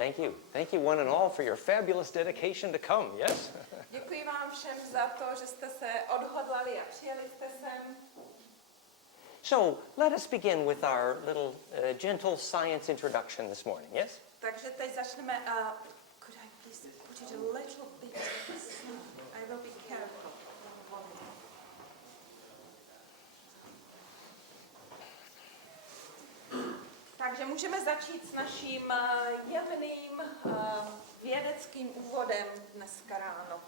Thank you. Thank you one and all for your fabulous dedication to come, yes? Děkuji vám všem za to, že jste se odhodlali a přijeli jste sem. So, let us begin with our little gentle science introduction this morning, yes? Takže teď začneme. Could I please put it a little bit? I will be careful. Takže můžeme začít s naším jemným vědeckým úvodem dneska ráno.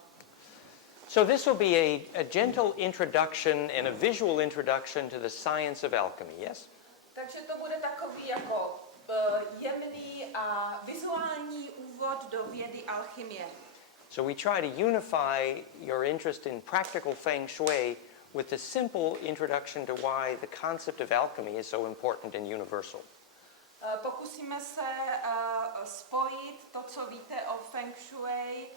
So this will be a gentle introduction and a visual introduction to the science of alchemy, yes? Takže to bude takový jako jemný a vizuální úvod do vědy alchymie. So we try to unify your interest in practical feng shui with the simple introduction to why the concept of alchemy is so important and universal. Pokusíme se spojit to, co víte o feng shui,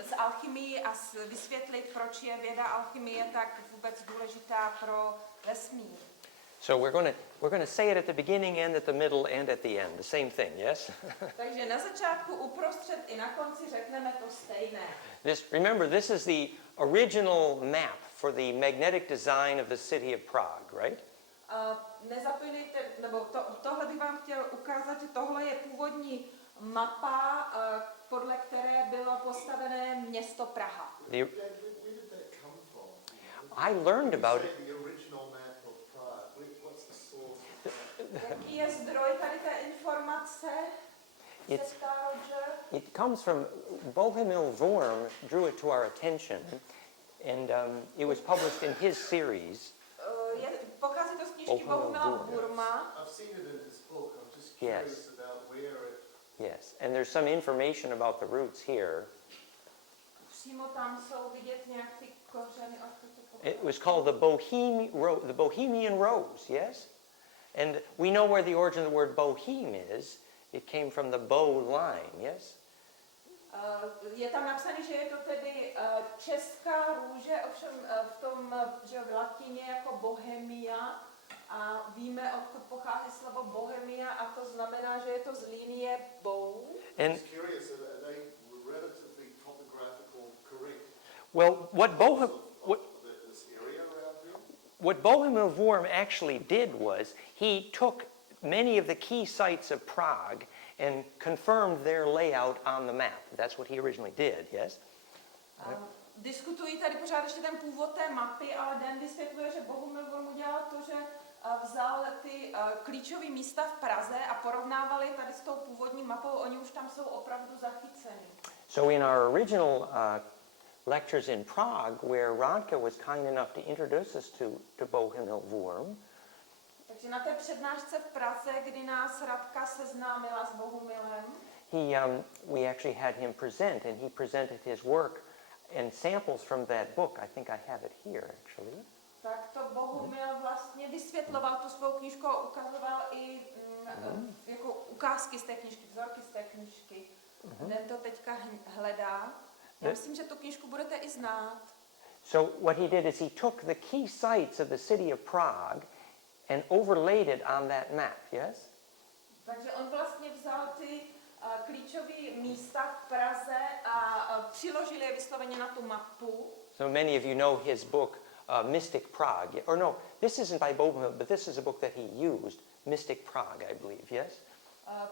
s alchymií a vysvětlit, proč je věda alchymie tak vůbec důležitá pro vesmír. So we're going to say it at the beginning and at the middle and at the end, the same thing, yes? Takže na začátku, uprostřed i na konci řekneme to stejné. Remember, this is the original map for the magnetic design of the city of Prague, right? Nezapomínejte, nebo tohle bych vám chtěl ukázat, že tohle je původní mapa, podle které bylo postavené město Praha. I learned about it. Jaký je zdroj tady té informace? It comes from Bohumil Worm drew it to our attention, and it was published in his series. Pochází to z knížky Bohumila Wurma. Yes. Yes, and there's some information about the roots here. Přímo tam jsou vidět nějak ty kořeny. It was called the Bohemian Rose, yes? And we know where the origin of the word bohem is. It came from the bow line, yes? Je tam napsané, že je to tedy česká růže, ovšem v tom, že v latině jako bohemia, a víme, odkud pochází slovo bohemia, a to znamená, že je to z linie bow. And what Bohumil Worm actually did was he took many of the key sites of Prague and confirmed their layout on the map. That's what he originally did, yes? Diskutují tady pořád ještě ten původ té mapy, ale Dan vysvětluje, že Bohumil Worm udělal to, že vzal ty klíčové místa v Praze a porovnávali tady s tou původní mapou, oni už tam jsou opravdu zachyceni. So in our original lectures in Prague, where Radka was kind enough to introduce us to Bohumil Worm, takže na té přednášce v Praze, kdy nás Radka seznámila s Bohumilem, we actually had him present, and he presented his work and samples from that book. I think I have it here, actually. Tak to Bohumil vlastně vysvětloval tu svou knížku a ukazoval i jako ukázky z té knížky, vzorky z té knížky. Den to teďka hledá. Já myslím, že tu knížku budete i znát. So what he did is he took the key sites of the city of Prague and overlaid it on that map, yes? Takže on vlastně vzal ty klíčové místa v Praze a přiložil je vysloveně na tu mapu. So many of you know his book Mystic Prague. Or no, this isn't by Bohumil, but this is a book that he used, Mystic Prague, I believe, yes?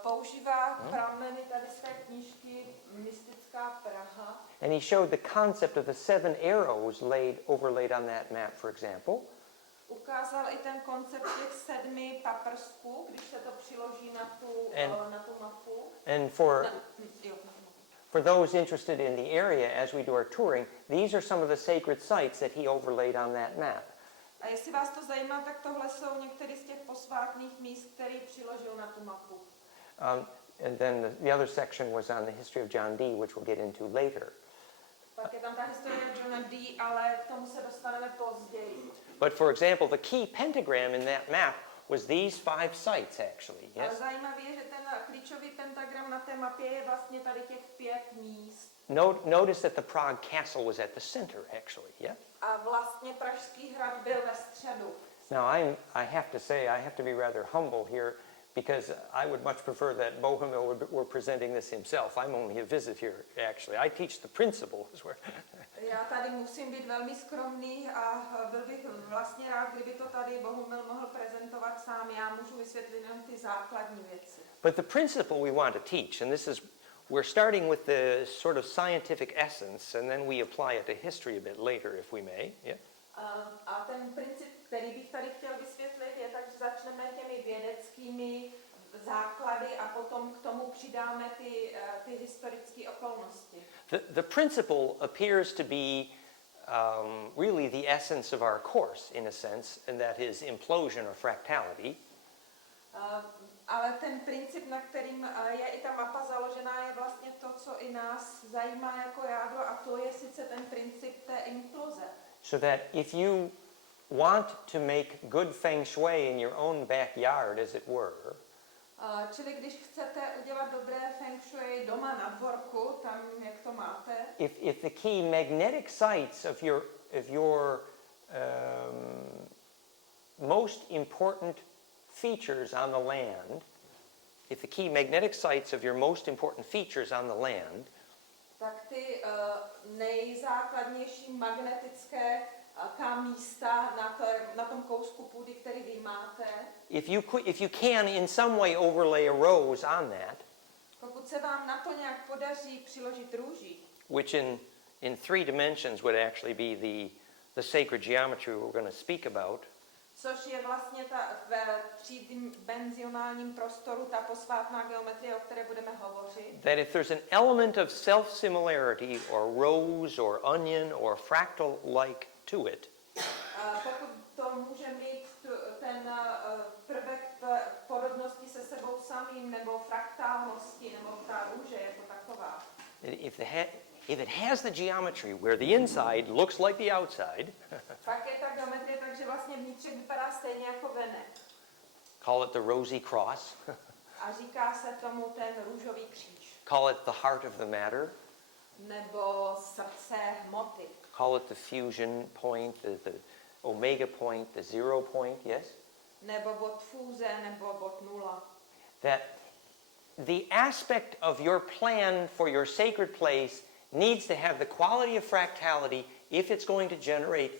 Používá prameny tady z té knížky Mystická Praha. And he showed the concept of the 7 arrows overlaid on that map, for example. Ukázal i ten koncept těch 7 paprsků, když se to přiloží na tu mapu. And for those interested in the area as we do our touring, these are some of the sacred sites that he overlaid on that map. A jestli vás to zajímá, tak tohle jsou některé z těch posvátných míst, které přiložil na tu mapu. And then the other section was on the history of John Dee, which we'll get into later. Pak je tam ta historie Johna Dee, ale k tomu se dostaneme později. But for example, the key pentagram in that map was these 5 sites actually, yes? Ale zajímavé je, že ten klíčový pentagram na té mapě je vlastně tady těch 5 míst. Notice that the Prague castle was at the center actually, yeah? A vlastně Pražský hrad byl ve středu. Now I have to say, I have to be rather humble here. because I would much prefer that Bohumil were presenting this himself. I'm only a visit here, actually. I teach the principles. Já tady musím být velmi skromný a byl bych vlastně rád, kdyby to tady Bohumil mohl prezentovat sám. Já můžu vysvětlit jenom ty základní věci. But the principle we want to teach, and this is, we're starting with the sort of scientific essence, and then we apply it to history a bit later, if we may. Yeah? A ten princip, který bych tady chtěl vysvětlit, je tak, že začneme těmi vědeckými základy a potom k tomu přidáme ty historické okolnosti. The principle appears to be really the essence of our course, in a sense, and that is implosion or fractality. Ale ten princip, na kterým je i ta mapa založená, je vlastně to, co i nás zajímá jako jádro, a to je sice ten princip té imploze. So that if you want to make good feng shui in your own backyard, as it were, čili když chcete udělat dobré feng shui doma na dvorku, tam jak to máte, if the key magnetic sites of your most important features on the land, if the key magnetic sites of your most important features on the land, tak ty nejzákladnější magnetické místa na tom kousku půdy, který vy máte, if you can in some way overlay a rose on that, pokud se vám na to nějak podaří přiložit růži, which in 3 dimensions would actually be the sacred geometry we're going to speak about, což je vlastně ve třídimenzionálním prostoru ta posvátná geometrie, o které budeme hovořit. That if there's an element of self-similarity or rose or onion or fractal-like to it, Pokud to může mít ten prvek podobnosti se sebou samým, nebo fraktálnosti, nebo ta růže jako taková. if it has the geometry where the inside looks like the outside, Pak je ta geometrie tak, že vlastně vnitřek vypadá stejně jako venek. call it the rosy cross, A říká se tomu ten růžový kříž. call it the heart of the matter, Nebo srdce hmoty. call it the fusion point, the omega point, the 0 point, yes? Nebo bod fúze, nebo bod nula. That the aspect of your plan for your sacred place needs to have the quality of fractality if it's going to generate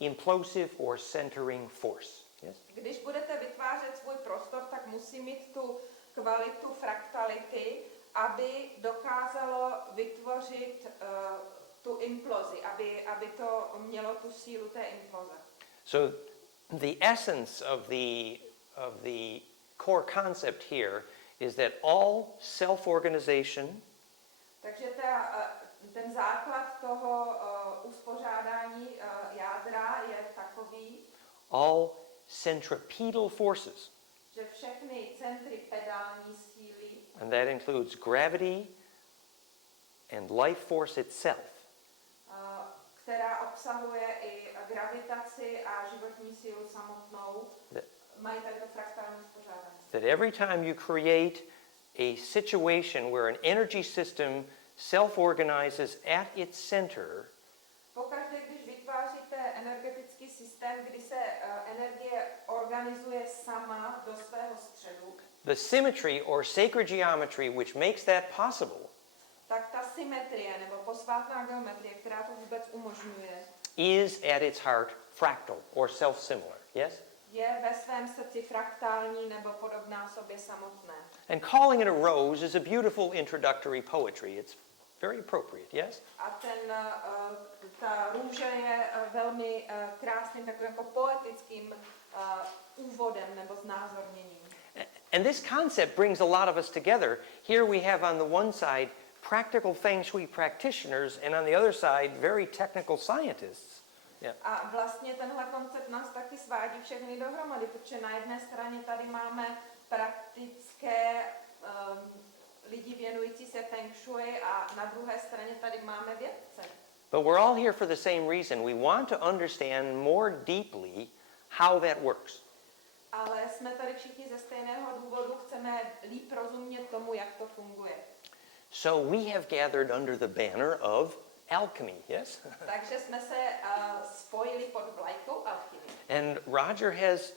implosive or centering force. Yes? Když budete vytvářet svůj prostor, tak musí mít tu kvalitu fraktality, aby dokázalo vytvořit tu implozi, aby to mělo tu sílu té imploze. So the essence of the core concept here is that all self-organization, Takže ten základ toho uspořádání jádra je takový, all centripetal forces, že všechny centry pedální síly, and that includes gravity and life force itself, která obsahuje i gravitaci a životní sílu samotnou, mají takto fraktální uspořádání. that every time you create a situation where an energy system self-organizes at its center, Pokaždé, když vytváříte energetický systém, kdy se energie organizuje sama do svého středu, the symmetry or sacred geometry which makes that possible tak ta symetrie nebo posvátná geometrie, která to vůbec umožňuje, is at its heart fractal or self-similar. Yes? je ve svém srdci fraktální nebo podobná sobě samotné. And calling it a rose is a beautiful introductory poetry. It's very appropriate, yes? A ta růže je velmi krásným takovým jako poetickým úvodem nebo znázorněním. And this concept brings a lot of us together. Here we have on the one side practical feng shui practitioners and on the other side very technical scientists. Yeah. A vlastně tenhle koncept nás taky svádí všechny dohromady, protože na jedné straně tady máme praktické lidi věnující se feng shui a na druhé straně tady máme vědce. But we're all here for the same reason. We want to understand more deeply how that works. Ale jsme tady všichni ze stejného důvodu, chceme líp rozumět tomu, jak to funguje. So we have gathered under the banner of alchemy, yes? Takže jsme se spojili pod vlajkou alchymie. And Roger has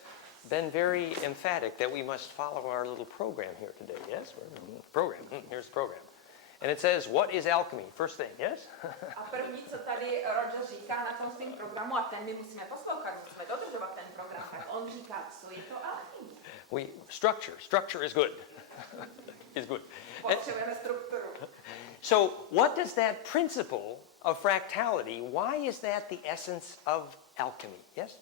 been very emphatic that we must follow our little program here today. Yes, program. Here's the program. And it says, what is alchemy? First thing, yes? A první, co tady Roger říká na tom svým programu, a ten my musíme poslouchat, musíme dodržovat ten program, tak on říká, co je to alchymie. Structure is good. Is good. Potřebujeme strukturu. So what does that principle of fractality, why is that the essence of alchemy? Yes?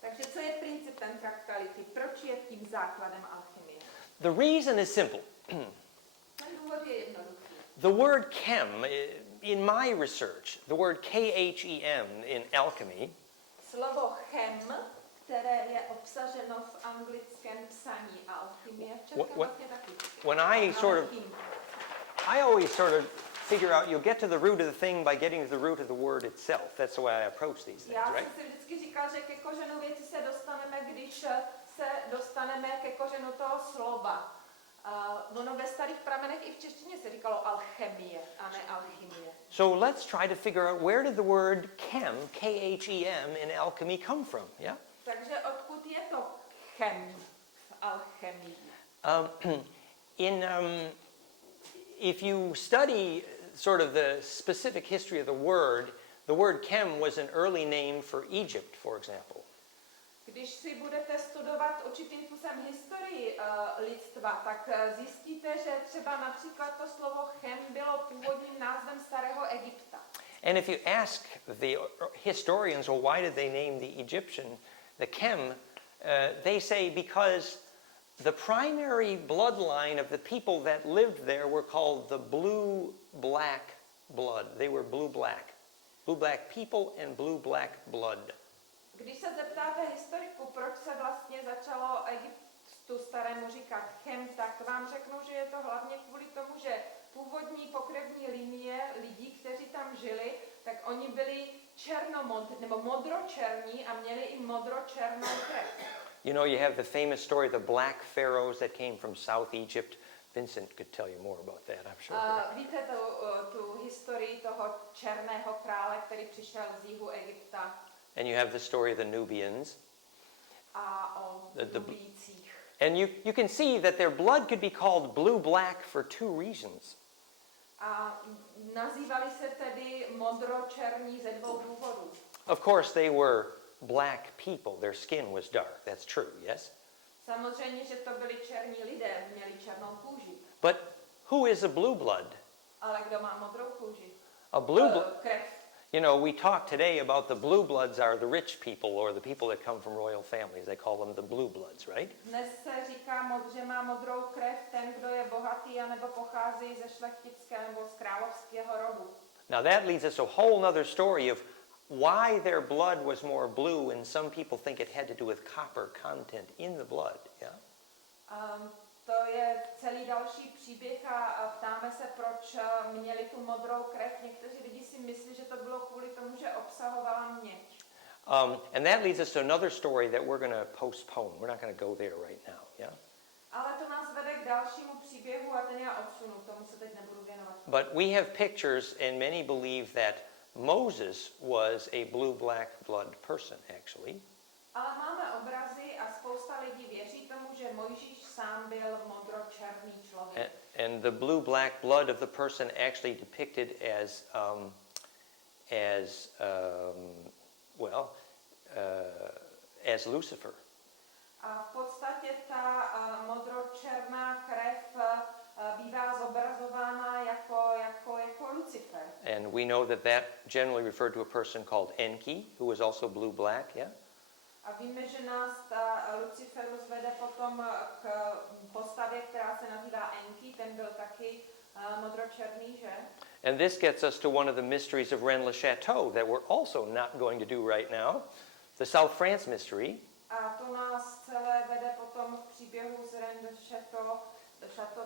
Takže co je principem fraktality? Proč je tím základem alchymie? The reason is simple. Ten důvod je jednoduchý. The word chem, in my research, the word K-H-E-M in alchemy, Slovo chem, které je obsaženo v anglickém psaní alchymie, v českém vlastně taky. When I always sort of figure out you'll get to the root of the thing by getting to the root of the word itself. That's the way I approach these things, Já right? jsem si vždycky říkal, že ke kořenu věci se dostaneme, když se dostaneme ke kořenu toho slova. Ono ve starých pramenech i v češtině se říkalo alchemie a ne alchymie. So let's try to figure out where did the word chem, K-H-E-M, in alchemy come from, yeah? Takže odkud je to chem v alchemii? If you study sort of the specific history of the word chem was an early name for Egypt, for example. Když si budete studovat určitým způsobem historii lidstva, tak zjistíte, že třeba například to slovo chem bylo původním názvem starého Egypta. And if you ask the historians, well, why did they name the Egyptian the chem, they say because the primary bloodline of the people that lived there were called the blue-black blood. They were blue-black. Blue-black people and blue-black blood. Když se zeptáte historiku, proč se vlastně začalo Egyptu starému říkat chem, tak vám řeknu, že je to hlavně kvůli tomu, že původní pokrevní linie lidí, kteří tam žili, tak oni byli modročerní a měli i modročernou krev. You know, you have the famous story of the black pharaohs that came from South Egypt. Vincent could tell you more about that, I'm sure. Víte tu historii toho černého krále, který přišel z jihu Egypta? And you have the story of the Nubians. A o Nubících. And you can see that their blood could be called blue-black for two reasons. A nazývali se tedy modročerní ze dvou důvodů. Of course, they were black people. Their skin was dark. That's true, yes? Samozřejmě, že to byli černí lidé, měli černou kůži. But who is a blue blood? Ale kdo má modrou kůži? A blue blood. Krev. You know, we talk today about the blue bloods are the rich people or the people that come from royal families. They call them the blue bloods, right? Dnes se říká, že má modrou krev ten, kdo je bohatý anebo pochází ze šlechtického nebo z královského rodu. Now that leads us to a whole other story of why their blood was more blue, and some people think it had to do with copper content in the blood, yeah? To je celý další příběh a ptáme se, proč měli tu modrou krev. Někteří lidi si myslí, že to bylo kvůli tomu, že obsahovala měď. And that leads us to another story that we're going to postpone. We're not going to go there right now, yeah? Ale to nás vede k dalšímu příběhu a ten já odsunu, tomu se teď nebudu věnovat. But we have pictures, and many believe that Moses was a blue-black blood person, actually. Ale máme obrazy a spousta lidí věří tomu, že Mojžíš sám byl modročerný člověk. And the blue-black blood of the person actually depicted as Lucifer. A v podstatě ta modročerná krev bývá zobrazována jako Lucifer. And we know that generally referred to a person called Enki, who was also blue-black, yeah? A víme, že nás ta Luciferus vede potom k postavě, která se nazývá Enki, ten byl taky modročerný, že? And this gets us to one of the mysteries of Rennes-le-Château that we're also not going to do right now, the South France mystery. A to nás celé vede potom k příběhu z Rennes-le-Château,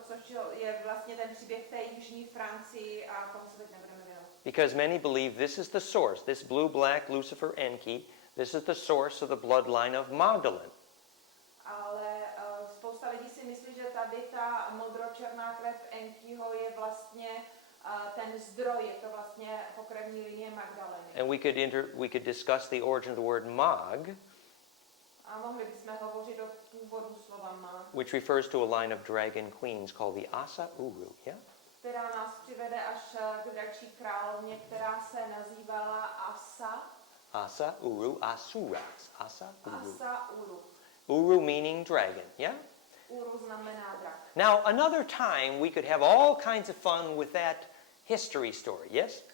což je vlastně ten příběh té jižní Francii a tomu se teď nebudeme věnovat. Because many believe this is the source, this blue-black Lucifer Enki, this is the source of the bloodline of Magdalene. Ale spousta lidí si myslí, že tady ta modročerná krev Enkiho je vlastně ten zdroj, je to vlastně pokrevní linie Magdaleny. And we could discuss the origin of the word Mag. A mohli bychom hovořit o původu slova ma, which refers to a line of dragon queens called the Asa Uru, yeah? která nás přivede až k dračí královně, která se nazývala Asa. Asa Uru Asuras. Asa Uru. Asa Uru. Uru meaning dragon, yeah? Uru znamená drak. Now, another time we could have all kinds of fun with that history story, yes?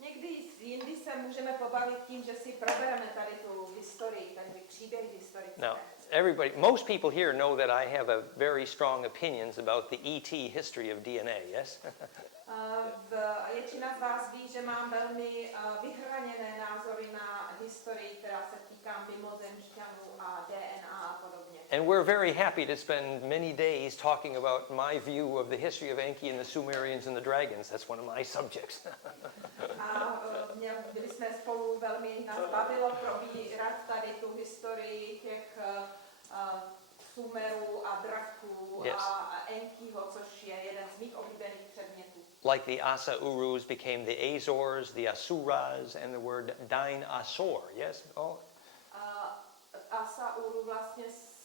Někdy jindy se můžeme pobavit tím, že si probereme tady tu historii, tady příběh historické. Now, most people here know that I have a very strong opinions about the ET history of DNA, yes? Většina z vás ví, že mám velmi vyhraněné názory na historii, která se týká mimozemšťanů a DNA a podobně. And we're very happy to spend many days talking about my view of the history of Enki and the Sumerians and the dragons. That's one of my subjects. Byli jsme spolu velmi, nás bavilo probírat tady tu historii těch Sumerů a draků, yes, a Enkiho, což je jeden z mých oblíbených předmětů. Like the Asa Urus became the Azores, the Asuras, and the word Dine Asor, yes? Oh. Asa Uru vlastně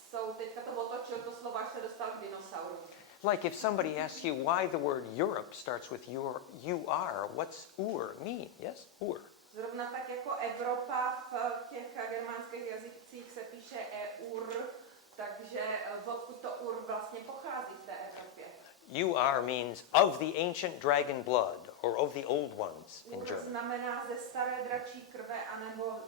jsou, teďka to otočil to slovo, až se dostal k dinosauru. Like if somebody asks you why the word Europe starts with UR, what's Ur mean? Yes, Ur. Zrovna tak jako Evropa v těch germánských jazycích se píše EUR, takže odkud to Ur vlastně pochází v té Evropě. UR means of the ancient dragon blood, or of the old ones in Ur German. znamená ze staré dračí krve, anebo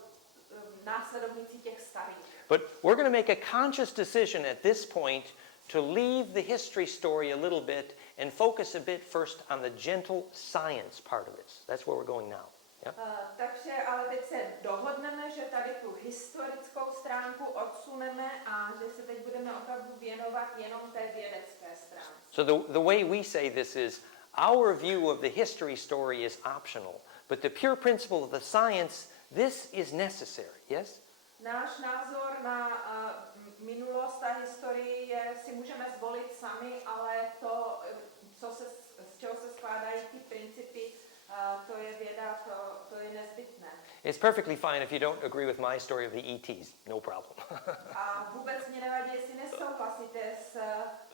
následovníci těch starých. But we're going to make a conscious decision at this point to leave the history story a little bit and focus a bit first on the gentle science part of this. That's where we're going now. Yeah? Takže ale teď se dohodneme, že tady tu historickou stránku odsuneme a že se teď budeme opravdu věnovat jenom té vědecké stránce. So the way we say this is our view of the history story is optional, but the pure principle of the science, this is necessary, yes? Náš názor na minulost a historii si můžeme zvolit sami, ale to, z čeho se skládají ty principy, to je věda, to je nezbytné. It's perfectly fine if you don't agree with my story of the ETs, no problem. A vůbec mě nevadí, jestli nesouhlasíte s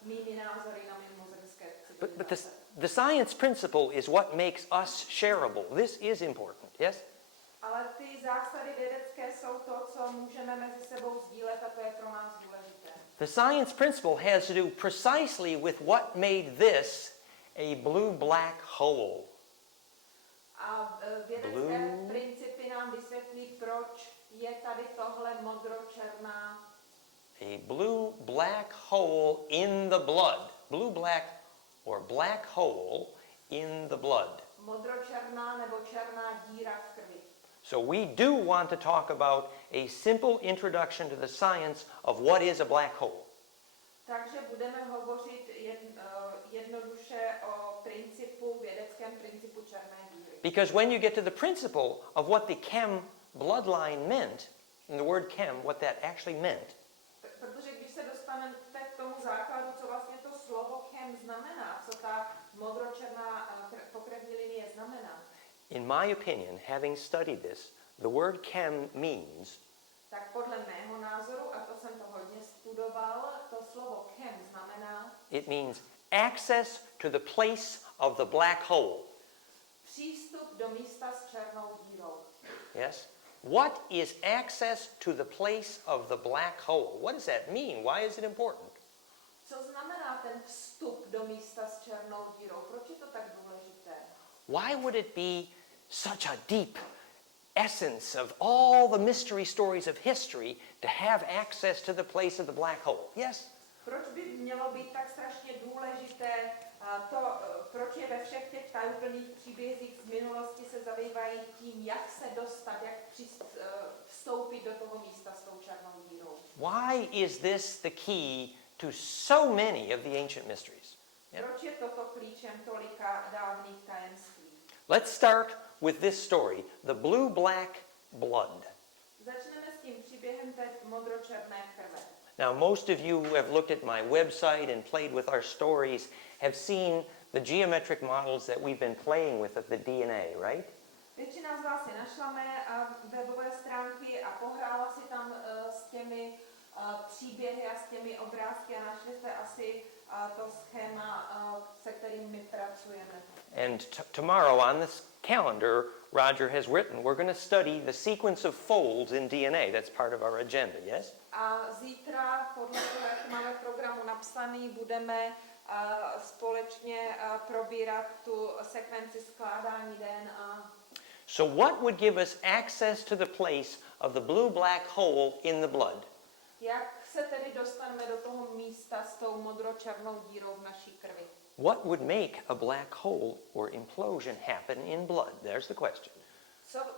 mými názory na mimozemské civilizace. But the science principle is what makes us shareable. This is important, yes? Ale ty zásady vědecké jsou to, co můžeme mezi sebou sdílet, a to je pro nás důležité. The science principle has to do precisely with what made this a blue-black hole. A vědecké principy nám vysvětlí, proč je tady tohle modročerná. A blue-black hole in the blood. Blue-black or black hole in the blood. Modročerná nebo černá díra v krvi. So we do want to talk about a simple introduction to the science of what is a black hole. Takže budeme hovořit jednoduše o vědeckém principu černé díry. Because when you get to the principle of what the chem bloodline meant, and the word chem, what that actually meant, Protože když se dostaneme k tomu základu, co vlastně to slovo chem znamená, co ta modročerná pokrevní linie znamená, in my opinion, having studied this, the word chem means tak podle mého názoru, a to jsem to hodně studoval, to slovo chem znamená it means access to the place of the black hole. přístup do místa s černou dírou. Yes? What is access to the place of the black hole? What does that mean? Why is it important? Co znamená ten vstup do místa s černou dírou? Proč je to tak důležité? Why would it be such a deep essence of all the mystery stories of history to have access to the place of the black hole? Yes? Proč by mělo být tak strašně důležité proč je ve všech těch tajuplných příbězích z minulosti se zabývají tím, jak se dostat, jak vstoupit do toho místa s tou černou dírou? Why is this the key to so many of the ancient mysteries? Yeah. Proč je toto klíčem tolika dávných tajemství? Let's start with this story, the blue-black blood. Začneme s tím příběhem té modročerné krve. Now, most of you who have looked at my website and played with our stories have seen the geometric models that we've been playing with of the DNA, right? Většina z vás si našla mé webové stránky a pohrála si tam s těmi příběhy a s těmi obrázky a našli jste asi to schéma, se kterým my pracujeme. And tomorrow on this calendar, Roger has written, we're going to study the sequence of folds in DNA. That's part of our agenda, yes? A zítra, podle toho, jak máme v programu napsaný, budeme společně probírat tu sekvenci skládání DNA. So what would give us access to the place of the blue-black hole in the blood? Jak se tedy dostaneme do toho místa s tou modro-černou dírou v naší krvi? What would make a black hole or implosion happen in blood? There's the question.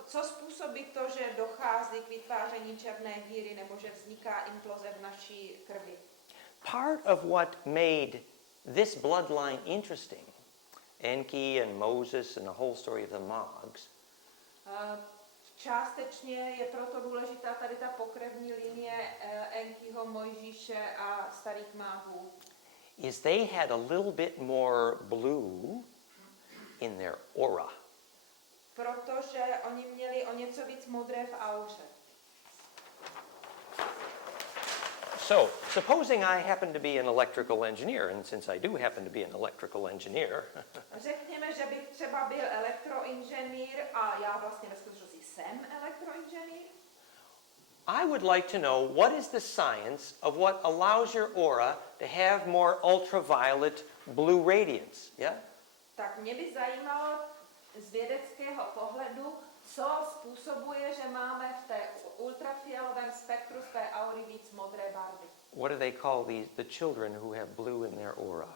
Co způsobí to, že dochází k vytváření černé díry nebo že vzniká imploze v naší krvi? Part of what made this bloodline interesting, Enki and Moses and the whole story of the Mogs, Částečně je proto důležitá tady ta pokrevní linie Enkiho, Mojžíše a starých mágů. is they had a little bit more blue in their aura. Protože oni měli o něco víc modré v auře. So, supposing I happen to be an electrical engineer, and since I do happen to be an electrical engineer, Řekněme, že bych třeba byl elektroinženýr a já vlastně ve skutečnosti jsem elektroinženýr. I would like to know what is the science of what allows your aura to have more ultraviolet blue radiance, yeah? Tak mě by zajímalo z vědeckého pohledu, co způsobuje, že máme v té ultrafialovém spektru z té aury víc modré barvy. What do they call the children who have blue in their aura?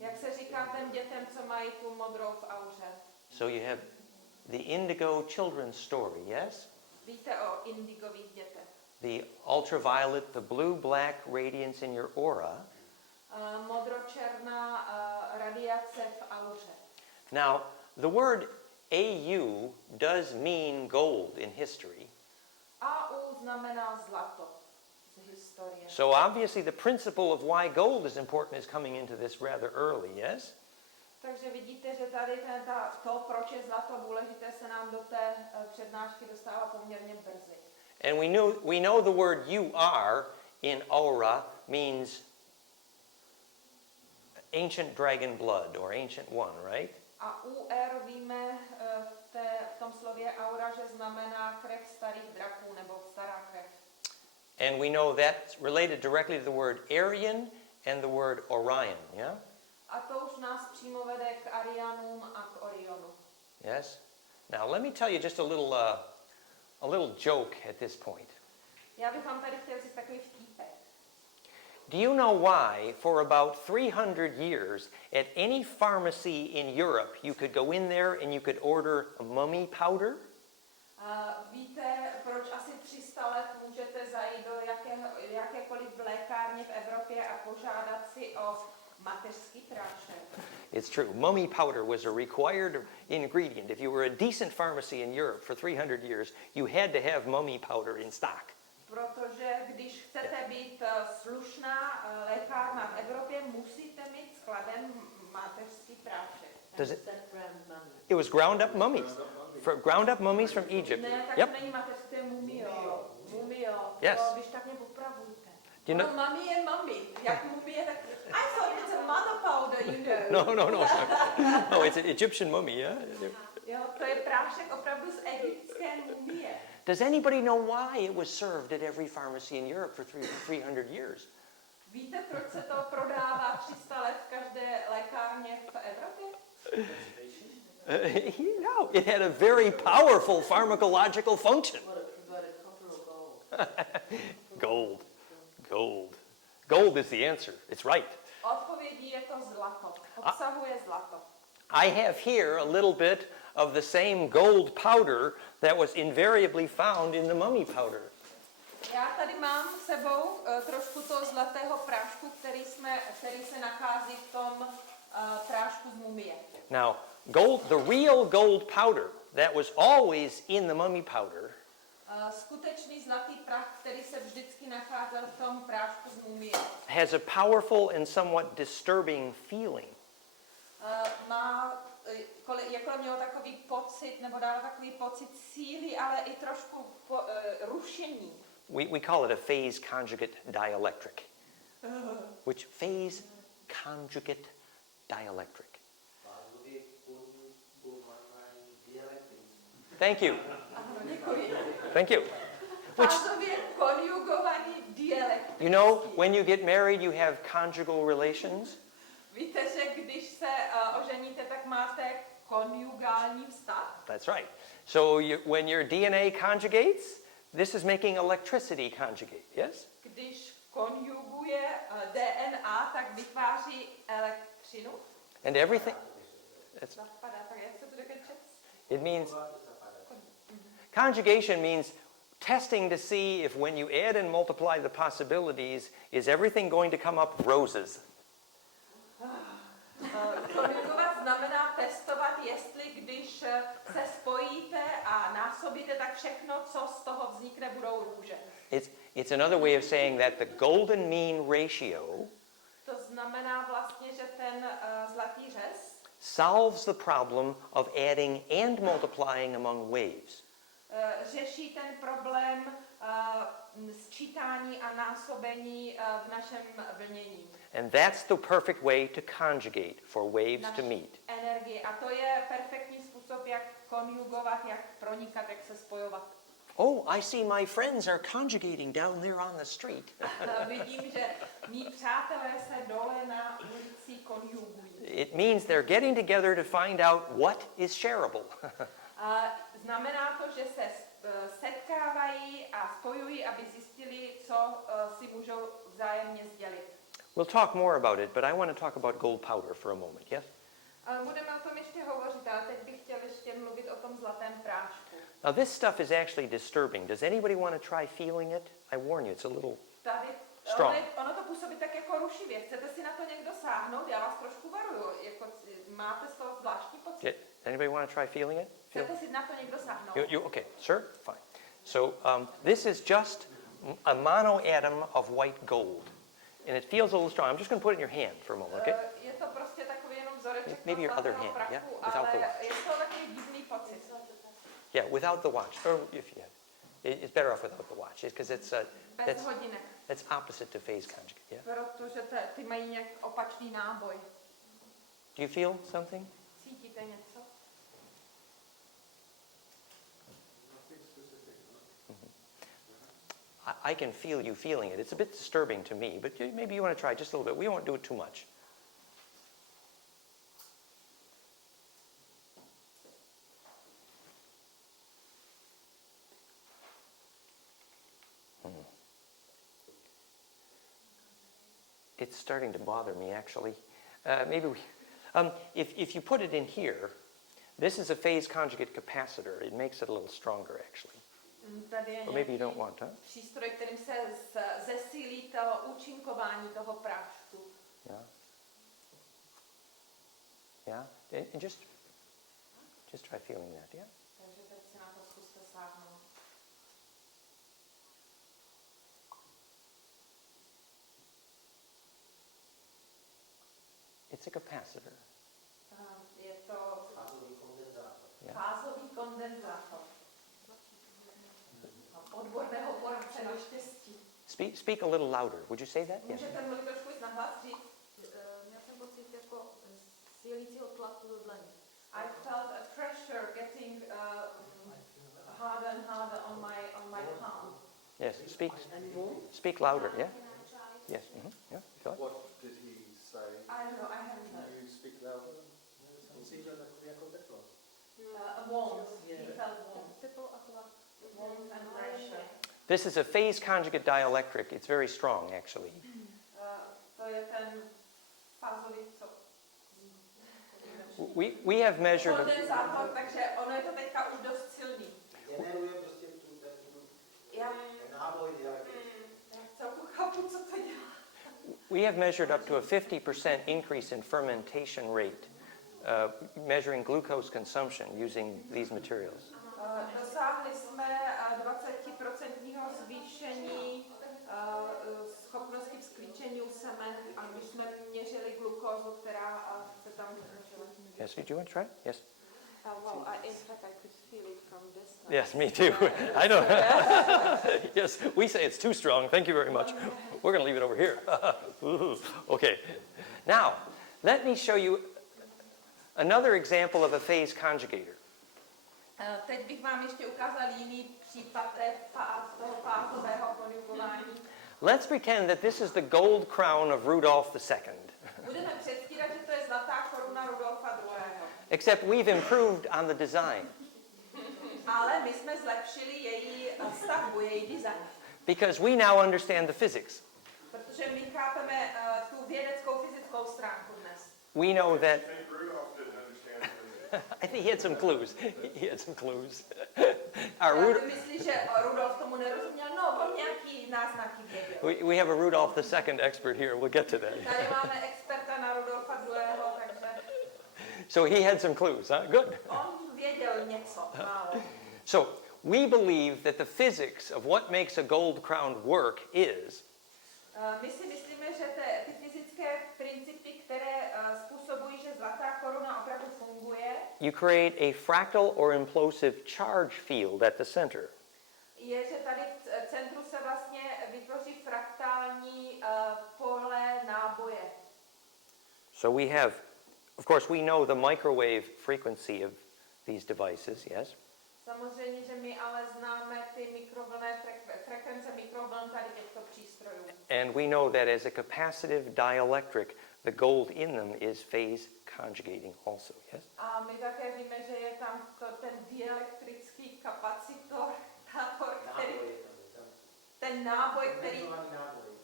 Jak se říká těm dětem, co mají tu modrou v auře? So you have the indigo children's story, yes? Víte o indigových dětech. The ultraviolet, the blue-black radiance in your aura. Modročerná radiace v auře. Now, the word AU does mean gold in history. AU znamená zlato z historie. So obviously the principle of why gold is important is coming into this rather early, yes? Takže vidíte, že tady to, proč je zlato důležité, se nám do té přednášky dostává poměrně brzy. And we know the word you are in aura means ancient dragon blood or ancient one, right? A UR víme v tom slově aura, že znamená krev starých draků nebo stará krev. And we know that's related directly to the word Aryan and the word Orion, yeah? A to už nás přímo vede k Arianům a k Orionu. Yes? Now let me tell you just a little joke at this point. Já bych vám tady chtěl říct takový vtípek. Do you know why for about 300 years at any pharmacy in Europe you could go in there and you could order a mummy powder? Víte, proč asi 300 let můžete zajít do jakékoliv lékárny v Evropě a požádat si o mateřský prášek? It's true. Mummy powder was a required ingredient. If you were a decent pharmacy in Europe for 300 years, you had to have mummy powder in stock. Protože když chcete být slušná lékárna v Evropě, musíte mít skladem mateřský prášek. It was ground up mummies. Ground up mummies from Egypt. Ne, tak Yep. není mateřský, to je mumio. Mumio. Yes. Když tak mě opravujte. You know- Mami je mami. Jak mumie, tak... I thought it's a mother powder, you know. No. No, it's an Egyptian mummy, yeah? Jo, to je prášek opravdu z egyptské mumie. Does anybody know why it was served at every pharmacy in Europe for 300 years? Víte, proč se to prodává 300 let v každé lékárně v Evropě? No, it had a very powerful pharmacological function. Gold is the answer. It's right. Odpovědí je to zlato. Obsahuje zlato. I have here a little bit of the same gold powder that was invariably found in the mummy powder. Já tady mám s sebou trošku toho zlatého prášku, který se nachází v tom prášku z mumie. Now, the real gold powder that was always in the mummy powder Skutečný zlatý prach, který se vždycky nacházel v tom prášku z mumie, has a powerful and somewhat disturbing feeling. je kolem něho takový pocit, nebo dává takový pocit síly, ale i trošku rušení. We call it a phase conjugate dielectric. Which phase conjugate dielectric? Thank you. Thank you. Which, Fázově konjugovaný dialektický. you know, when you get married, you have conjugal relations. Víte, že když se oženíte, tak máte konjugální vztah? That's right. So when your DNA conjugates, this is making electricity conjugate, yes? Když konjuguje DNA, tak vytváří elektřinu. And everything, Zapadá, tak jak se to řekne? it means, conjugation means testing to see if when you add and multiply the possibilities, is everything going to come up roses? Konjugovat znamená testovat, jestli když se spojíte a násobíte, tak všechno, co z toho vznikne, budou růže. It's another way of saying that the golden mean ratio To znamená vlastně, že ten zlatý řez solves the problem of adding and multiplying among waves. řeší ten problém sčítání a násobení v našem vlnění. And that's the perfect way to conjugate for waves to meet. Energii. A to je perfektní způsob, jak konjugovat, jak pronikat, jak se spojovat. Oh, I see my friends are conjugating down there on the street. Vidím, že mí přátelé se dole na ulici konjugují. It means they're getting together to find out what is shareable. Znamená to, že se setkávají a spojují, aby zjistili, co si můžou vzájemně sdělit. We'll talk more about it, but I want to talk about gold powder for a moment, yes? Budeme o tom ještě hovořit, ale teď bych chtěl ještě mluvit o tom zlatém prášku. Now this stuff is actually disturbing. Does anybody want to try feeling it? I warn you, it's a little Tady, strong. ono to působí tak jako rušivě. Chcete si na to někdo sáhnout? Já vás trošku varuju. Jako, máte z toho zvláštní pocit. Anybody want to try feeling it? Chcete si na to někdo sáhnout? Okay, sir? Fine. So this is just a monoatom of white gold. And it feels a little strong. I'm just going to put it in your hand for a moment, okay? Je to prostě takový jenom vzoreček Maybe your other zlatého hand, prachu, yeah, without the ale watch. je to takový divný pocit. Yeah, without the watch. Or if you it's better off without the watch, because it's Bez hodinek. that's opposite to phase conjugate. Yeah. Protože ty mají nějak opačný náboj. Do you feel something? Cítíte něco? I can feel you feeling it. It's a bit disturbing to me, but maybe you want to try just a little bit. We won't do it too much. It's starting to bother me, actually. Maybe we, if you put it in here, this is a phase conjugate capacitor. It makes it a little stronger, actually. Tady je Or maybe you don't want, huh? přístroj, kterým se zesílí to účinkování toho prášku. Yeah. Yeah. And just try feeling that, yeah? Takže teď si na to zkuste sáhnout. It's a capacitor. Je to Yeah. fázový kondenzátor. Odborného poradce na štěstí. Speak a little louder. Would you say that? Yeah. Můžete mluvit trošku víc nahlas říct? Měl jsem pocit jako sílícího tlaku do dlaní. I felt a pressure getting harder and harder on my palm. Yes. Speak louder. Yeah. Yes. Yeah. Go ahead. What did he say? I don't know, I haven't heard. Can you speak louder? A warmth. He felt warmth. Teplo a tlak. Warmth and pressure. This is a phase conjugate dielectric. It's very strong, actually. To je ten fázový co? We have measured. Kondenzátor, takže ono je to teďka už dost silný. Generuje prostě Já náboj celku chápu, co to dělá. We have measured up to a 50% increase in fermentation rate, measuring glucose consumption using these materials. Dosáhli jsme 20% zvýšení schopnosti vzklíčení semen, a když jsme měřili glukózu, která se tam vytvořila. Yes. Do you want to try? Yes. Wow, in fact I could feel it from this side. Yes, me too. I know. Yes, we say it's too strong. Thank you very much. We're going to leave it over here. Okay. Now, let me show you another example of a phase conjugator. Teď bych vám ještě ukázal jiný případ toho fázového konjugování. Let's pretend that this is the gold crown of Rudolf II. Budeme předstírat, že to je zlatá koruna Rudolfa II. Except we've improved on the design. Ale my jsme zlepšili její stavbu, její design. Because we now understand the physics. Protože my chápeme tu vědeckou, fyzickou stránku dnes. We know that... I think Rudolph didn't understand physics. I think he had some clues. He had some clues. Já si myslím, že Rudolf tomu nerozuměl. No, on nějaký náznaky věděl. We have a Rudolf II expert here. We'll get to that. Tady máme experta na Rudolfa II., takže... So he had some clues, huh? Good. On věděl něco málo. So we believe that the physics of what makes a gold crown work is My si myslíme, že ty fyzické principy, které způsobují, že zlatá koruna opravdu funguje, you create a fractal or implosive charge field at the center. je, že tady v centru se vlastně vytvoří fraktální pole náboje. So we have, of course, we know the microwave frequency of these devices, yes? Samozřejmě, že my ale známe ty mikrovlnné frekvence mikrovln tady těchto přístrojů. And we know that as a capacitive dielectric, the gold in them is phase conjugating also, yes? A my také víme, že je tam ten dielektrický kapacitor, ten náboj, který,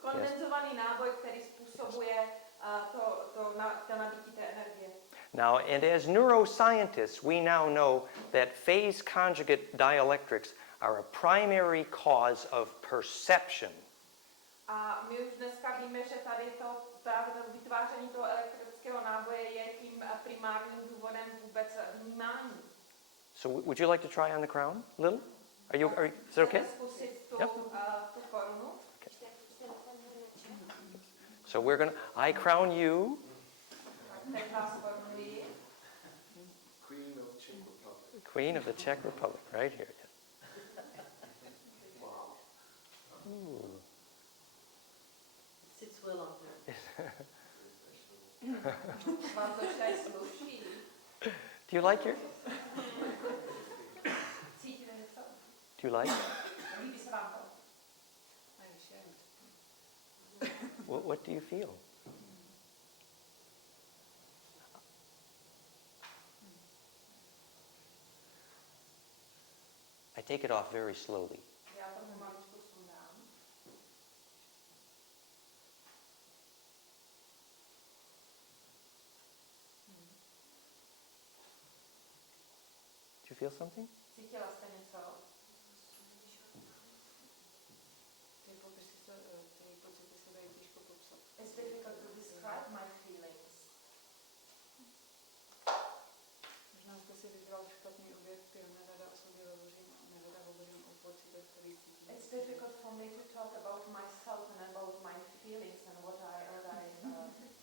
kondenzovaný náboj, který způsobuje to nabití té energie. Now, and as neuroscientists, we now know that phase conjugate dielectrics are a primary cause of perception. A my už dneska víme, že tady právě to vytváření toho elektrického náboje je tím primárním důvodem vůbec vnímání. So would you like to try on the crown a little? Is it okay? Chceme zkusit tu, Yep. tu korunu. So I crown you Teď vás korunuji. Queen of the Czech Republic, right here. Ooh. Sits well on her. Vám to tady sluší. Do you like your? Cítíte něco? Do you like? Líbí se vám to? What do you feel? I take it off very slowly. Já to pomaličku sundám. Do you feel something? Cítila jste něco? It's difficult to describe my feelings. It's difficult for me to talk about myself and about my feelings and what I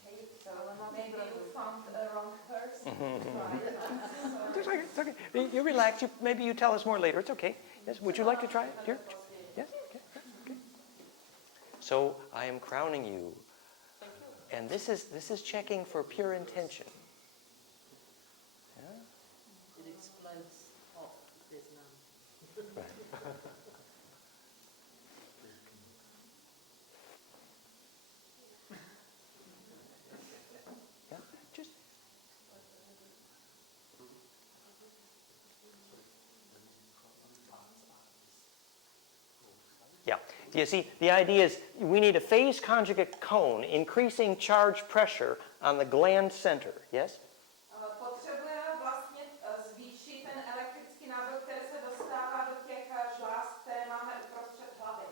hate. So maybe you found a wrong person. Right? It's okay. You relax. Maybe you tell us more later. It's okay. Yes. Would you like to try it? Here. Yes. Okay. So I am crowning you, and this is checking for pure intention. It explodes off this now. Right. Yeah. Just. Yeah. You see, the idea is we need a phase conjugate cone increasing charge pressure on the gland center. Yes? Potřebujeme vlastně zvýšit ten elektrický náboj, který se dostává do těch žláz, které máme uprostřed hlavy.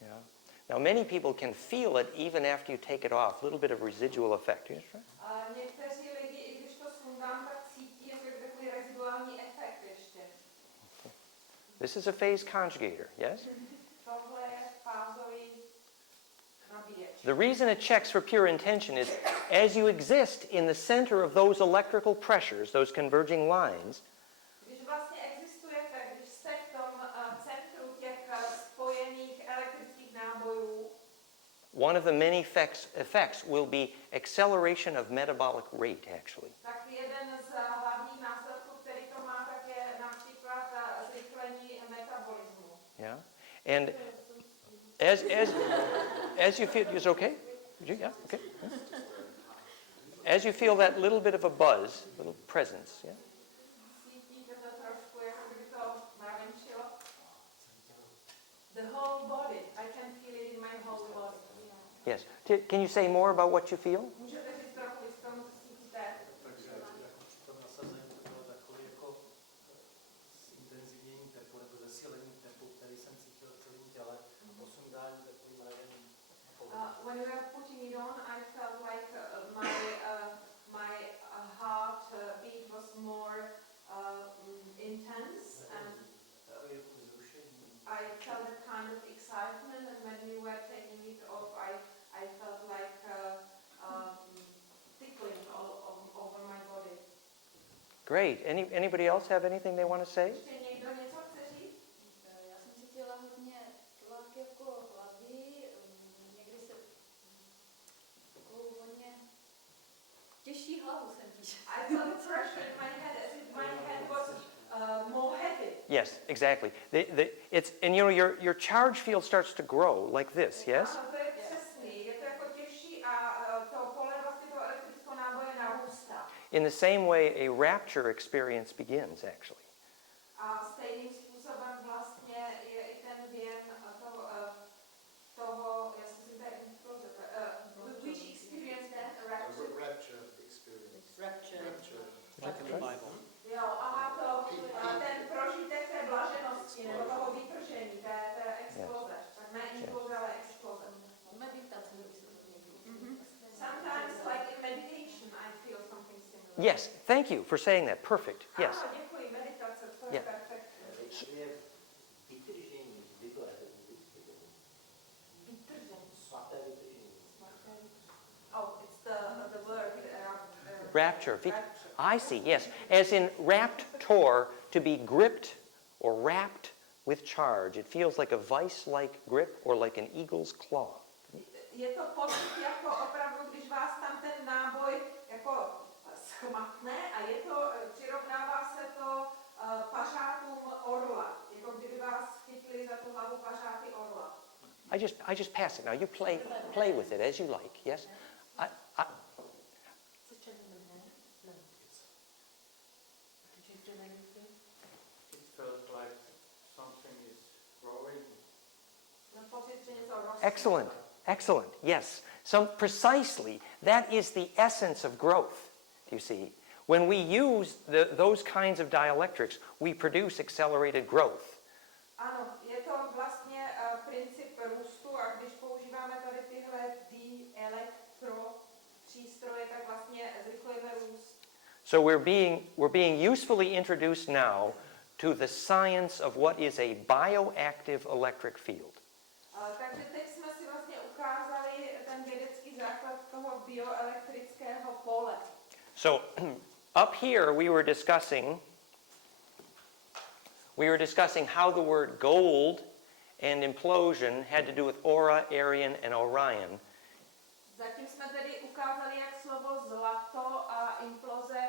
Yeah. Now, many people can feel it even after you take it off. A little bit of residual effect. You try? Někteří lidi, i když to sundám, tak cítí jako takový reziduální efekt ještě. This is a phase conjugator. Yes? Tohle je fázový nabíječ. The reason it checks for pure intention is as you exist in the center of those electrical pressures, those converging lines, Když vlastně existujete, když jste v tom centru těch spojených elektrických nábojů, one of the many effects will be acceleration of metabolic rate, actually. tak jeden z hlavních následků, který to má, tak je například zrychlení metabolismu. Yeah, and as you feel, is it okay? Yeah, okay. As you feel that little bit of a buzz, little presence, yeah. Cítíte to trošku, jako kdyby to navenčilo. The whole body, I can feel it in my whole body. Yes. Can you say more about what you feel? Můžete říct trochu víc k tomu, co cítíte? Takže to nasazení to bylo takové jako zintenzivnění tepu nebo zesílení tepu, který jsem cítil v celém těle, posundání takovým mražením. When we were putting it on, I felt like my heart beat was more intense, and I felt a kind of excitement. And when you were taking it off, I felt like tickling all over my body. Great. Anybody else have anything they want to say? Ještě někdo něco chce říct? Já jsem cítila hodně tlak jako hlavy, někdy se takovou hodně těžší hlavu jsem cítila. I felt pressure in my head as if my head was more heavy. Yes, exactly. And you know your charge field starts to grow like this. Yes. Ano, to je přesný. Je to jako těžší a to pole vlastně toho elektrického náboje narůstá. In the same way, a rapture experience begins, actually. A stejným způsobem vlastně je i ten věm toho, já si myslím, which experience then? Rapture? Rapture experience. Rapture. Jo, aha, ten prožitek té blaženosti, nebo toho vytržení, té exploze. Tak ne imploze, ale exploze. Meditace. Sometimes, like in meditation, I feel something similar. Yes. Thank you for saying that. Perfect. Yes. Ano, děkuji, meditace, to je Yeah. perfektní. Vytržení, Oh, it's the word. Rapture. I see. Yes. As in raptor, to be gripped or wrapped with charge. It feels like a vice-like grip or like an eagle's claw. Je to pocit jako opravdu, když vás tam ten náboj jako schmatne a je to, přirovnává se to pařátům orla, jako kdyby vás chytli za tu hlavu pařáty orla. I just pass it now. You play with it as you like. Yes. It felt like something is growing. Pocit, že něco roste. Excellent. Excellent. Yes. Precisely, that is the essence of growth. You see, when we use those kinds of dielectrics, we produce accelerated growth. Ano, je to vlastně princip růstu a když používáme tady tyhle dielektro přístroje, tak vlastně zrychlujeme růst. So we're being usefully introduced now to the science of what is a bioactive electric field. Takže teď jsme si vlastně ukázali ten vědecký základ toho bioelektrického pole. So up here we were discussing how the word gold and implosion had to do with Aura, Arian, and Orion. Zatím jsme tedy ukázali, jak slovo zlato a imploze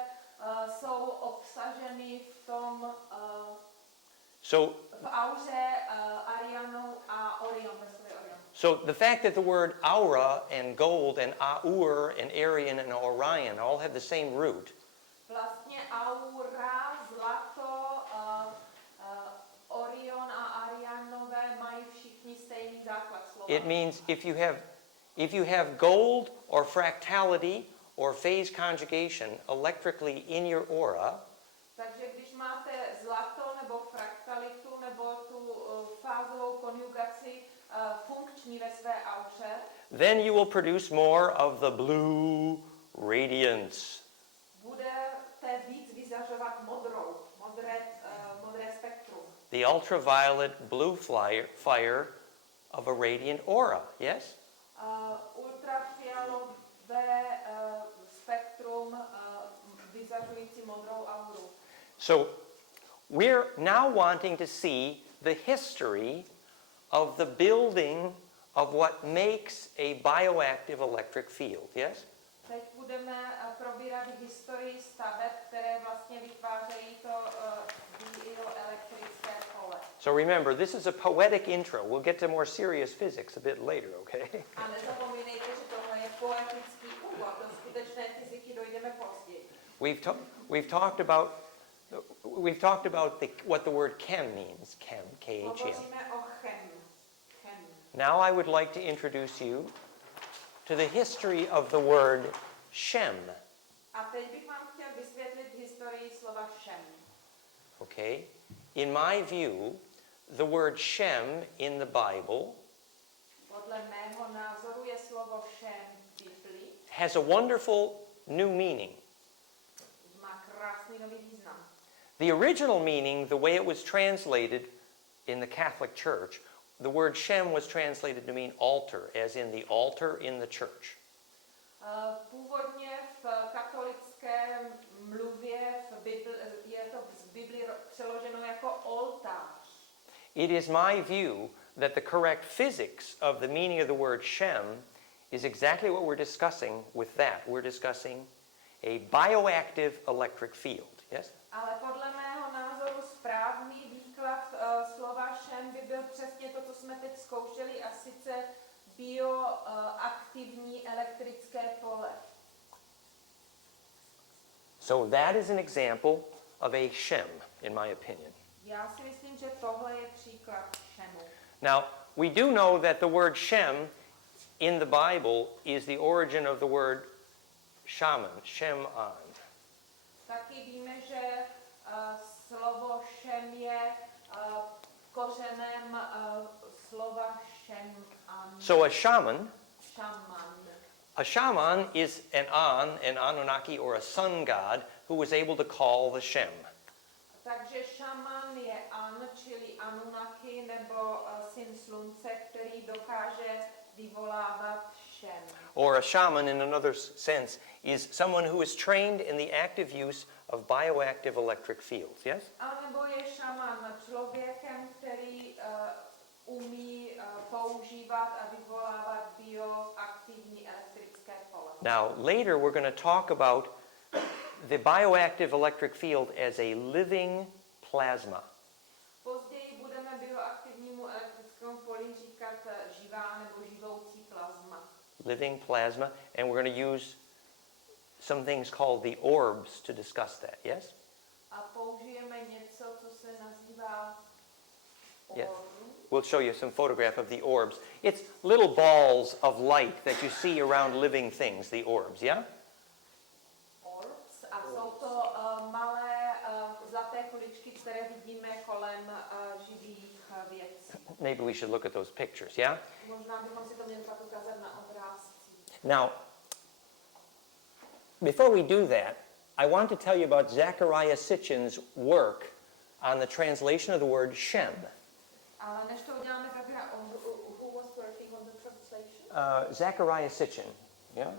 jsou obsaženy v tom v auře Arianu a Orion, ve slově Orion. So the fact that the word aura and gold and Aur and Arian and Orion all have the same root. Vlastně aura, zlato, Orion a Arianové mají všichni stejný základ slova. It means if you have gold or fractality or phase conjugation electrically in your aura, Takže když máte zlato nebo fraktalitu nebo tu fázovou konjugaci funkční ve své auře, then you will produce more of the blue radiance. Budete víc vyzařovat modré spektrum. The ultraviolet blue fire of a radiant aura, yes? Ultrafialové vyjadřující modrou auru. So we're now wanting to see the history of the building of what makes a bioactive electric field, yes? Teď budeme probírat historii staveb, které vlastně vytvářejí to bioelektrické pole. So remember, this is a poetic intro. We'll get to more serious physics a bit later, okay? A nezapomínejte, že tohle je poetický úvod. Do skutečné fyziky dojdeme později. We've talked about what the word chem means. Chem, K-H-E-M. Hovoříme o chem. Now I would like to introduce you to the history of the word Shem. A teď bych vám chtěl vysvětlit historii slova Shem. Okay? In my view, the word Shem in the Bible Podle mého názoru je slovo Shem v Biblii. has a wonderful new meaning. Má krásný nový význam. The original meaning, the way it was translated in the Catholic Church, the word Shem was translated to mean altar, as in the altar in the church. Původně v katolické mluvě je to z Bibli přeloženo jako oltář. It is my view that the correct physics of the meaning of the word Shem is exactly what we're discussing with that. We're discussing a bioactive electric field, yes? Ale podle mého názoru správný výklad slova Shem by byl přesně to, co jsme teď zkoušeli, a sice bioaktivní elektrické pole. So that is an example of a Shem, in my opinion. Já si myslím, že tohle je příklad Shemu. Now, we do know that the word Shem in the Bible is the origin of the word shaman, Shem-an. Taky víme, že slovo Shem je kořenem slova Shem-an. So a shaman Šaman. is an Anunnaki or a sun god who was able to call the Shem. Takže šaman je An, čili Anunnaki, nebo syn slunce, který dokáže vyvolávat Shem. Or a shaman, in another sense, is someone who is trained in the active use of bioactive electric fields, yes? A nebo je šaman člověkem, který umí používat a vyvolávat bioaktivní elektrické pole. Now, later we're going to talk about the bioactive electric field as a living plasma. Později budeme bioaktivnímu elektrickému poli říkat živá nebo živoucí plazma. Living plasma, and we're going to use some things called the orbs to discuss that, yes? A použijeme něco, co se nazývá Yes. orb. We'll show you some photograph of the orbs. It's little balls of light that you see around living things, the orbs, yeah? Orbs. A jsou to malé zlaté kuličky, které vidíme kolem živých věcí. Maybe we should look at those pictures, yeah? Možná bychom si to měli pak ukázat na obrázcích. Now, before we do that, I want to tell you about Zecharia Sitchin's work on the translation of the word Shem. Ale než to uděláme, tak who was working on the translation? Zecharia Sitchin, yeah?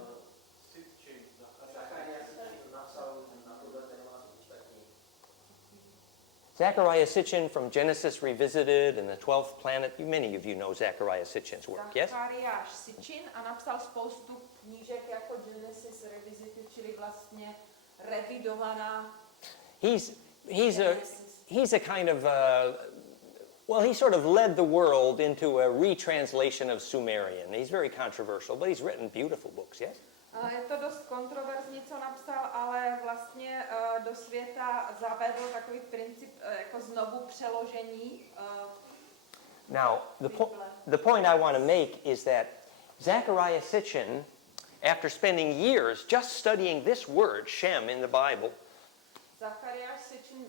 Zecharia Sitchin from Genesis Revisited and the 12th Planet. Many of you know Zecharia Sitchin's work, yes? Zachariáš Sitchin a napsal spoustu knížek jako Genesis Revisited, čili vlastně revidovaná He's a kind of, well, he sort of led the world into a retranslation of Sumerian. He's very controversial, but he's written beautiful books, yes? Je to dost kontroverzní, co napsal, ale vlastně do světa zavedl takový princip jako znovu přeložení. Now, the point I want to make is that Zecharia Sitchin, after spending years just studying this word, Shem, in the Bible, Zachariáš Sitchin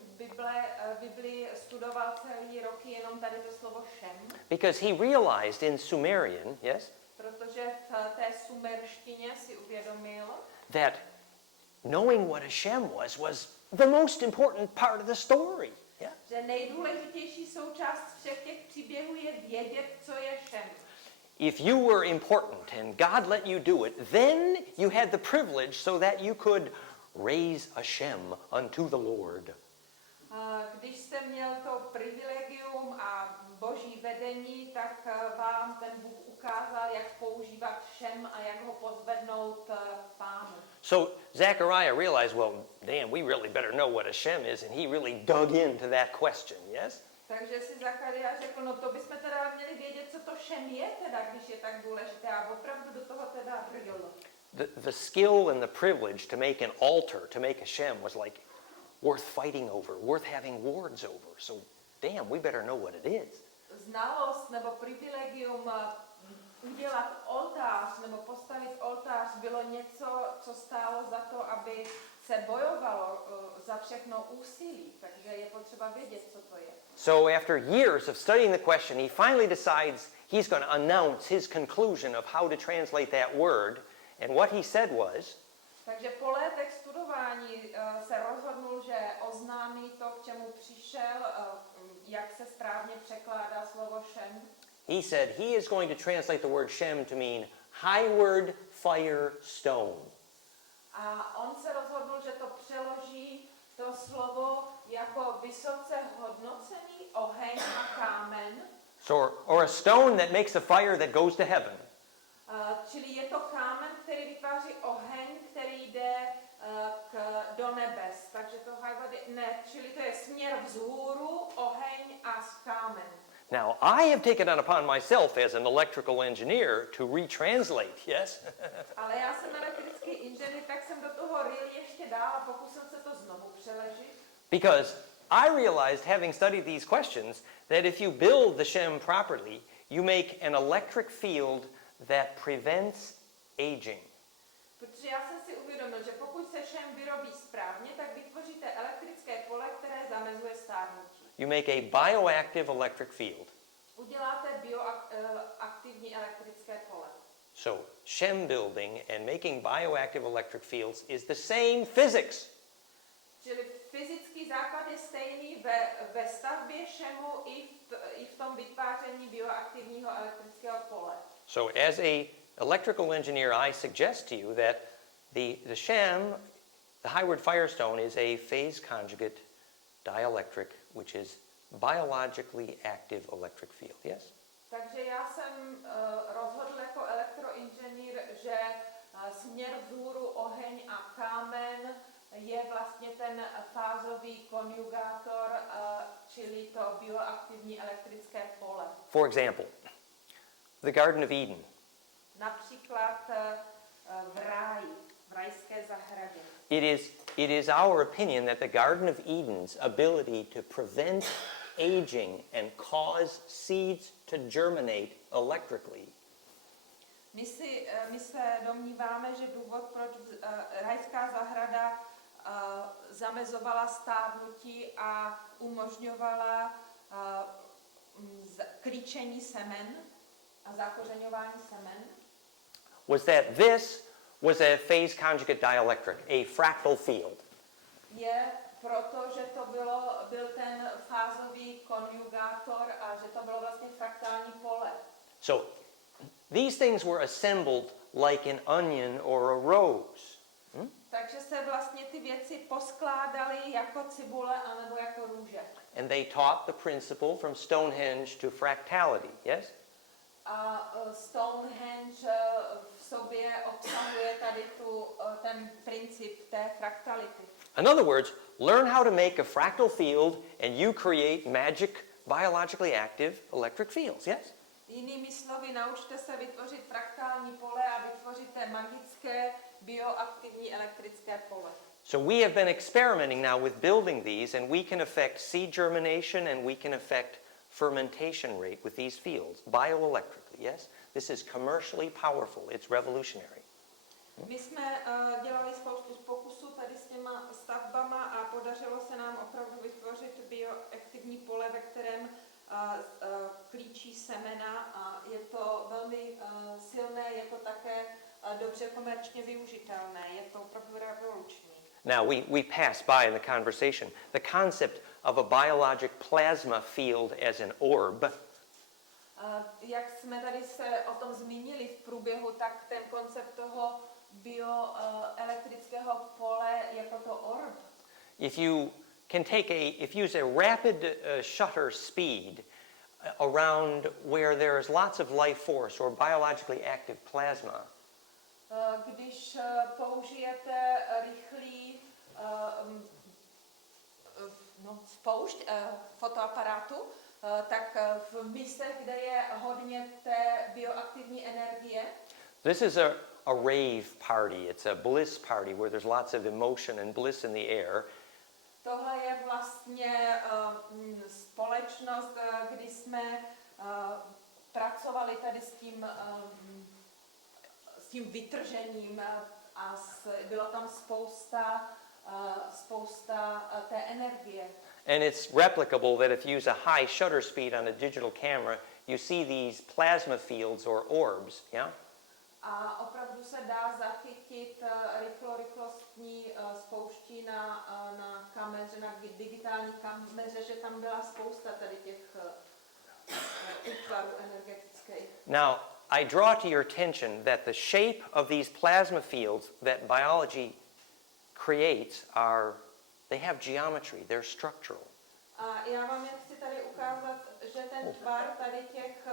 Biblii studoval celý roky jenom tady to slovo Shem, because he realized in Sumerian, yes, protože v té sumerštině si uvědomil, that knowing what a Shem was the most important part of the story. Yeah? že nejdůležitější součást všech těch příběhů je vědět, co je Shem. If you were important and God let you do it, then you had the privilege so that you could raise a shem unto the Lord. Když jste měl to privilegium a boží vedení, tak vám ten Bůh ukázal, jak používat šem a jak ho pozvednout k Pánu. So Zechariah realized, well, damn, we really better know what a shem is, and he really dug into that question, yes? Takže si Zachariáš řekl, no to bychom teda měli vědět, co to šem je teda, když je tak důležité, a opravdu do toho teda hrl. The skill and the privilege to make an altar, to make a shem, was like worth fighting over, worth having wars over. So, damn, we better know what it is. Znalost nebo privilegium udělat oltář nebo postavit oltář bylo něco, co stálo za to, aby se bojovalo za všechno úsilí. Takže je potřeba vědět, co to je. So after years of studying the question, he finally decides he's going to announce his conclusion of how to translate that word. And what he said was, takže po letech studování se rozhodnul, že oznámí to, k čemu přišel, jak se správně překládá slovo šem. he said he is going to translate the word shem to mean highward fire stone. A on se rozhodl, že to přeloží to slovo jako vysoce hodnocený oheň a kámen. So, or a stone that makes a fire that goes to heaven. Čili je to kámen, který vytváří oheň, který jde do nebes. Takže to čili to je směr vzhůru, oheň a kámen. Now, I have taken it upon myself as an electrical engineer to retranslate, yes? Ale já jsem elektrický inženýr, tak jsem do toho ryl ještě dál a pokusil se to znovu přeložit. Because I realized, having studied these questions, that if you build the shem properly, you make an electric field that prevents aging. Protože já jsem si uvědomil, že pokud se šem vyrobí správně, tak vytvoříte elektrické pole, které zamezuje stárnutí. You make a bioactive electric field. Uděláte bioaktivní elektrické pole. So, shem building and making bioactive electric fields is the same physics. Čili fyzický základ je stejný ve stavbě šemu i v tom vytváření bioaktivního elektrického pole. So, as a electrical engineer, I suggest to you that the shem, the highward firestone, is a phase conjugate dielectric, which is biologically active electric field. Yes? Takže já jsem rozhodl jako elektroinženýr, že směr vzhůru, oheň a kámen je vlastně ten fázový konjugátor, čili to bioaktivní elektrické pole. For example, the Garden of Eden. Například v ráji, v rajské zahradě. It is our opinion that the Garden of Eden's ability to prevent aging and cause seeds to germinate electrically My se domníváme, že důvod, proč rajská zahrada zamezovala stárnutí a umožňovala klíčení semen a zakořeňování semen, was that this was a phase conjugate dielectric, a fractal field. je proto, že to byl ten fázový konjugátor a že to bylo vlastně fraktální pole. So these things were assembled like an onion or a rose. Takže se vlastně ty věci poskládaly jako cibule anebo jako růže. And they taught the principle from Stonehenge to fractality, yes? A Stonehenge v sobě obsahuje tady ten princip té fraktality. In other words, learn how to make a fractal field and you create magic, biologically active electric fields, yes? Jinými slovy, naučte se vytvořit fraktální pole a vytvoříte magické bioaktivní elektrické pole. So we have been experimenting now with building these, and we can affect seed germination and we can affect fermentation rate with these fields, bioelectrically, yes? This is commercially powerful. It's revolutionary. My jsme dělali spoustu pokusů tady s těma stavbama a podařilo se nám opravdu vytvořit bioaktivní pole, ve kterém klíčí semena a je to velmi silné, je to také dobře komerčně využitelné, je to opravdu revoluční. Now, we passed by in the conversation the concept of a biologic plasma field as an orb. Jak jsme tady se o tom zmínili v průběhu, tak ten koncept toho bioelektrického pole jako to orb. If you use a rapid shutter speed around where there is lots of life force or biologically active plasma, Když použijete rychlý spoušť fotoaparátu, tak v místech, kde je hodně té bioaktivní energie, this is a rave party. It's a bliss party where there's lots of emotion and bliss in the air. tohle je vlastně společnost, kdy jsme pracovali tady s tím vytržením a bylo tam spousta té energie. And it's replicable that if you use a high shutter speed on a digital camera, you see these plasma fields or orbs, yeah? A opravdu se dá zachytit rychlostní spouští na kameře, na digitální kameře, že tam byla spousta tady těch útvarů energetických. Now, I draw to your attention that the shape of these plasma fields that biology creates they have geometry, they're structural. A já vám jen chci tady ukázat, že ten tvar tady těch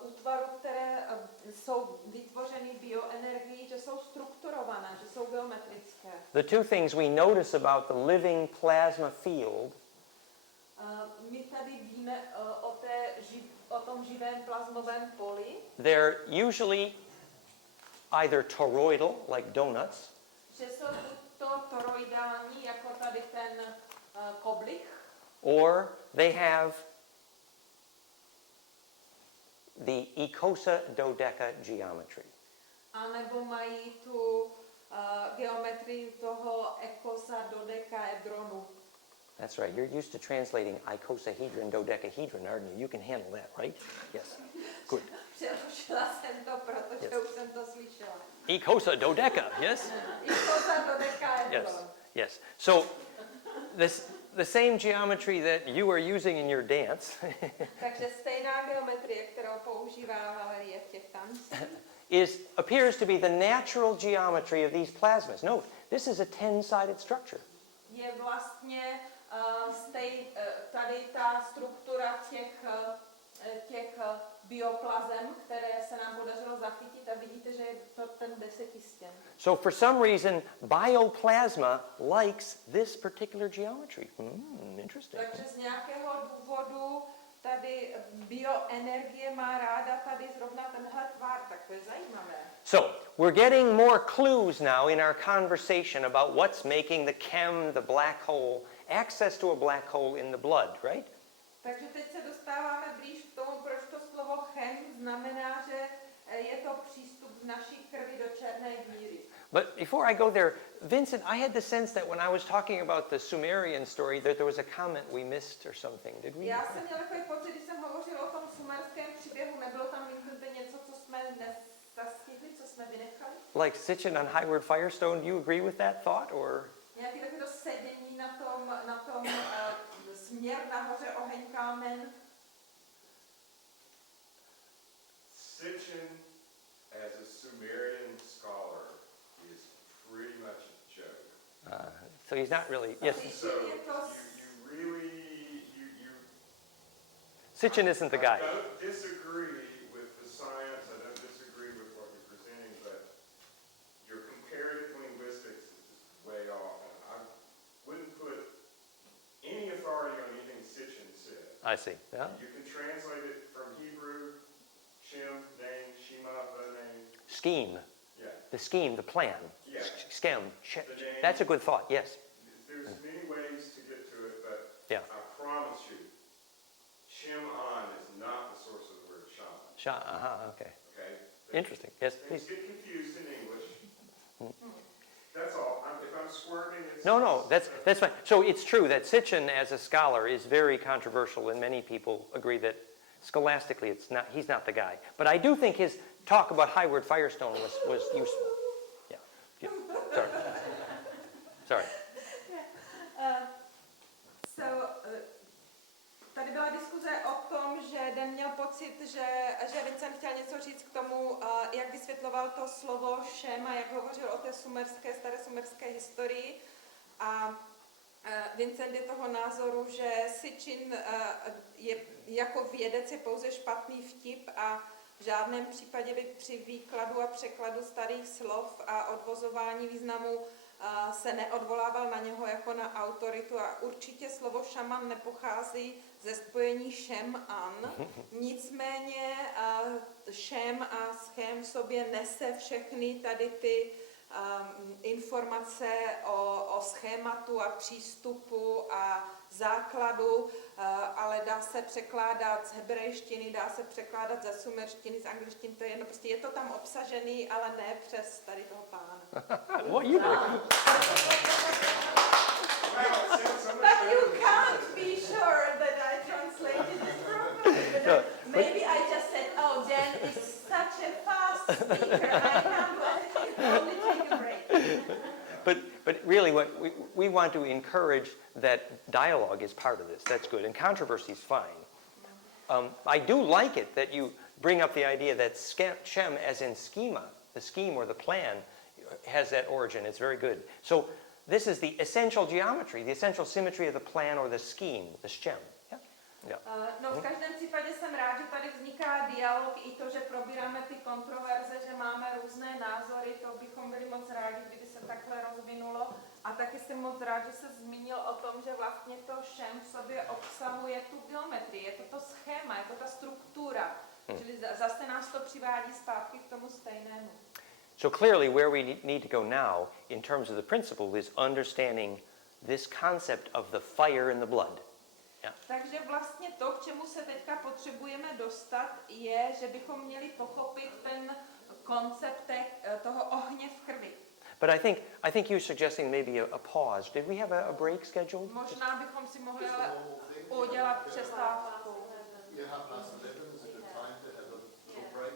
útvarů, které jsou vytvořeny bioenergií, že jsou strukturované, že jsou geometrické. The two things we notice about the living plasma field My tady víme o tom živém plazmovém poli. they're usually either toroidal, like donuts, Že jsou to toroidální, jako tady ten koblich, or they have the icosadodeca geometry. a nebo mají tu geometrii toho ikosadodecaedronu. That's right. You're used to translating icosahedron, dodecahedron, aren't you? You can handle that, right? Yes. Good. Přeložila jsem to, protože Yes. už jsem to slyšela. Icosadodeca, yes? Ikosadodecaedron. Yes. Yes. So the same geometry that you are using in your dance Takže stejná geometrie, kterou používá Valerie v těch tancích, appears to be the natural geometry of these plasmas. Note, this is a 10-sided structure. je vlastně tady ta struktura těch bioplazem, které se nám podařilo zachytit a vidíte, že je to ten desetistěn. So for some reason, bioplasma likes this particular geometry. Interesting. Takže z nějakého důvodu tady bioenergie má ráda tady zrovna tenhle tvar, tak to je zajímavé. So, we're getting more clues now in our conversation about what's making the chem, the black hole, access to a black hole in the blood, right? Takže teď se dostáváme blíž k tomu, proč to slovo chem znamená, že je to přístup z naší krvi do černé díry. But before I go there, Vincent, I had the sense that when I was talking about the Sumerian story that there was a comment we missed or something. Did we? Já jsem měla takový pocit, když jsem hovořila o tom sumerském příběhu, nebylo tam něco, co jsme nezastihli, co jsme vynechali? Like Sitchin on Highward Firestone, do you agree with that thought, or? Nějaké takové sedění na tom směr nahoře oheň kámen. Sitchin, as a Sumerian scholar, is pretty much a joke. So he's not really, yes. So you really, Sitchin isn't the guy. I don't disagree with the science, I don't disagree with what you're presenting, but your comparative linguistics is just way off. And I wouldn't put any authority on anything Sitchin said. I see. Yeah. You can translate it from Hebrew, Shem, name, Shema, the name. Scheme. Yeah. The scheme, the plan. Yeah. Schem. The name. That's a good thought, yes. There's many ways to get to it, but Yeah. I promise you, Shim'an is not the source of the word shaman. Okay. Okay? Interesting. Yes, Things please. get confused in English. That's all. If I'm squirming, it's... No, that's fine. So it's true that Sitchin as a scholar is very controversial, and many people agree that scholastically he's not the guy. But I do think his talk about Highward Firestone was useful. Yeah. Sorry. Tady byla diskuze o tom, že Den měl pocit, že Vincent chtěl něco říct k tomu jak vysvětloval to slovo šem a jak hovořil o té staré sumerské historii. A Vincent je toho názoru, že Sitchin je jako vědec je pouze špatný vtip a v žádném případě by při výkladu a překladu starých slov a odvozování významu se neodvolával na něho jako na autoritu a určitě slovo šaman nepochází ze spojení šem an, nicméně šem a schem v sobě nese všechny tady ty informace o schématu a přístupu a základu, ale dá se překládat z hebrejštiny, dá se překládat ze sumerštiny, z angličtiny, to je jedno, prostě je to tam obsažený, ale ne přes tady toho pána. What you do? But you can't be sure that I translated it properly. No, Maybe I just said, oh, Dan is such a fast speaker, I can't only take a break. But really what we want to encourage that dialogue is part of this. That's good. And controversy is fine. I do like it that you bring up the idea that Shem, as in schema, the scheme or the plan, has that origin. It's very good. So this is the essential geometry, the essential symmetry of the plan or the scheme, the Shem. No, v každém případě jsem rád, že tady vzniká dialog i to, že probíráme ty kontroverze, že máme různé názory, to bychom byli moc rádi, kdyby se takhle rozvinulo. A taky jsem moc rád, že se zmínil o tom, že vlastně to šem v sobě obsahuje tu geometrii, je to schéma, je to ta struktura. Čili zase nás to přivádí zpátky k tomu stejnému. So clearly where we need to go now in terms of the principle is understanding this concept of the fire in the blood. Yeah. Takže vlastně to, k čemu se teďka potřebujeme dostat, je, že bychom měli pochopit ten koncept toho ohně v krvi. But I think you're suggesting maybe a pause. Did we have a break scheduled? Možná bychom si mohli ale udělat přestávku.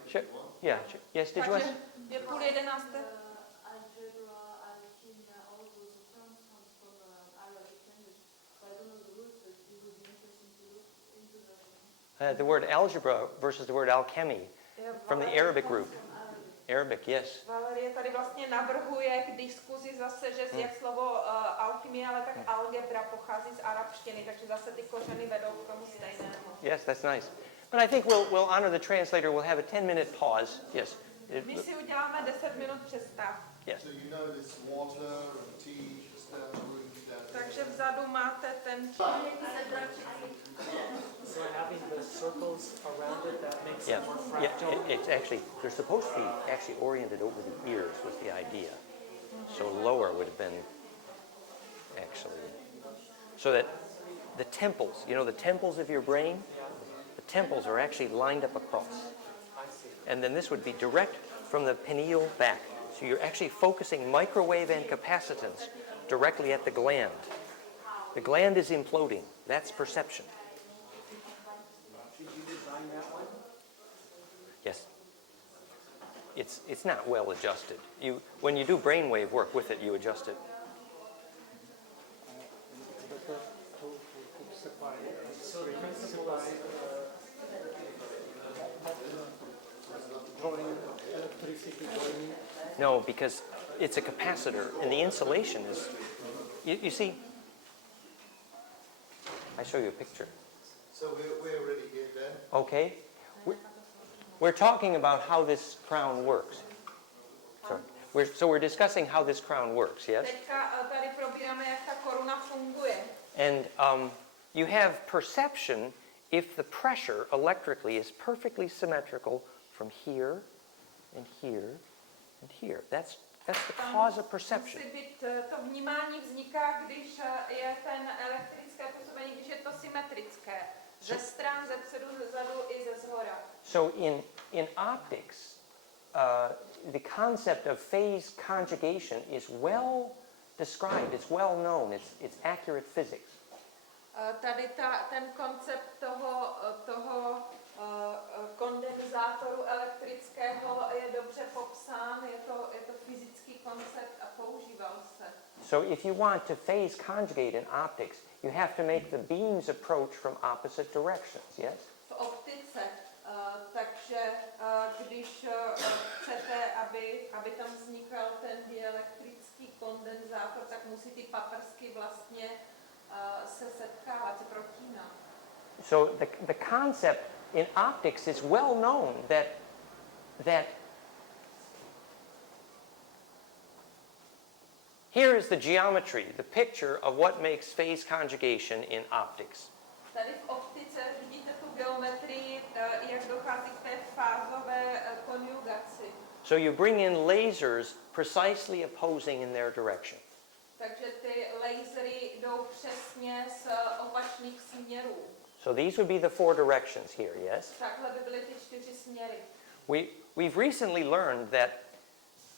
Sure. Yeah. Yes, did you want? Takže je 10:30. The word algebra versus the word alchemy from the Arabic root. Arabic, yes. Valerie tady vlastně navrhuje k diskuzi zase, že jak slovo alchymie, ale tak algebra pochází z arabštiny, takže zase ty kořeny vedou k tomu stejnému. Yes, that's nice. But I think we'll honor the translator. We'll have a 10-minute pause. Yes. My si uděláme 10 minut přestávku. Yes. So you know this water and tea just down the room down. Takže vzadu máte ten So having the circles around it, that makes Yeah. it more Yeah. fractal. It's actually they're supposed to be actually oriented over the ears was the idea. So lower would have been actually so that the temples, you know, the temples of your brain, the temples are actually lined up across. I see. And then this would be direct from the pineal back. So you're actually focusing microwave and capacitance directly at the gland. The gland is imploding. That's perception. Did you design that one? Yes. It's not well adjusted. When you do brainwave work with it, you adjust it. So the principle is drawing electricity going. No, because it's a capacitor, and the insulation is. You see. I show you a picture. So we're already here then. Okay. We're talking about how this crown works. Sorry. We're discussing how this crown works, yes? Teďka tady probíráme, jak ta koruna funguje. And you have perception if the pressure electrically is perfectly symmetrical from here and here and here. That's the cause of perception. Musí být, to vnímání vzniká, když je ten elektrické působení, když je to symetrické. Ze stran, ze předu, ze zadu i ze zhora. So in optics, the concept of phase conjugation is well described. It's well known. It's accurate physics. Tady ten koncept toho kondenzátoru elektrického je dobře popsán, je to fyzický koncept a používal se. So if you want to phase conjugate in optics, you have to make the beams approach from opposite directions, yes? V optice, takže když chcete, aby tam vznikal ten dielektrický kondenzátor, tak musí ty paprsky vlastně se setkávat, se protínat. So the concept in optics is well known that here is the geometry, the picture of what makes phase conjugation in optics. Tady v optice vidíte tu geometrii, jak dochází k té fázové konjugaci. So you bring in lasers precisely opposing in their direction. Takže ty lasery jdou přesně z opačných směrů. So these would be the 4 directions here, yes? Takhle by byly ty 4 směry. We've recently learned that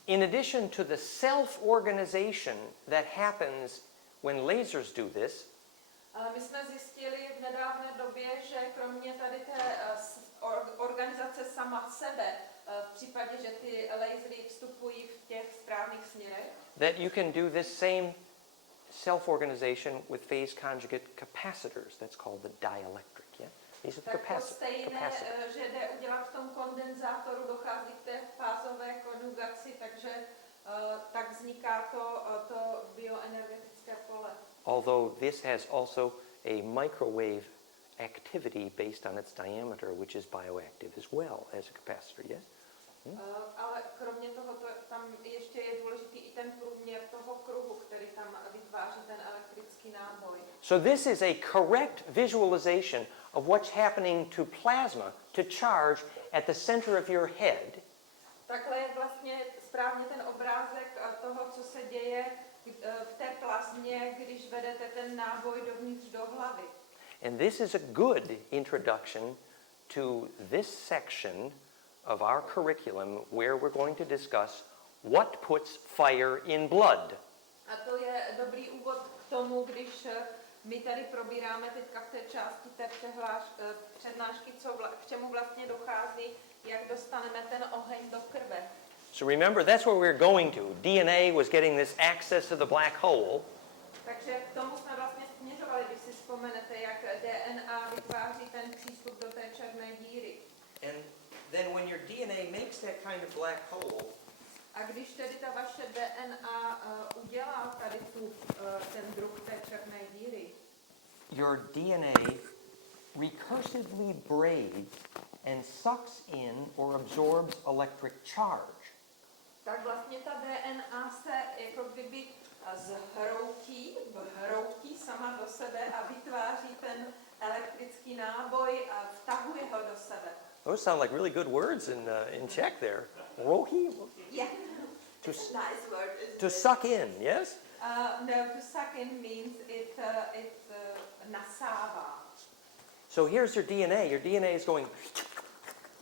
in addition to the self-organization that happens when lasers do this, My jsme zjistili v nedávné době, že kromě tady té organizace sama sebe, v případě, že ty lasery vstupují v těch správných směrech, that you can do this same self-organization with phase conjugate capacitors. That's called the dielectric, yeah? These are the tak to stejné, capacitors. že jde udělat v tom kondenzátoru, dochází k té fázové konjugaci, takže tak vzniká to bioenergetické pole. Although this has also a microwave activity based on its diameter, which is bioactive as well as a capacitor, yes? Ale kromě toho tam ještě je důležitý i ten průměr toho kruhu, který tam vytváří ten elektrický náboj. So this is a correct visualization of what's happening to plasma, to charge at the center of your head. Takhle je vlastně správně ten obrázek toho, co se děje v té plazmě, když vedete ten náboj dovnitř do hlavy. And this is a good introduction to this section of our curriculum where we're going to discuss what puts fire in blood. A to je dobrý úvod k tomu, když my tady probíráme teďka v té části té přednášky, k čemu vlastně dochází, jak dostaneme ten oheň do krve. So remember, that's where we're going to. DNA was getting this access to the black hole. Takže k tomu jsme vlastně směřovali, když si vzpomenete, jak DNA vytváří ten přístup do té černé díry. And then when your DNA makes that kind of black hole, A když tedy ta vaše DNA udělá tady ten druh té černé díry, your DNA recursively braids and sucks in or absorbs electric charge. tak vlastně ta DNA se jako kdyby vhroutí sama do sebe a vytváří ten elektrický náboj a vtahuje ho do sebe. Those sound like really good words in Czech there. Rohi? Yeah, To, it's a nice word, isn't to it? suck in, yes? No, to suck in means it nasává. So here's your DNA. Your DNA is going,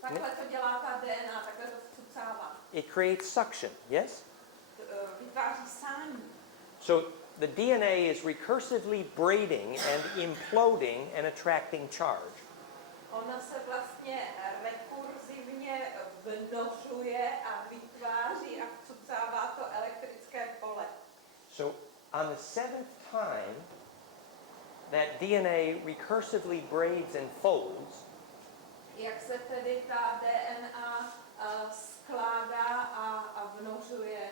Takhle to dělá ta DNA, takhle to vcucává. it creates suction, yes? Vytváří sání. So the DNA is recursively braiding and imploding and attracting charge. Ona se vlastně rekurzivně vnořuje a vytváří a vcucává to elektrické pole. So on the 7th time that DNA recursively braids and folds, Jak se tedy ta DNA skládá a vnořuje.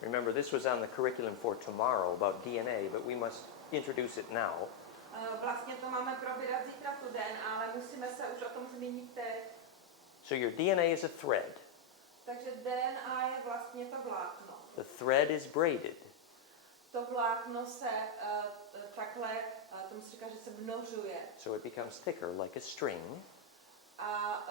remember this was on the curriculum for tomorrow about DNA, but we must introduce it now. Vlastně to máme probírat zítra tu DNA, ale musíme se už o tom zmínit teď. So your DNA is a thread. Takže DNA je vlastně to vlákno. The thread is braided. To vlákno se takhle, tomu se říká, že se množuje So it becomes thicker like a string. a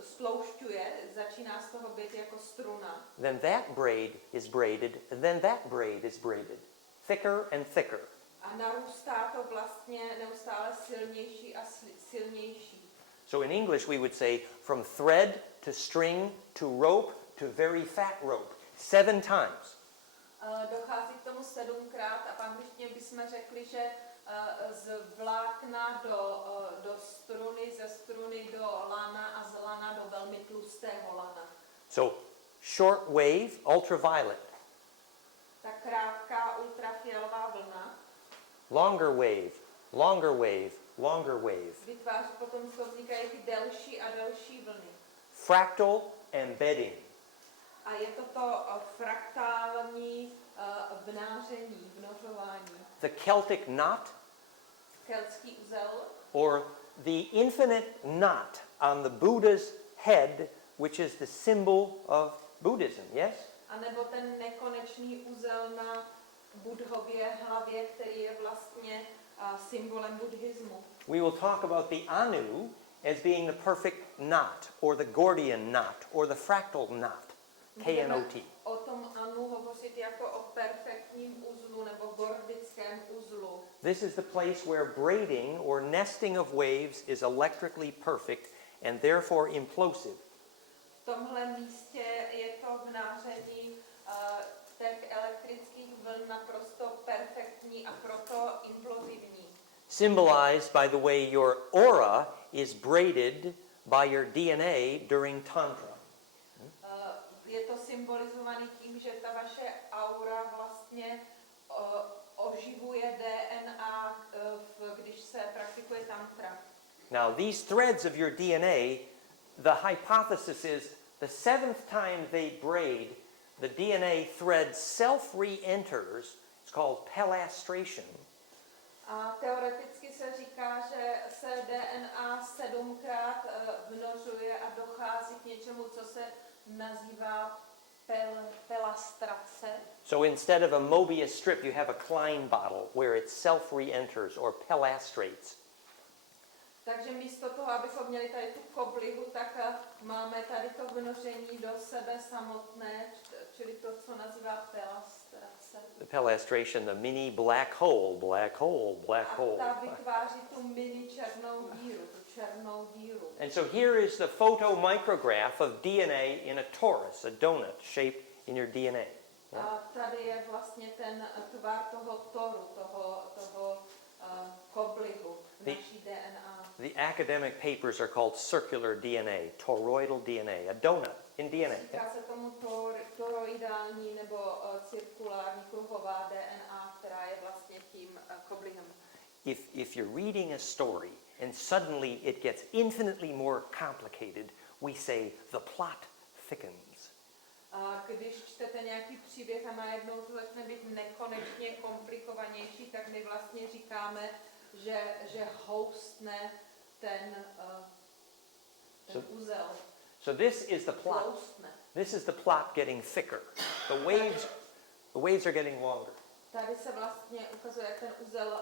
sploušťuje, začíná z toho být jako struna. Then that braid is braided, and then that braid is braided. Thicker and thicker. A narůstá to vlastně neustále silnější a silnější. So in English we would say from thread to string to rope to very fat rope. 7 times. Dochází k tomu 7krát a v angličtině bychom řekli, že z vlákna do struny, ze struny do lana a z lana do velmi tlustého lana. So short wave, ultraviolet. Ta krátká ultrafialová vlna Longer wave, longer wave, longer wave. vytváří potom, co vznikají ty delší a delší vlny. fractal embedding. A je to fraktální vnáření, vnořování. The Celtic knot, Keltský uzel, or the infinite knot on the Buddha's head, which is the symbol of Buddhism, yes? a nebo ten nekonečný uzel na Budhově hlavě, který je vlastně symbolem buddhismu. We will talk about the Anu as being the perfect knot, or the Gordian knot, or the fractal knot, K-N-O-T. O tom Anu hovořit jako o perfektním uzlu nebo gordickém uzlu. This is the place where braiding or nesting of waves is electrically perfect and therefore implosive. V tomhle místě je to vnáření těch elektrických vln naprosto perfektní a proto implozivní. Symbolized by the way your aura is braided by your DNA during Tantra. Je to symbolizovaný tím, že ta vaše aura vlastně oživuje DNA, když se praktikuje tantra. Now, these threads of your DNA, the hypothesis is the seventh time they braid, the DNA thread self-re-enters. It's called pelastration. A teoreticky se říká, že se DNA 7krát vnořuje a dochází k něčemu, co se nazývá pelastrace. So instead of a Mobius strip, you have a Klein bottle where it self-re-enters or pelastrates. Takže místo toho, abychom měli tady tu koblihu, tak máme tady to vnoření do sebe samotné, čili to, co nazývá pelastrace. The pelastration, the mini black hole, black hole, black hole. A ta vytváří tu mini černou díru, tu černou díru. And so here is the photomicrograph of DNA in a torus, a donut shaped in your DNA. A tady je vlastně ten tvar toho toru, toho koblihu, naší DNA. The academic papers are called circular DNA, toroidal DNA, a donut in DNA. Říká se tomu toroidální nebo cirkulární kruhová DNA, která je vlastně tím koblihem. If you're reading a story and suddenly it gets infinitely more complicated, we say the plot thickens. A když čtete nějaký příběh a najednou to začne být nekonečně komplikovanější, tak my vlastně říkáme, že houstne ten uzel. So this is the plot. Houstne. This is the plot getting thicker. The waves are getting longer. Tady se vlastně ukazuje, jak ten uzel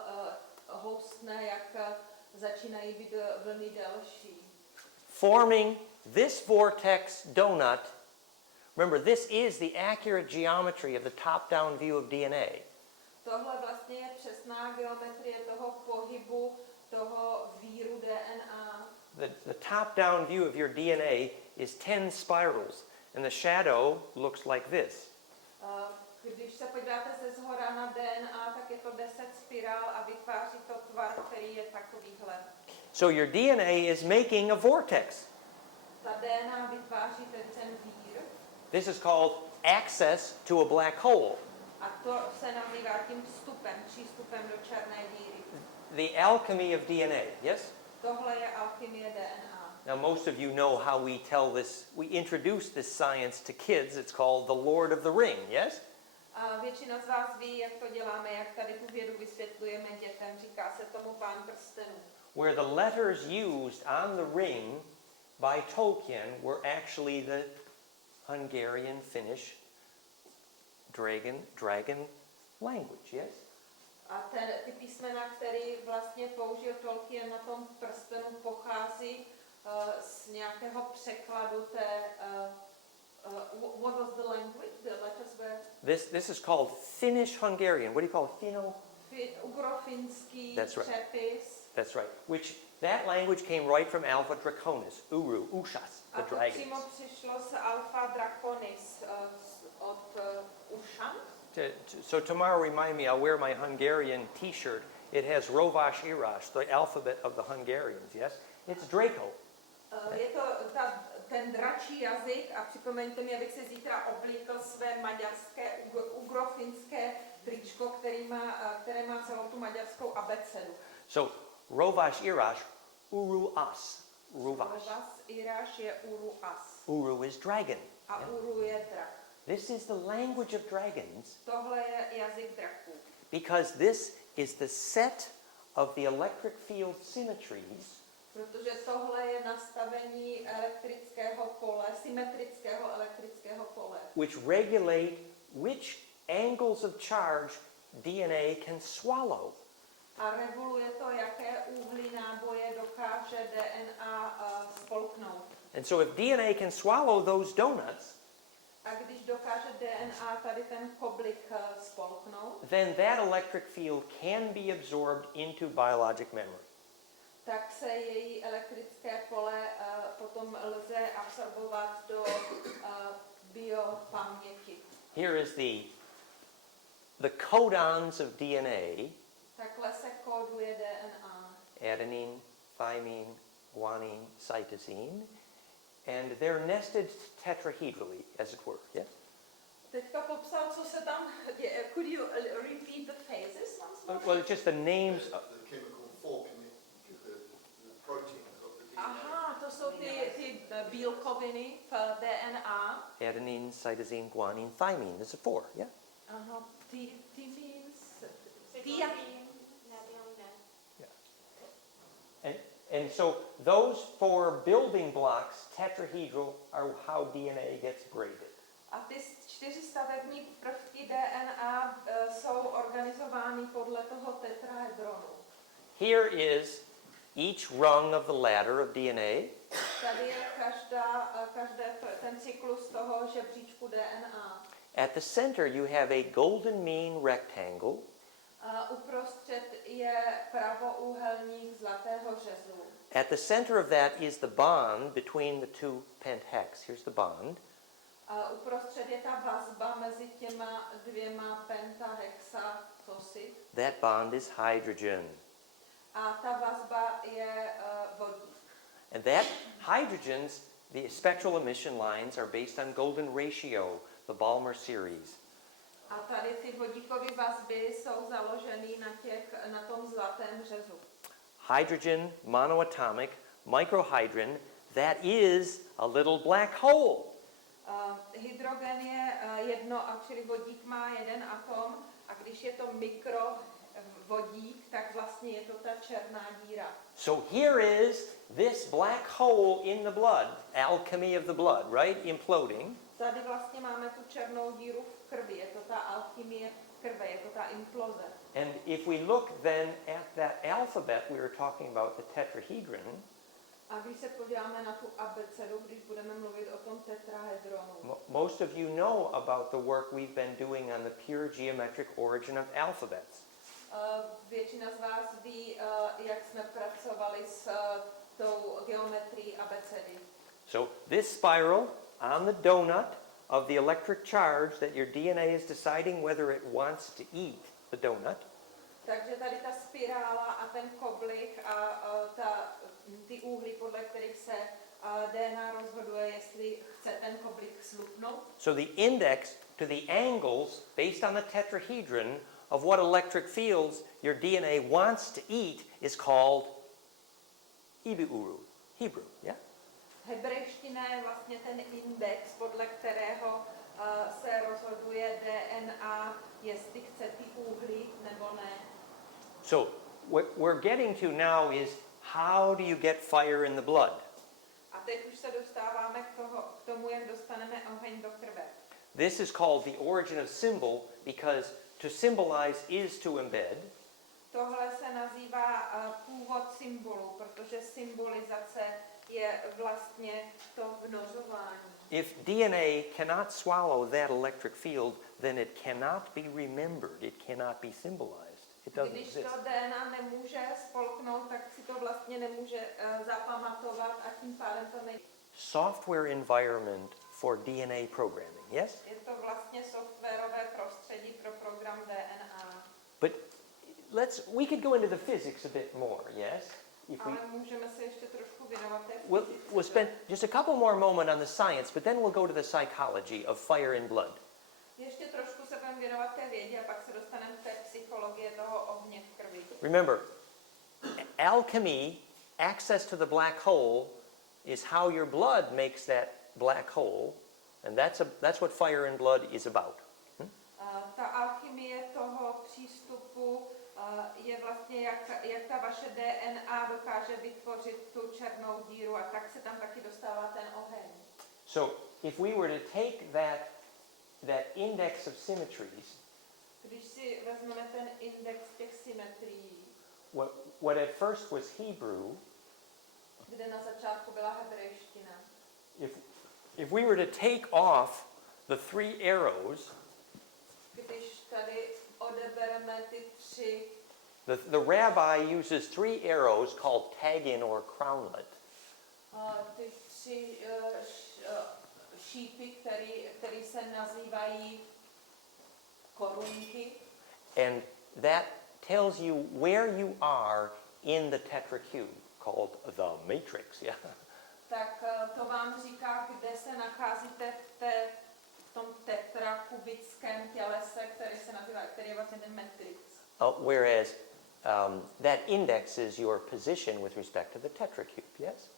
houstne, jak začínají být vlny delší. Forming this vortex donut. Remember, this is the accurate geometry of the top-down view of DNA. Tohle vlastně je přesná geometrie toho pohybu, toho víru DNA. The top-down view of your DNA is 10 spirals, and the shadow looks like this. Když se podíváte ze zhora na DNA, tak je to 10 spirál a vytváří to tvar, který je takovýhle. So your DNA is making a vortex. Ta DNA vytváří ten vír This is called access to a black hole. a to se nazývá tím vstupem, přístupem do černé díry. The alchemy of DNA, yes? Tohle je alchymie DNA. Now most of you know how we tell this, we introduce this science to kids. It's called the Lord of the Ring, yes? A většina z vás ví, jak to děláme, jak tady tu vědu vysvětlujeme dětem. Říká se tomu Pán prstenů. Where the letters used on the ring by Tolkien were actually the Hungarian, Finnish, dragon language, yes? A ty písmena, který vlastně použil Tolkien na tom prstenu, pochází z nějakého překladu té what was the language? The letters were This is called Finnish Hungarian. What do you call it? Finno? ugrofinský That's right. přepis. That's right. Which that language came right from Alpha Draconis, Uru, Ushas, A the to přímo dragons. přišlo z Alpha Draconis od Ušan. So tomorrow, remind me, I'll wear my Hungarian T-shirt. It has Rovás Írás, the alphabet of the Hungarians. Yes, it's Draco. Je to ten dračí jazyk a připomeňte mi, abych se zítra oblíkl své maďarské ugrofinské tričko, které má celou tu maďarskou abecedu. So Rovás Írás, Uru As, Ruvás. Rovás Írás je Uru As. Uru is dragon. a Uru je drak. This is the language of dragons Tohle je jazyk draků. because this is the set of the electric field symmetries Protože tohle je nastavení elektrického pole, symetrického elektrického pole, which regulate which angles of charge DNA can swallow. a reguluje to, jaké úhly náboje dokáže DNA spolknout. And so if DNA can swallow those donuts, A když dokáže DNA tady ten koblik spolknout, then that electric field can be absorbed into biologic memory. tak se její elektrické pole potom lze absorbovat do biopaměti. Here is the codons of DNA, Takhle se kóduje DNA. adenine, thymine, guanine, cytosine, and they're nested tetrahedrally, as it were. Yes? Teďka popsal, co se tam děje. Could you repeat the phases once more? Well, it's just the names. The chemical forming, the proteins of the DNA. Aha, to jsou ty bílkoviny v DNA. Adenine, cytosine, guanine, thymine. There's 4, yeah? Aha, ty means... And so those 4 building blocks, tetrahedral, are how DNA gets graded. A ty 4 stavební prvky DNA jsou organizovány podle toho tetrahedronu. Here is each rung of the ladder of DNA. Tady je ten cyklus toho žebříčku DNA. At the center you have a golden mean rectangle. Uprostřed je pravoúhelník zlatého řezu. At the center of that is the bond between the 2 pentahex. Here's the bond. Uprostřed je ta vazba mezi těma 2 pentahexatosy. That bond is hydrogen. A ta vazba je vodík. And that hydrogens, the spectral emission lines are based on golden ratio, the Balmer series. A tady ty vodíkové vazby jsou založeny na tom zlatém řezu. Hydrogen, monoatomic, microhydrogen, that is a little black hole. Hydrogen je čili vodík má jeden atom, a když je to mikrovodík, tak vlastně je to ta černá díra. So here is this black hole in the blood, alchemy of the blood, right? Imploding. Tady vlastně máme tu černou díru v krvi, je to ta alchymie krve, je to ta imploze. And if we look then at that alphabet we were talking about, the tetrahedron, A když se podíváme na tu abecedu, když budeme mluvit o tom tetrahedronu, most of you know about the work we've been doing on the pure geometric origin of alphabets. většina z vás ví, jak jsme pracovali s tou geometrií abecedy. So this spiral on the donut of the electric charge that your DNA is deciding whether it wants to eat the donut. Takže tady ta spirála a ten koblik a ty úhly, podle kterých se DNA rozhoduje, jestli chce ten koblik slupnout. So the index to the angles based on the tetrahedron of what electric fields your DNA wants to eat is called Hebrew, yeah? Hebrejština je vlastně ten index, podle kterého se rozhoduje DNA, jestli chce ty úhly nebo ne. So what we're getting to now is how do you get fire in the blood? A teď už se dostáváme k tomu, jak dostaneme oheň do krve. This is called the origin of symbol because to symbolize is to embed. Tohle se nazývá původ symbolu, protože symbolizace je vlastně to vnořování. If DNA cannot swallow that electric field, then it cannot be remembered. It cannot be symbolized. It doesn't Když exist. to DNA nemůže spolknout, tak si to vlastně nemůže zapamatovat a tím pádem to nejde. Software environment for DNA programming, yes? Je to vlastně softwarové prostředí pro program DNA. But we could go into the physics a bit more, yes? Ale můžeme se ještě trošku věnovat té We'll spend just a couple more moments on the science, but then we'll go to the psychology of fire in blood. Ještě trošku se budeme věnovat té vědě a pak se dostaneme k té psychologie toho ohně v krvi. Remember, alchemy, access to the black hole, is how your blood makes that black hole, and that's what fire and blood is about. Ta alchymie toho přístupu je vlastně, jak ta vaše DNA dokáže vytvořit tu černou díru, a tak se tam taky dostává ten oheň. So if we were to take that index of symmetries, Když si vezmeme ten index těch symetrií, what at first was Hebrew, kde na začátku byla hebrejština, if we were to take off the three arrows, když tady odebereme ty tři, the rabbi uses three arrows called tagin or crownlet. ty tři šípy, které se nazývají korunky, And that tells you where you are in the tetracube, called the matrix. Yeah. tak to vám říká, kde se nacházíte v tom tetrakubickém tělese, který je vlastně ten matrix. Whereas that indexes your position with respect to the tetracube. Yes.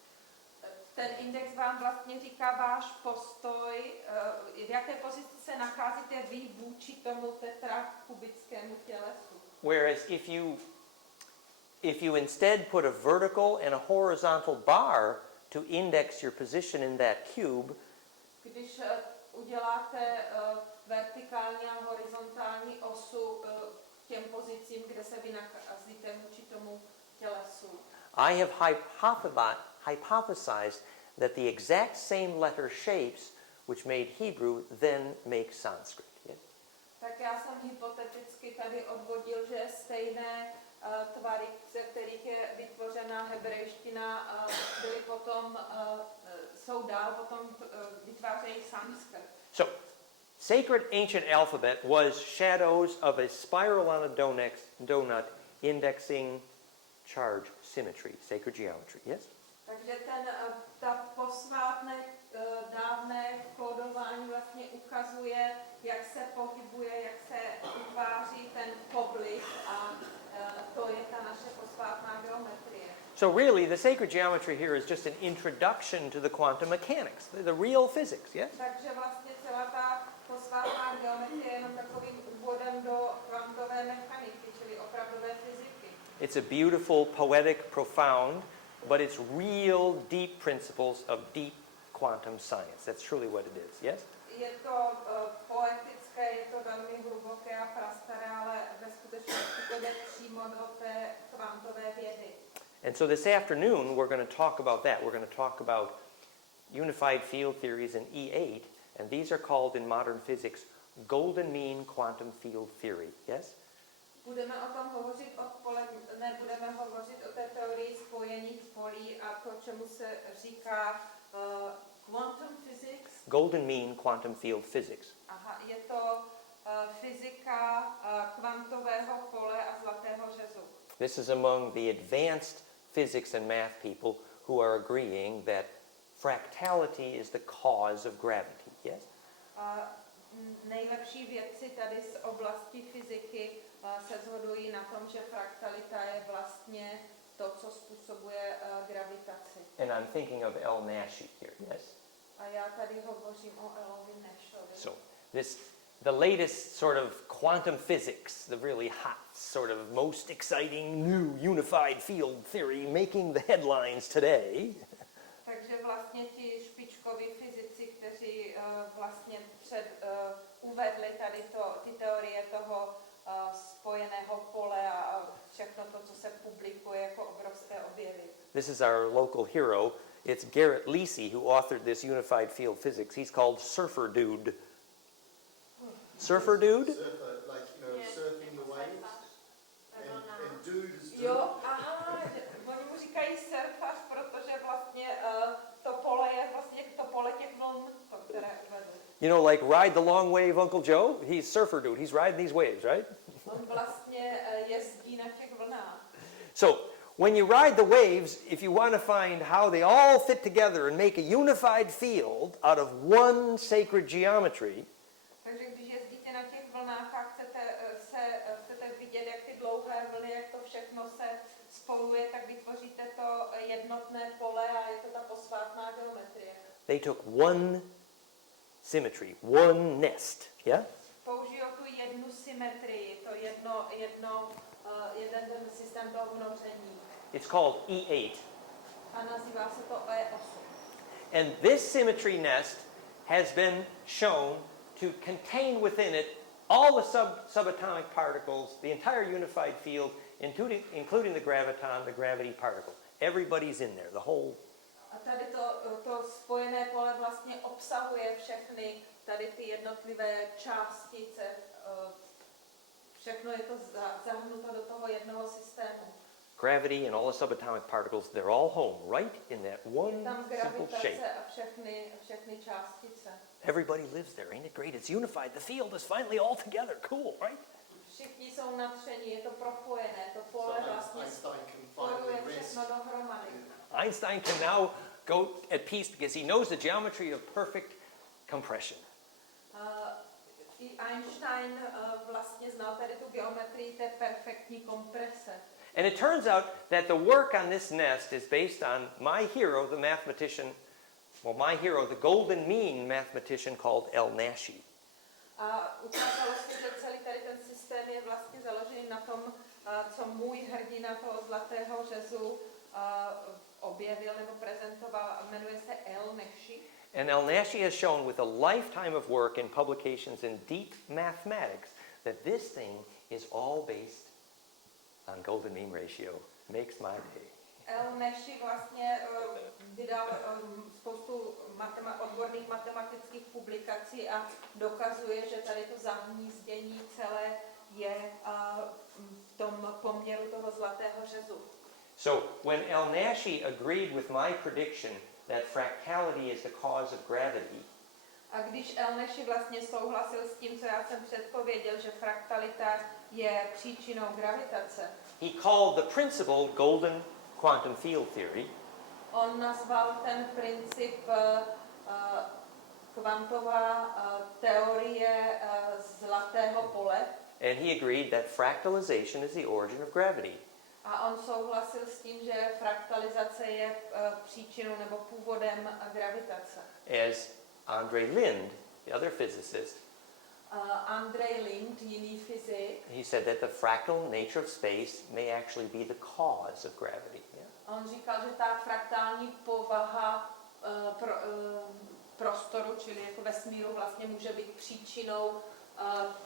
Ten index vám vlastně říká váš postoj, v jaké pozici se nacházíte vy vůči tomu tetrakubickému tělesu. Whereas if you instead put a vertical and a horizontal bar to index your position in that cube, Když uděláte vertikální a horizontální osu těm pozicím, kde se vy nacházíte vůči tomu tělesu, I have hypothesized that the exact same letter shapes which made Hebrew then make Sanskrit. Yeah? tak já jsem hypoteticky tady odvodil, že stejné tvary, ze kterých je vytvořená hebrejština, byly potom, jsou dál potom vytvářejí sanskrt. So, sacred ancient alphabet was shadows of a spiral on a donut indexing charge symmetry, sacred geometry. Yes? Takže ta posvátné dávné kódování vlastně ukazuje, jak se pohybuje, jak se utváří ten poblíž, a to je ta naše posvátná geometrie. So really, the sacred geometry here is just an introduction to the quantum mechanics, the real physics, yes? Takže vlastně celá ta posvátná geometrie je jenom takovým úvodem do kvantové mechaniky, čili opravdové fyziky. It's a beautiful, poetic, profound, but it's real deep principles of deep quantum science. That's truly what it is, yes? Je to poetické, je to velmi hluboké a prastaré, ale ve skutečnosti to jde přímo do té kvantové vědy. And so this afternoon, we're going to talk about that. We're going to talk about unified field theories in E8, and these are called in modern physics golden mean quantum field theory, yes? Budeme o tom hovořit odpoledne, budeme hovořit o té teorii spojených polí a to, čemu se říká quantum physics. Golden mean quantum field physics. Aha, je to fyzika kvantového pole a zlatého řezu. This is among the advanced physics and math people who are agreeing that fractality is the cause of gravity, yes? Nejlepší vědci tady z oblasti fyziky se shodují na tom, že fraktalita je vlastně to, co způsobuje gravitaci. And I'm thinking of L. Nashi here, yes? A já tady hovořím o Elovi Nashovi. So the latest sort of quantum physics, the really hot, sort of most exciting new unified field theory making the headlines today. Takže vlastně ti špičkoví fyzici, kteří vlastně uvedli tady ty teorie toho spojeného pole a všechno to, co se publikuje jako obrovské objevy. This is our local hero. It's Garrett Lisi who authored this unified field physics. He's called Surfer Dude. Surfer Dude? Surfer, like, surfing the waves. And dude is dude. Jo, aha, oni mu říkají surfař, protože vlastně to pole je vlastně to pole těch vln, které uvedli. You know, like ride the long wave, Uncle Joe? He's Surfer Dude. He's riding these waves, right? On vlastně jezdí na těch vlnách. So, when you ride the waves, if you want to find how they all fit together and make a unified field out of one sacred geometry, Takže když jezdíte na těch vlnách a chcete vidět, jak ty dlouhé vlny, jak to všechno se spojuje, tak vytvoříte to jednotné pole a je to ta posvátná geometrie. they took one symmetry, one nest, yeah? Použijou tu jednu symetrii, to jeden ten systém toho vnoření. It's called E8. A nazývá se to E8. And this symmetry nest has been shown to contain within it all the subatomic particles, the entire unified field, including the graviton, the gravity particle. Everybody's in there, the whole. A tady to spojené pole vlastně obsahuje všechny tady ty jednotlivé částice. Všechno je to zahrnuto do toho jednoho systému. Gravity and all the subatomic particles, they're all home, right in that one Tam simple gravitace shape. a všechny částice. Everybody lives there, ain't it great? It's unified. The field is finally all together. Cool, right? Všichni jsou nadšení, je to propojené, to pole vlastně Einstein can spojuje finally rest. všechno dohromady. Einstein can now go at peace because he knows the geometry of perfect compression. I Einstein vlastně znal tady tu geometrii té perfektní komprese. And it turns out that the work on this nest is based on my hero, the mathematician, the golden mean mathematician called El-Nashi. A ukázalo se, že celý tady ten systém je vlastně založený na tom, co můj hrdina toho zlatého řezu objevil nebo prezentoval a jmenuje se El-Nashi. And El-Nashi has shown with a lifetime of work and publications in deep mathematics that this thing is all based on golden mean ratio. Makes my day. El-Nashi vlastně vydal spoustu odborných matematických publikací a dokazuje, že tady to zahnízdění celé je v tom poměru toho zlatého řezu. So when El-Nashi agreed with my prediction that fractality is the cause of gravity, a když El-Nashi vlastně souhlasil s tím, co já jsem předpověděl, že fraktalita je příčinou gravitace, he called the principle golden quantum field theory. on nazval ten princip kvantová teorie zlatého pole. And he agreed that fractalization is the origin of gravity. A on souhlasil s tím, že fraktalizace je příčinou nebo původem gravitace. As Andre Linde, the other physicist, Andrej Linde, jiný fyzik, he said that the fractal nature of space may actually be the cause of gravity. Yeah? on říkal, že ta fraktální povaha prostoru, čili jako vesmíru, vlastně může být příčinou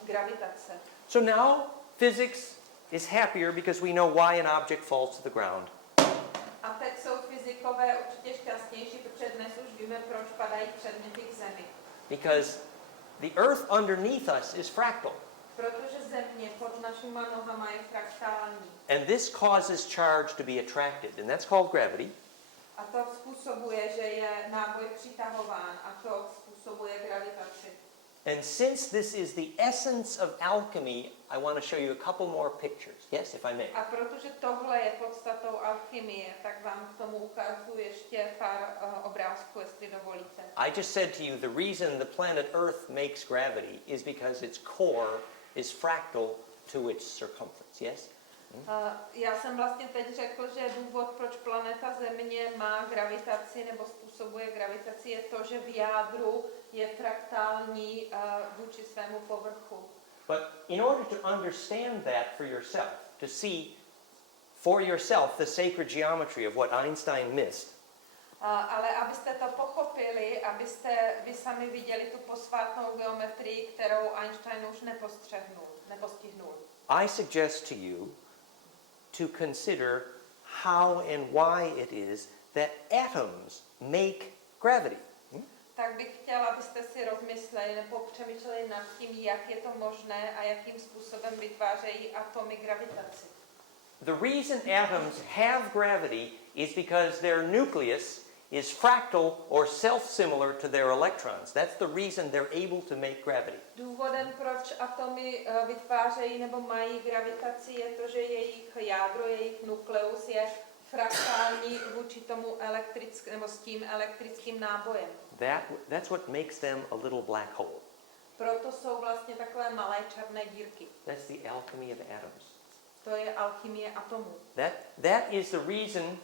gravitace. So now physics is happier because we know why an object falls to the ground. A teď jsou fyzikové určitě šťastnější, protože dnes už víme, proč padají předměty k zemi. Because the earth underneath us is fractal. Protože země pod našima nohama je fraktální. And this causes charge to be attracted, and that's called gravity. A to způsobuje, že je náboj přitahován a to způsobuje gravitaci. And since this is the essence of alchemy, I want to show you a couple more pictures. Yes, if I may. A protože tohle je podstatou alchymie, tak vám k tomu ukážu ještě pár obrázků, jestli dovolíte. I just said to you the reason the planet Earth makes gravity is because its core is fractal to its circumference. Yes? Já jsem vlastně teď řekl, že důvod, proč planeta Země má gravitaci nebo způsobuje gravitaci, je to, že v jádru je fraktální vůči svému povrchu. But in order to understand that for yourself, to see for yourself the sacred geometry of what Einstein missed, Ale abyste to pochopili, abyste vy sami viděli tu posvátnou geometrii, kterou Einstein už nepostihnul. I suggest to you to consider how and why it is that atoms make gravity. Tak bych chtěla, abyste si rozmysleli nebo přemýšleli nad tím, jak je to možné a jakým způsobem vytvářejí atomy gravitaci. The reason atoms have gravity is because their nucleus is fractal or self-similar to their electrons. That's the reason they're able to make gravity. Důvodem, proč atomy vytvářejí nebo mají gravitaci, je to, že jejich jádro, jejich nukleus je fraktální vůči tomu nebo s tím elektrickým nábojem. That's what makes them a little black hole. Proto jsou vlastně takové malé černé dírky. That's the alchemy of atoms. To je alchymie atomů. That is the reason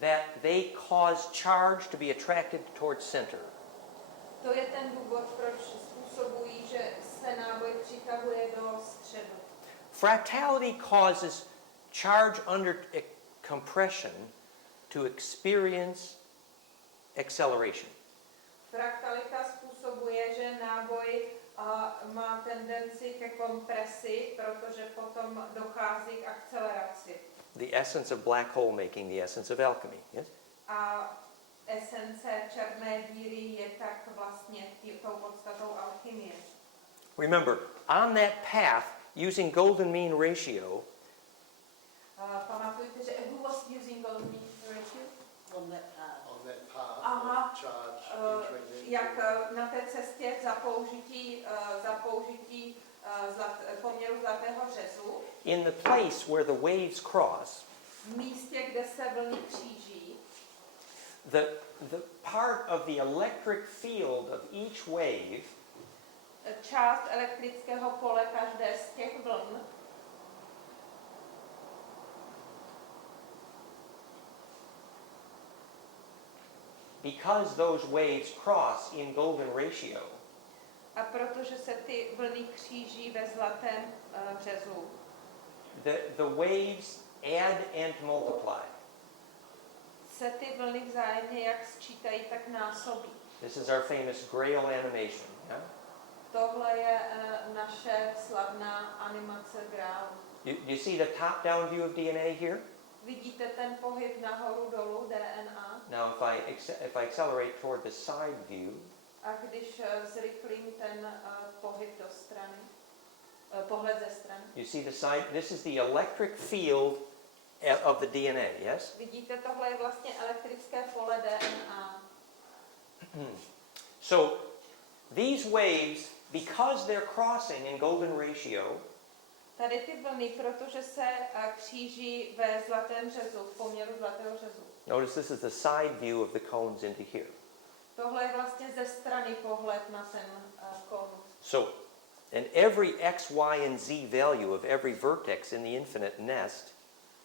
that they cause charge to be attracted towards center. To je ten důvod, proč způsobují, že se náboj přitahuje do středu. Fractality causes charge under compression to experience acceleration. Fraktalita způsobuje, že náboj má tendenci ke kompresi, protože potom dochází k akceleraci. The essence of black hole making, the essence of alchemy, yes? A esence černé díry je tak vlastně tou podstatou alchymie. Remember, on that path, using golden mean ratio, Pamatujte, že who was using golden mean ratio? On that path Aha, of charge entering into jak na té cestě za použití poměru zlatého řezu, in the place where the waves cross, v místě, kde se vlny kříží, the part of the electric field of each wave část elektrického pole každé z těch vln because those waves cross in golden ratio, a protože se ty vlny kříží ve zlatém řezu, the waves add and multiply. se ty vlny vzájemně jak sčítají, tak násobí. This is our famous Grail animation. Yeah? Tohle je naše slavná animace Grálu. You see the top-down view of DNA here? Vidíte ten pohyb nahoru dolů DNA? Now, if I accelerate toward the side view, A když zrychlím ten pohyb do strany, pohled ze strany, you see the side. This is the electric field of the DNA. Yes. vidíte, tohle je vlastně elektrické pole DNA. So these waves, because they're crossing in golden ratio, Tady ty vlny, protože se kříží ve zlatém řezu, v poměru zlatého řezu. notice this is the side view of the cones into here. Tohle je vlastně ze strany pohled na ten konus. So, and every x, y, and z value of every vertex in the infinite nest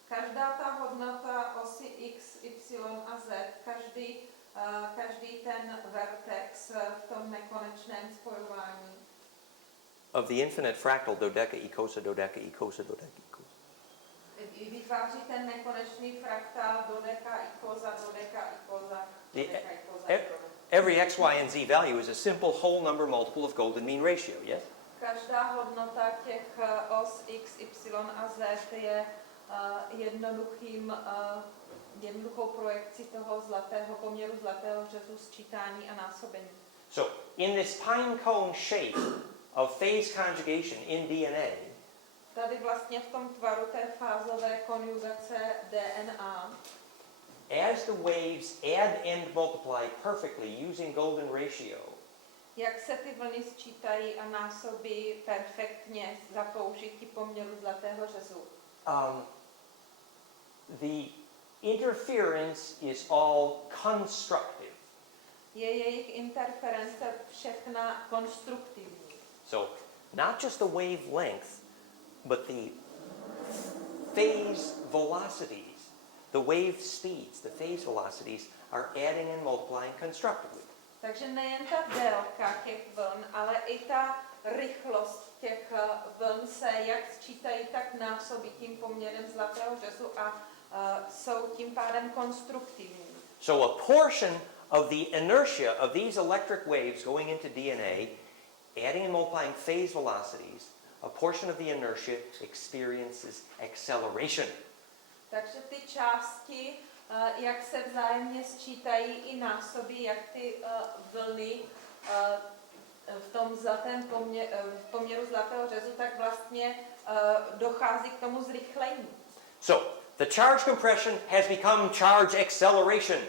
Každá ta hodnota osy x, y a z, každý ten vertex v tom nekonečném spojování of the infinite fractal dodeca, ecosa, dodeca, ecosa, dodeca, ecosa. vytváří ten nekonečný fraktál dodeka, ikoza, dodeka, ikoza, The- dodeka, ikoza, e- Every x, y, and z value is a simple whole number multiple of golden mean ratio, yes? Každá hodnota těch os x, y a z je jednoduchou projekcí toho zlatého poměru zlatého řezu sčítání a násobení. So, in this pine cone shape of phase conjugation in DNA, Tady vlastně v tom tvaru té fázové konjugace DNA, as the waves add and multiply perfectly using golden ratio, jak se ty vlny sčítají a násobí perfektně za použití poměru zlatého řezu. the interference is all constructive. Je jejich interference všechna konstruktivní. So, not just the wavelength, but the phase velocities, the wave speeds, the phase velocities are adding and multiplying constructively. Takže nejen ta délka těch vln, ale i ta rychlost těch vln se jak sčítají, tak násobí tím poměrem zlatého řezu a jsou tím pádem konstruktivní. So a portion of the inertia of these electric waves going into DNA, adding and multiplying phase velocities, a portion of the inertia experiences acceleration. Takže ty části, jak se vzájemně sčítají i násobí, jak ty vlny v tom zlatém poměru zlatého řezu, tak vlastně dochází k tomu zrychlení. So, the charge compression has become charge acceleration.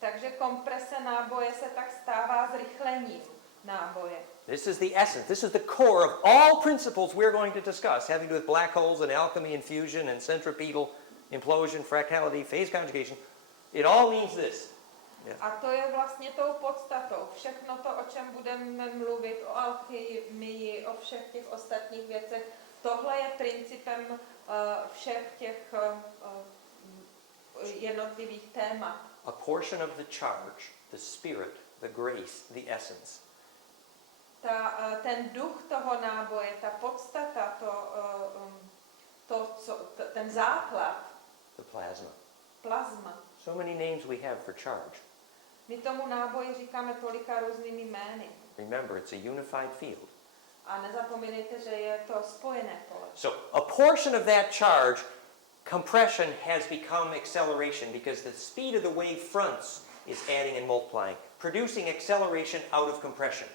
Takže komprese náboje se tak stává zrychlením náboje. This is the essence, this is the core of all principles we're going to discuss, having to do with black holes and alchemy and fusion and centripetal implosion, fractality, phase conjugation. It all means this. Yeah. A to je vlastně tou podstatou. Všechno to, o čem budeme mluvit, o alchymii, o všech těch ostatních věcech, tohle je principem všech těch jednotlivých témat. A portion of the charge, the spirit, the grace, the essence, Ten duch toho náboje, ta podstata, ten základ, the plasma. plazma. So many names we have for charge. My tomu náboji říkáme tolika různými jmény. Remember, it's a unified field. A nezapomínejte, že je to spojené pole. So a portion of that charge, compression, has become acceleration because the speed of the wave fronts is adding and multiplying, producing acceleration out of compression.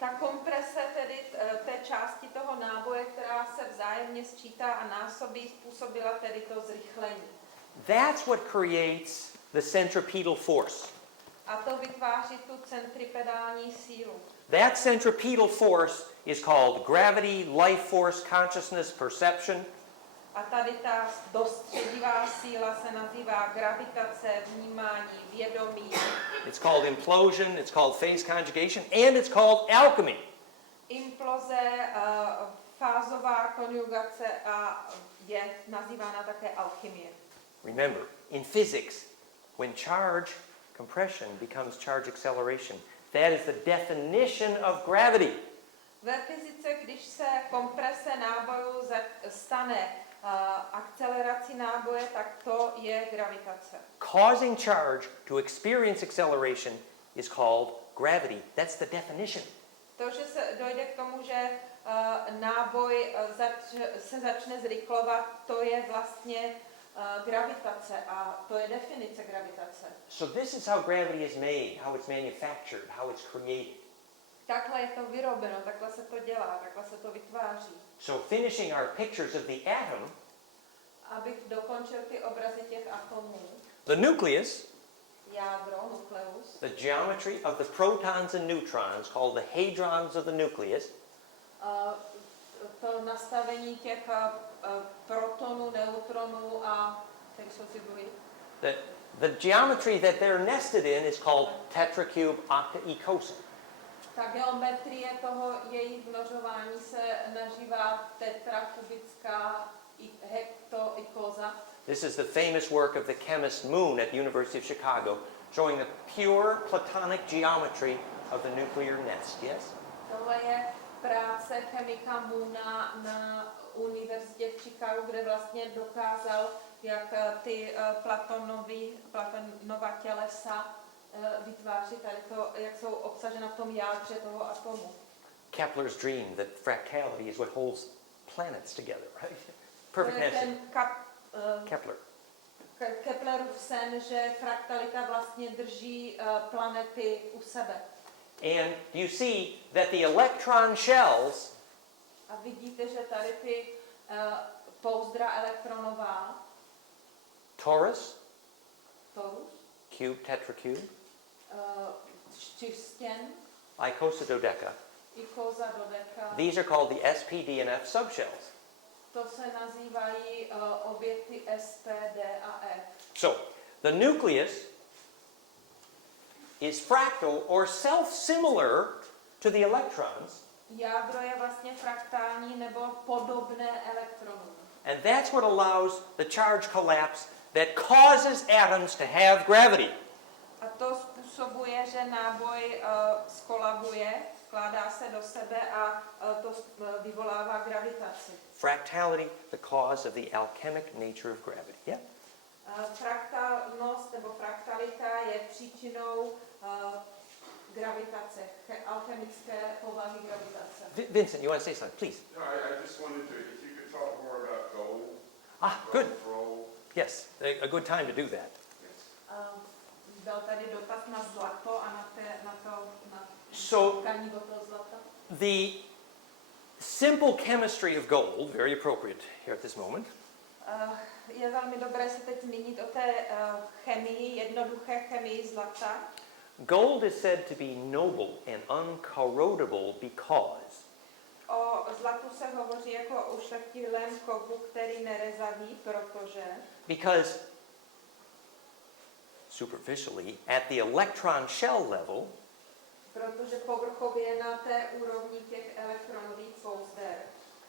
Ta komprese tedy té části toho náboje, která se vzájemně sčítá a násobí, způsobila tedy to zrychlení. That's what creates the centripetal force. A to vytváří tu centripedální sílu. That centripetal force is called gravity, life force, consciousness, perception. A tady ta dostředivá síla se nazývá gravitace, vnímání, vědomí. It's called implosion, it's called phase conjugation, and it's called alchemy. Imploze, fázová konjugace a je nazývána také alchymie. Remember, in physics, when charge compression becomes charge acceleration, that is the definition of gravity. Ve fyzice, když se komprese nábojů stane akcelerací náboje, tak to je gravitace. Causing charge to experience acceleration is called gravity. That's the definition. To, že se dojde k tomu, že náboj se začne zrychlovat, to je vlastně gravitace a to je definice gravitace. So this is how gravity is made, how it's manufactured, how it's created. Takhle je to vyrobeno, takhle se to dělá, takhle se to vytváří. So finishing our pictures of the atom, Abych dokončil ty obrazy těch atomů, the nucleus, jádro, nukleus, the geometry of the protons and neutrons, called the hadrons of the nucleus, to nastavení těch protonů, neutronů a jak jsou ty druhy? the geometry that they're nested in is called tetracube, octaecosa. Ta geometrie toho jejich množování se nazývá tetrakubická hektoikoza. This is the famous work of the chemist Moon at the University of Chicago, showing the pure platonic geometry of the nuclear nest. Yes? Tohle je práce chemika Moona na univerzitě v Chicagu, kde vlastně dokázal, jak ty Platonova tělesa vytváří tady to, jak jsou obsažena v tom jádře toho atomu. Kepler's dream that fractality is what holds planets together, right? Perfect answer. Kepler. Keplerův sen, že fraktalita vlastně drží planety u sebe. And do you see that the electron shells A vidíte, že tady ty pouzdra elektronová, torus, torus, cube, tetracube, čtyřstěn, icosa dodeca. ikoza, dodeka. These are called the SPD and F subshells. To se nazývají obě ty S, P, D a F. So, the nucleus is fractal or self-similar to the electrons, Jádro je vlastně fraktální nebo podobné elektronům. and that's what allows the charge collapse that causes atoms to have gravity. A to způsobuje, že náboj skolabuje, vkládá se do sebe a to vyvolává gravitaci. Fractality, the cause of the alchemic nature of gravity. Yeah? Fraktalnost nebo fraktalita je příčinou gravitace, alchemické povahy gravitace. Vincent, you want to say something, please? No, I just wanted to, if you could talk more about gold. Good. Role. Yes, a good time to do that. Byl tady dotaz na zlato a na tkaní do toho zlata. The simple chemistry of gold, very appropriate here at this moment, Je velmi dobré se teď zmínit o té chemii, jednoduché chemii zlata. gold is said to be noble and uncorrodable because O zlatu se hovoří jako o ušlechtilém kovu, který nerezaví, because superficially at the electron shell level protože povrchově na té úrovni těch elektronových pouzder.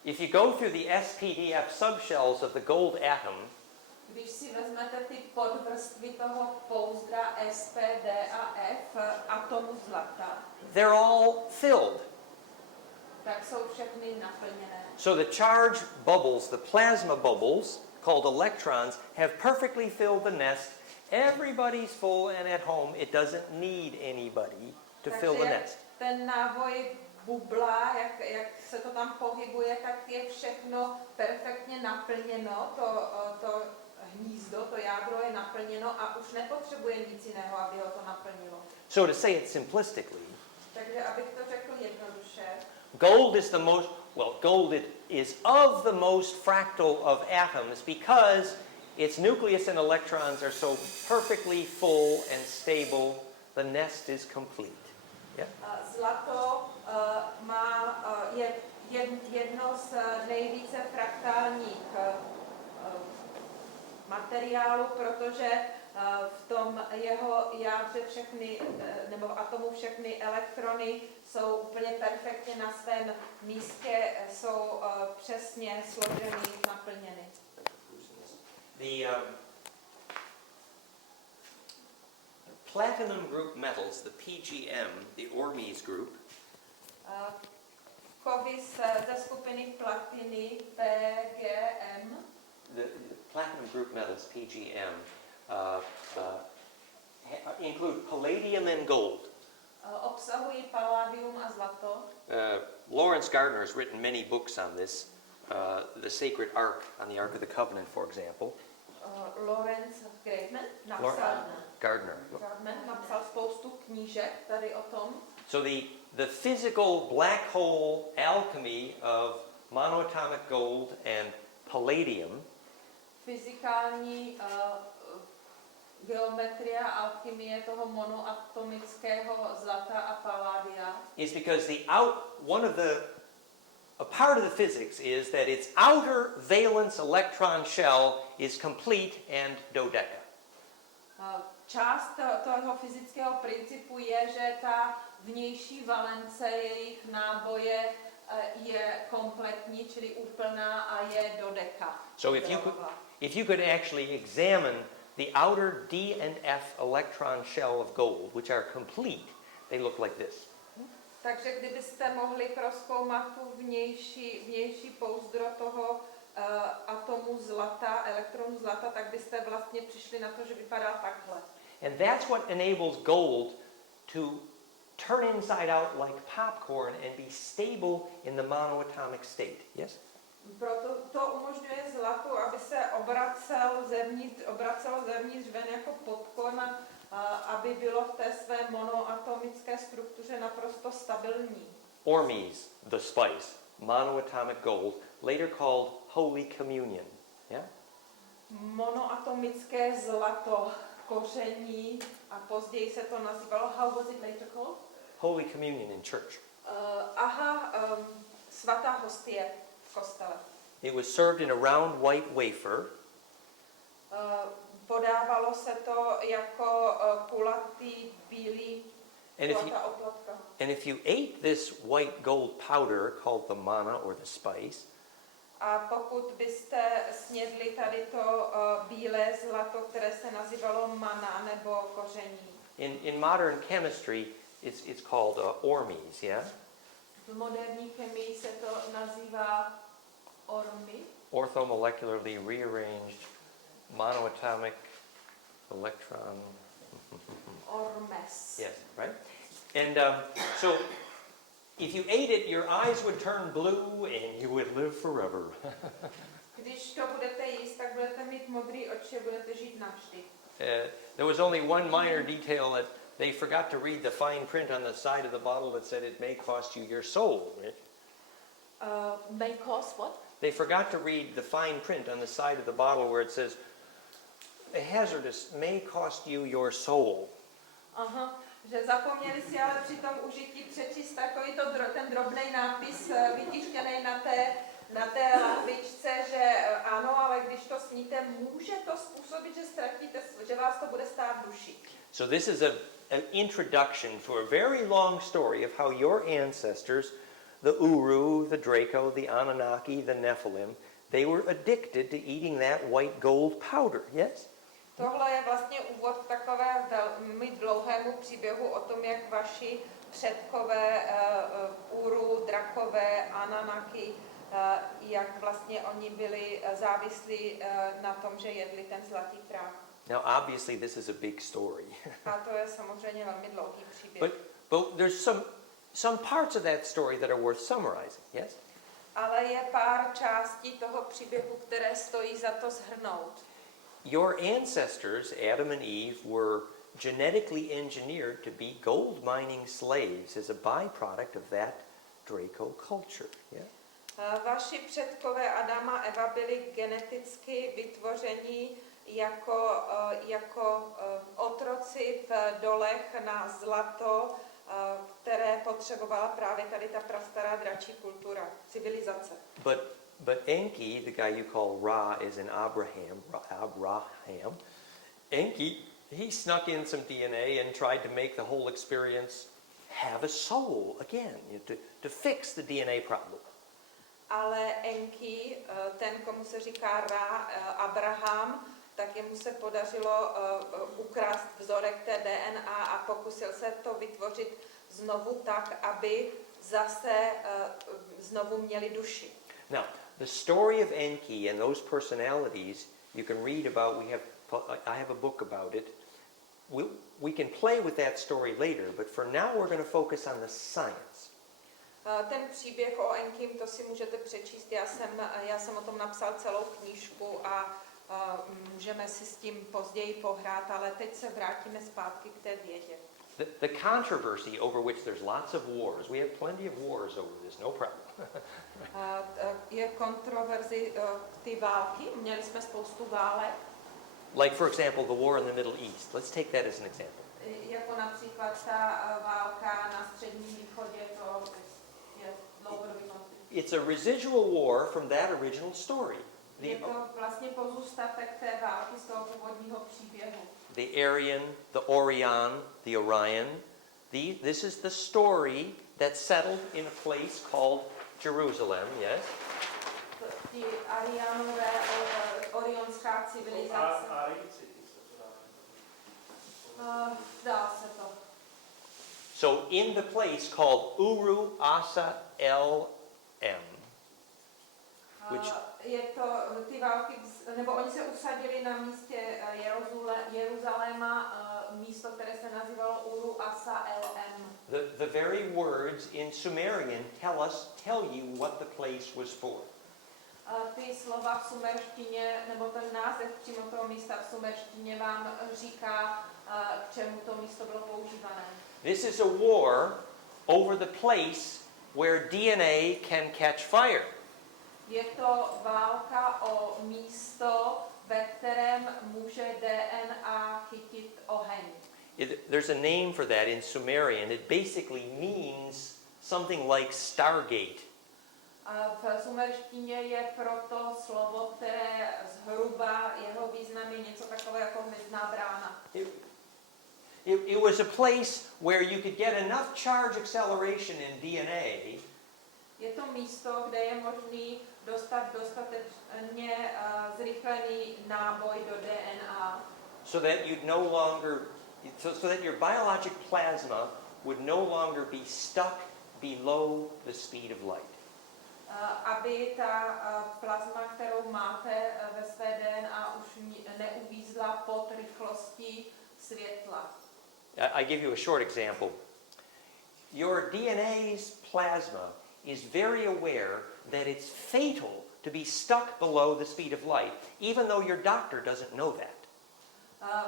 if you go through the SPDF subshells of the gold atom, Když si vezmete ty podvrstvy toho pouzdra S, P, D a F, atomu zlata, they're all filled. tak jsou všechny naplněné. So the charge bubbles, the plasma bubbles, called electrons, have perfectly filled the nest. Everybody's full and at home. It doesn't need anybody to fill the nest. Ten náboj bubla, jak se to tam pohybuje, tak je všechno perfektně naplněno. To hnízdo, to jádro je naplněno a už nepotřebuje nic jiného, aby ho to naplnilo. So to say it simplistically, Takže abych to řekl jednoduše, gold is the most, well, gold is of the most fractal of atoms because its nucleus and electrons are so perfectly full and stable, the nest is complete. Yeah? Zlato je jedno z nejvíce fraktálních materiálů, protože v tom jeho jádře všechny, nebo atomu všechny elektrony jsou úplně perfektně na svém místě, jsou přesně složeny, naplněny. The platinum group metals, the PGM, the Ormes group, Kovy ze skupiny platiny PGM, the platinum group metals, PGM, include palladium and gold. obsahují paládium a zlato. Lawrence Gardner has written many books on this. The Sacred Ark, on the Ark of the Covenant, for example. Lawrence Gardner. napsal spoustu knížek tady o tom. So the physical black hole alchemy of monoatomic gold and palladium Fyzikální geometrie a alchymie toho monoatomického zlata a paládia is because a part of the physics is that its outer valence electron shell is complete and dodeca. Část toho fyzického principu je, že ta vnější valence jejich náboje je kompletní, čili úplná a je dodeka. So if you could actually examine the outer D and F electron shell of gold, which are complete, they look like this. Takže kdybyste mohli prozkoumat tu vnější pouzdro toho atomu zlata, elektronu zlata, tak byste vlastně přišli na to, že vypadá takhle. And that's what enables gold to turn inside out like popcorn and be stable in the monoatomic state. Yes? Proto to umožňuje zlatu, aby se obracelo zevnitř ven jako popcorn, aby bylo v té své monoatomické struktuře naprosto stabilní. Ormes, the spice, monoatomic gold, later called Holy Communion. Yeah? Monoatomické zlato, koření, a později se to nazývalo, how was it later called? Holy Communion in church. Svatá hostie v kostele. It was served in a round white wafer. Podávalo se to jako kulatý bílý kulatá oplatka. And if you ate this white gold powder called the manna or the spice, a pokud byste snědli tady to bílé zlato, které se nazývalo mana nebo koření. in modern chemistry, it's called ormes, yeah? V moderní chemii se to nazývá ormy. Orthomolecularly rearranged monoatomic electron. Ormes. Yes, right? And so if you ate it, your eyes would turn blue and you would live forever. Když to budete jíst, tak budete mít modré oči a budete žít navždy. There was only one minor detail that they forgot to read the fine print on the side of the bottle that said it may cost you your soul. Right? May cost what? They forgot to read the fine print on the side of the bottle where it says, hazardous may cost you your soul. Aha, že zapomněli si ale při tom užití přečíst takový ten drobný nápis vytištěný na té lahvičce, že ano, ale když to sníte, může to způsobit, že ztratíte, že vás to bude stát duši. So this is an introduction to a very long story of how your ancestors, the Uru, the Draco, the Anunnaki, the Nephilim, they were addicted to eating that white gold powder, yes? Tohle je vlastně úvod k takové velmi dlouhému příběhu o tom, jak vaši předkové, Uru, drakové, Ananaky, jak vlastně oni byli závislí na tom, že jedli ten zlatý prach. Now, obviously, this is a big story. A to je samozřejmě velmi dlouhý příběh. But there's some parts of that story that are worth summarizing, yes? Ale je pár částí toho příběhu, které stojí za to shrnout. Your ancestors, Adam and Eve, were genetically engineered to be gold mining slaves as a byproduct of that Draco culture, yeah? Vaši předkové Adam a Eva byli geneticky vytvoření jako otroci v dolech na zlato, které potřebovala právě tady ta prastará dračí kultura, civilizace. But Enki, the guy you call Ra, is an Abraham. Enki, he snuck in some DNA and tried to make the whole experience have a soul again, to fix the DNA problem. Ale Enki, ten, komu se říká Ra, Abraham, tak jemu se podařilo ukrást vzorek té DNA a pokusil se to vytvořit znovu tak, aby zase znovu měli duši. Now, the story of Enki and those personalities you can read about. I have a book about it. We can play with that story later, but for now we're going to focus on the science. Ten příběh o Enkim, to si můžete přečíst. Já jsem o tom napsal celou knížku a můžeme si s tím později pohrát, ale teď se vrátíme zpátky k té vědě. The controversy over which there's lots of wars. We have plenty of wars over this, no problem. Je kontroverzi ty války. Měli jsme spoustu válek. Like, for example, the war in the Middle East. Let's take that as an example. Jako například ta válka na Středním východě, to je dlouhodobý konflikt. It's a residual war from that original story. Je to vlastně pozůstatek té války z toho původního příběhu. The Aryan, the Orion, the Orion. This is the story that settled in a place called Jerusalem, yes? Ty Ariánové, orionská civilizace. Dá se to. So in the place called Uru Asa El Em, which je to ty války, nebo oni se usadili na místě Jeruzaléma, místo, které se nazývalo Uru Asa El Em. the very words in Sumerian tell you what the place was for. Ty slova v sumerštině, nebo ten název přímo toho místa v sumerštině vám říká, k čemu to místo bylo používané. This is a war over the place where DNA can catch fire. Je to válka o místo, ve kterém může DNA chytit oheň. There's a name for that in Sumerian. It basically means something like Stargate. V sumerštině je proto slovo, které zhruba jeho význam je něco takové jako hvězdná brána. It was a place where you could get enough charge acceleration in DNA. Je to místo, kde je možný dostat dostatečně zrychlený náboj do DNA. So that your biologic plasma would no longer be stuck below the speed of light. Aby ta plazma, kterou máte ve své DNA, už neuvízla pod rychlostí světla. I give you a short example. Your DNA's plasma is very aware that it's fatal to be stuck below the speed of light, even though your doctor doesn't know that.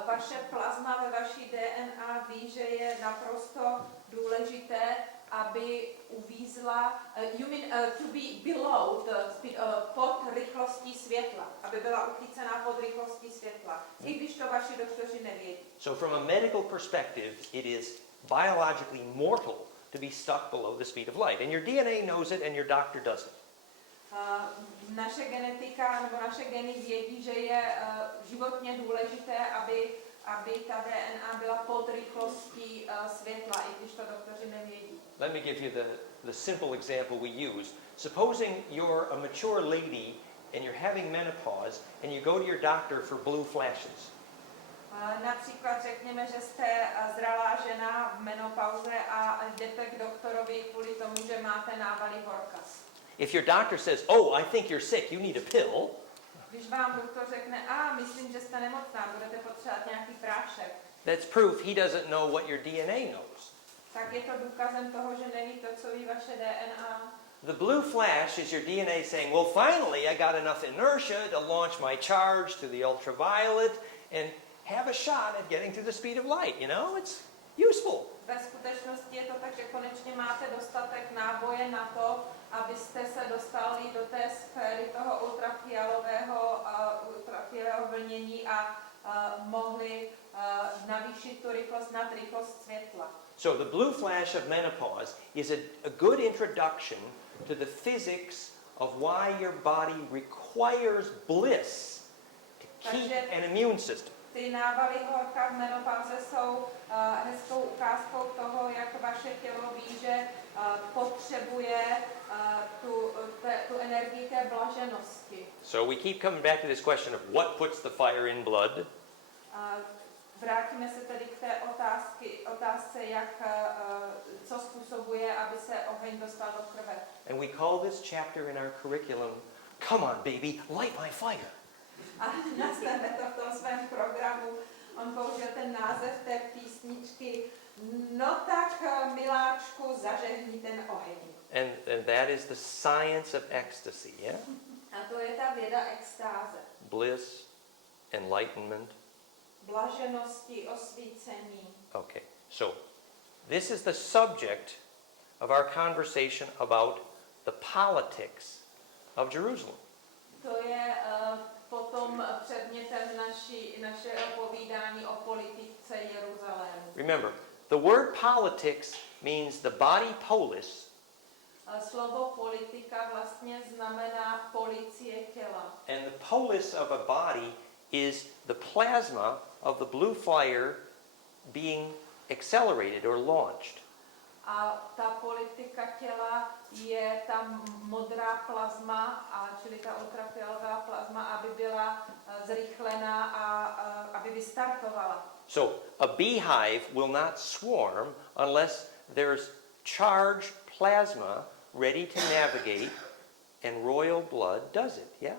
Vaše plazma ve vaší DNA ví, že je naprosto důležité, aby uvízla, to be below the speed, pod rychlostí světla, aby byla uchycená pod rychlostí světla, i když to vaši doktoři nevědí. So from a medical perspective, it is biologically mortal to be stuck below the speed of light. And your DNA knows it and your doctor doesn't. Naše genetika nebo naše geny vědí, že je životně důležité, aby ta DNA byla pod rychlostí světla, i když to doktoři nevědí. Let me give you the simple example we use. Supposing you're a mature lady and you're having menopause and you go to your doctor for blue flashes. Například řekněme, že jste zralá žena v menopauze a jdete k doktorovi kvůli tomu, že máte návaly horkas. If your doctor says, "Oh, I think you're sick, you need a pill," Když vám doktor řekne, myslím, že jste nemocná, budete potřebovat nějaký prášek, that's proof he doesn't know what your DNA knows. tak je to důkazem toho, že neví to, co ví vaše DNA. The blue flash is your DNA saying, "Well, finally I got enough inertia to launch my charge to the ultraviolet and have a shot at getting to the speed of light." You know, it's useful. Ve skutečnosti je to tak, že konečně máte dostatek náboje na to, abyste se dostali do té sféry toho ultrafialového vlnění a mohli navýšit tu rychlost nad rychlost světla. So the blue flash of menopause is a good introduction to the physics of why your body requires bliss to keep an immune system. Ty návaly horka v menopauze jsou hezkou ukázkou toho, jak vaše tělo ví, že potřebuje tu energii té blaženosti. So we keep coming back to this question of what puts the fire in blood. Vrátíme se tedy k té otázce, co způsobuje, aby se oheň dostal do krve. And we call this chapter in our curriculum, "Come on, baby, light my fire." A nastavíme to v tom svém programu. On použil ten název té písničky. No tak, miláčku, zažehni ten oheň. And that is the science of ecstasy, yeah? A to je ta věda extáze. Bliss, enlightenment. Blaženosti, osvícení. Okay, so this is the subject of our conversation about the politics of Jerusalem. To je potom předmětem našeho povídání o politice Jeruzalému. Remember, the word politics means the body polis. Slovo politika vlastně znamená policie těla. And the polis of a body is the plasma of the blue fire being accelerated or launched. A ta politika těla je ta modrá plazma, čili ta ultrafialová plazma, aby byla zrychlená a aby vystartovala. So a beehive will not swarm unless there's charged plasma ready to navigate, and royal blood does it, yeah?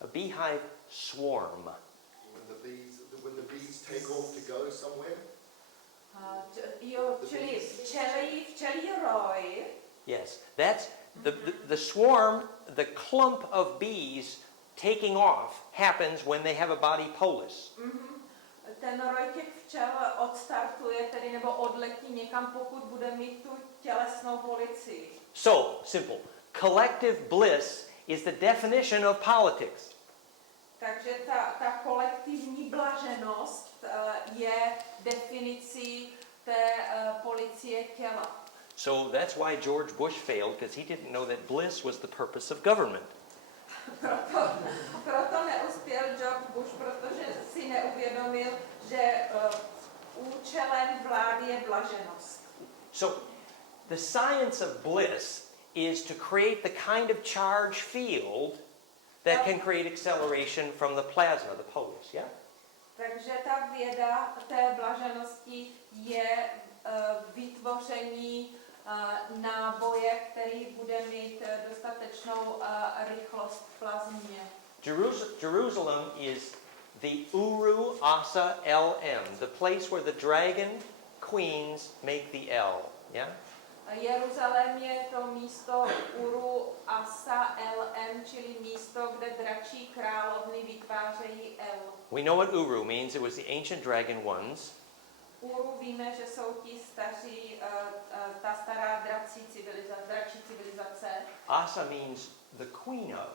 A beehive swarm. When the bees take off to go somewhere. Včelí roj. Yes, that's the swarm, the clump of bees taking off happens when they have a body polis. Ten roj těch včel odstartuje tedy nebo odletí někam, pokud bude mít tu tělesnou policii. So, simple. Collective bliss is the definition of politics. Takže ta kolektivní blaženost je definicí té policie těla. So that's why George Bush failed, because he didn't know that bliss was the purpose of government. Proto neuspěl George Bush, protože si neuvědomil, že účelem vlády je blaženost. So the science of bliss is to create the kind of charge field that can create acceleration from the plasma, the polis, yeah? Takže ta věda té blaženosti je vytvoření náboje, který bude mít dostatečnou rychlost v plazmě. Jerusalem is the Uru Asa LM, the place where the dragon queens make the L, yeah? Jeruzalém je to místo Uru Asa LM, čili místo, kde dračí královny vytvářejí L. We know what Uru means. It was the ancient dragon ones. Uru víme, že jsou ti staří, ta stará dračí civilizace. Asa means the queen of.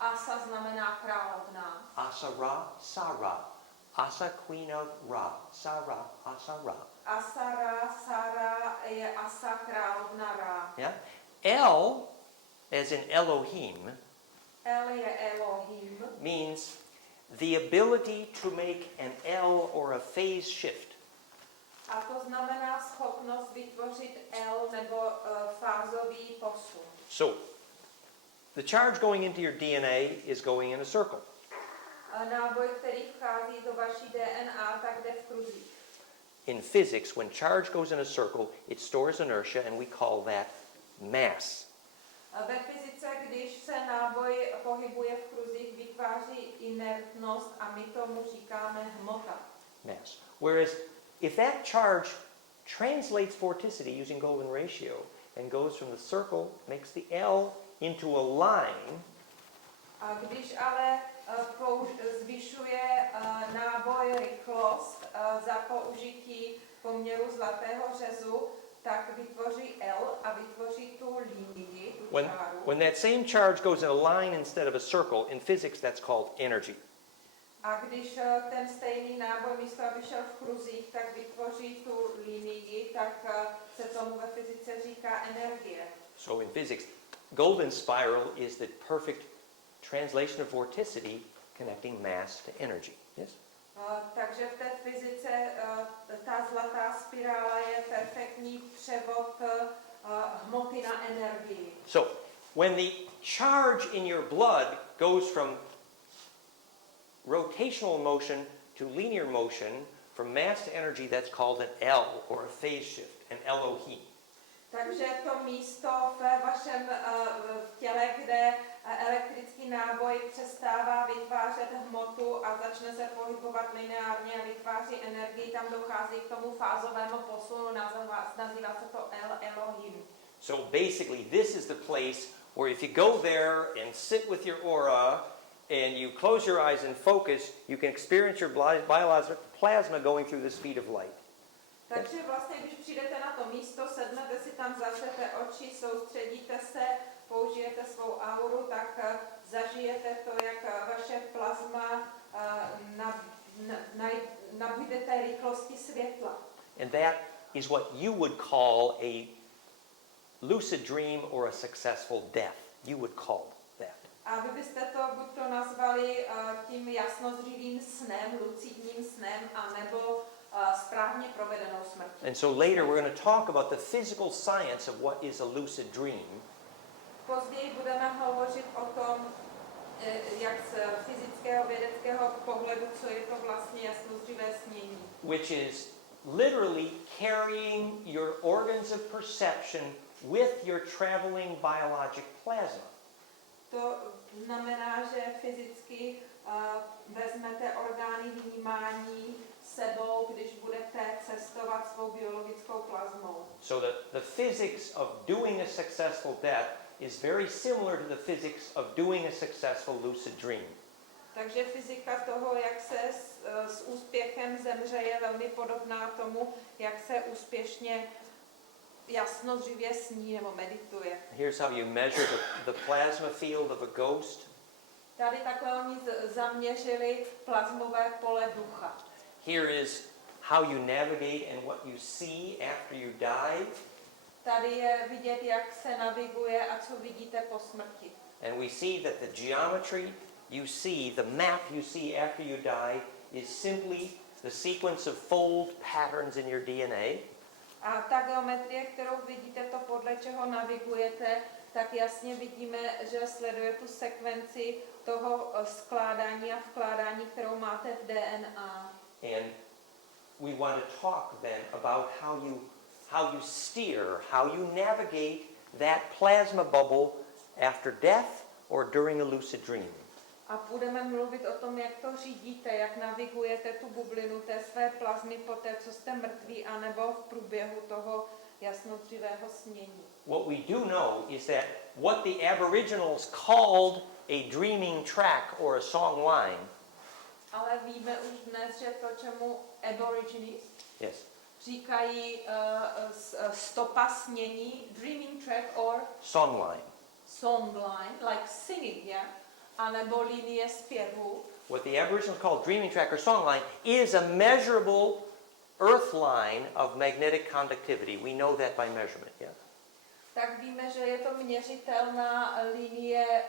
Asa znamená královna. Asa Ra, Sara. Asa queen of Ra. Sara, Asa Ra. Asara, Sara je Asa královna Ra. Yeah? El, as in Elohim, El je Elohim. means the ability to make an L or a phase shift. A to znamená schopnost vytvořit L nebo fázový posun. So, The charge going into your DNA is going in a circle. Náboj, který vchází do vaší DNA, tak jde v kruzích. In physics, when charge goes in a circle, it stores inertia, and we call that mass. Ve fyzice, když se náboj pohybuje v kruzích, vytváří inertnost a my tomu říkáme hmota. Mass. Whereas if that charge translates vorticity using golden ratio and goes from the circle, makes the L into a line, A když ale zvyšuje náboj rychlost za použití poměru zlatého řezu, tak vytvoří L a vytvoří tu linii, tu čáru. when that same charge goes in a line instead of a circle, in physics that's called energy. A když ten stejný náboj místo aby šel v kruzích, tak vytvoří tu linii, tak se tomu ve fyzice říká energie. So in physics, golden spiral is the perfect translation of vorticity connecting mass to energy. Yes? Takže v té fyzice ta zlatá spirála je perfektní převod hmoty na energii. So when the charge in your blood goes from rotational motion to linear motion, from mass to energy, that's called an L, or a phase shift, an Elohim. Takže to místo ve vašem těle, kde elektrický náboj přestává vytvářet hmotu a začne se pohybovat lineárně a vytváří energii, tam dochází k tomu fázovému posunu, nazývá se to Elohim. So basically, this is the place where if you go there and sit with your aura and you close your eyes and focus, you can experience your biological plasma going through the speed of light. Takže vlastně, když přijdete na to místo, sednete si tam, zavřete oči, soustředíte se, použijete svou auru, tak zažijete to, jak vaše plazma nabíde té rychlosti světla. And that is what you would call a lucid dream or a successful death. You would call that. A vy byste to buď to nazvali tím jasnozřivým snem, lucidním snem, anebo správně provedenou smrtí. And so later we're going to talk about the physical science of what is a lucid dream. Později budeme hovořit o tom, jak z fyzického vědeckého pohledu, co je to vlastně jasnozřivé snění. Which is literally carrying your organs of perception with your traveling biologic plasma. To znamená, že fyzicky vezmete orgány vnímání sebou, když budete cestovat svou biologickou plazmou. So the physics of doing a successful death is very similar to the physics of doing a successful lucid dream. Takže fyzika toho, jak se s úspěchem zemře, je velmi podobná tomu, jak se úspěšně jasnozřivě sní nebo medituje. Here's how you measure the plasma field of a ghost. Tady takhle oni zaměřili plazmové pole ducha. Here is how you navigate and what you see after you die. Tady je vidět, jak se naviguje a co vidíte po smrti. And we see that the geometry you see, the map you see after you die, is simply the sequence of fold patterns in your DNA. A ta geometrie, kterou vidíte, to podle čeho navigujete, tak jasně vidíme, že sleduje tu sekvenci toho skládání a vkládání, kterou máte v DNA. And we want to talk then about how you steer, how you navigate that plasma bubble after death or during a lucid dream. A budeme mluvit o tom, jak to řídíte, jak navigujete tu bublinu té své plazmy po té, co jste mrtví, anebo v průběhu toho jasnozřivého snění. What we do know is that what the Aboriginals called a dreaming track or a song line. Ale víme už dnes, že to, čemu Aborigines říkají stopa snění, dreaming track or song line, like singing, yeah? Anebo linie zpěvu. What the Aboriginals call dreaming track or song line is a measurable earth line of magnetic conductivity. We know that by measurement, yeah? Tak víme, že je to měřitelná linie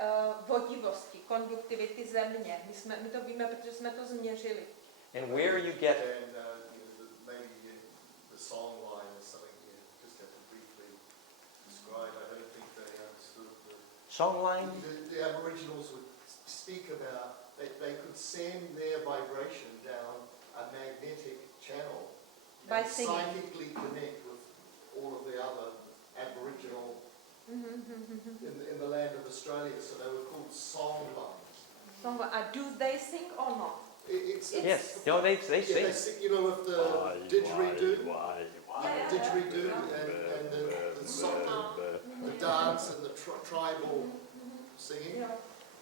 vodivosti, konduktivity země. My to víme, protože jsme to změřili. And where you get maybe the song line is something you just have to briefly describe. I don't think they understood the Songline? The Aboriginals would speak about, they could send their vibration down a magnetic channel By and singing. psychically connect with all of the other Aboriginal in the land of Australia. So they were called songlines. Do they sing or not? Yes. No, they Yeah, sing. they sing, you know, with the didgeridoo, didgeridoo and the song, the dance and the tribal singing. Jo.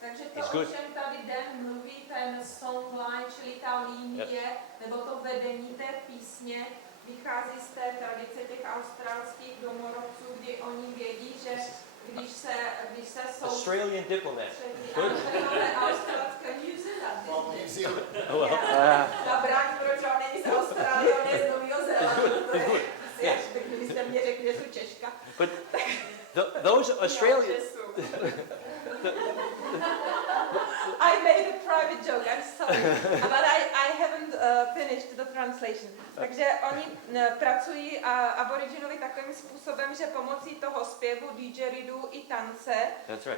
Takže to, It's o good. čem tady Den mluví, ten songline, čili ta linie, nebo to vedení té písně, vychází z té tradice těch australských domorodců, kdy oni vědí, že když se Australian diplomat. Good. Australské New Zealand. From New Zealand. Ta bráň, proč on není z Austrálie, on je z Nového Zélandu. To je asi až tak, kdybyste mě řekli, že jsou Češka. But those Australian... I made a private joke, I'm sorry, but I haven't finished the translation. Takže oni pracují aboriginovi takovým způsobem, že pomocí toho zpěvu, didgeridoo i tance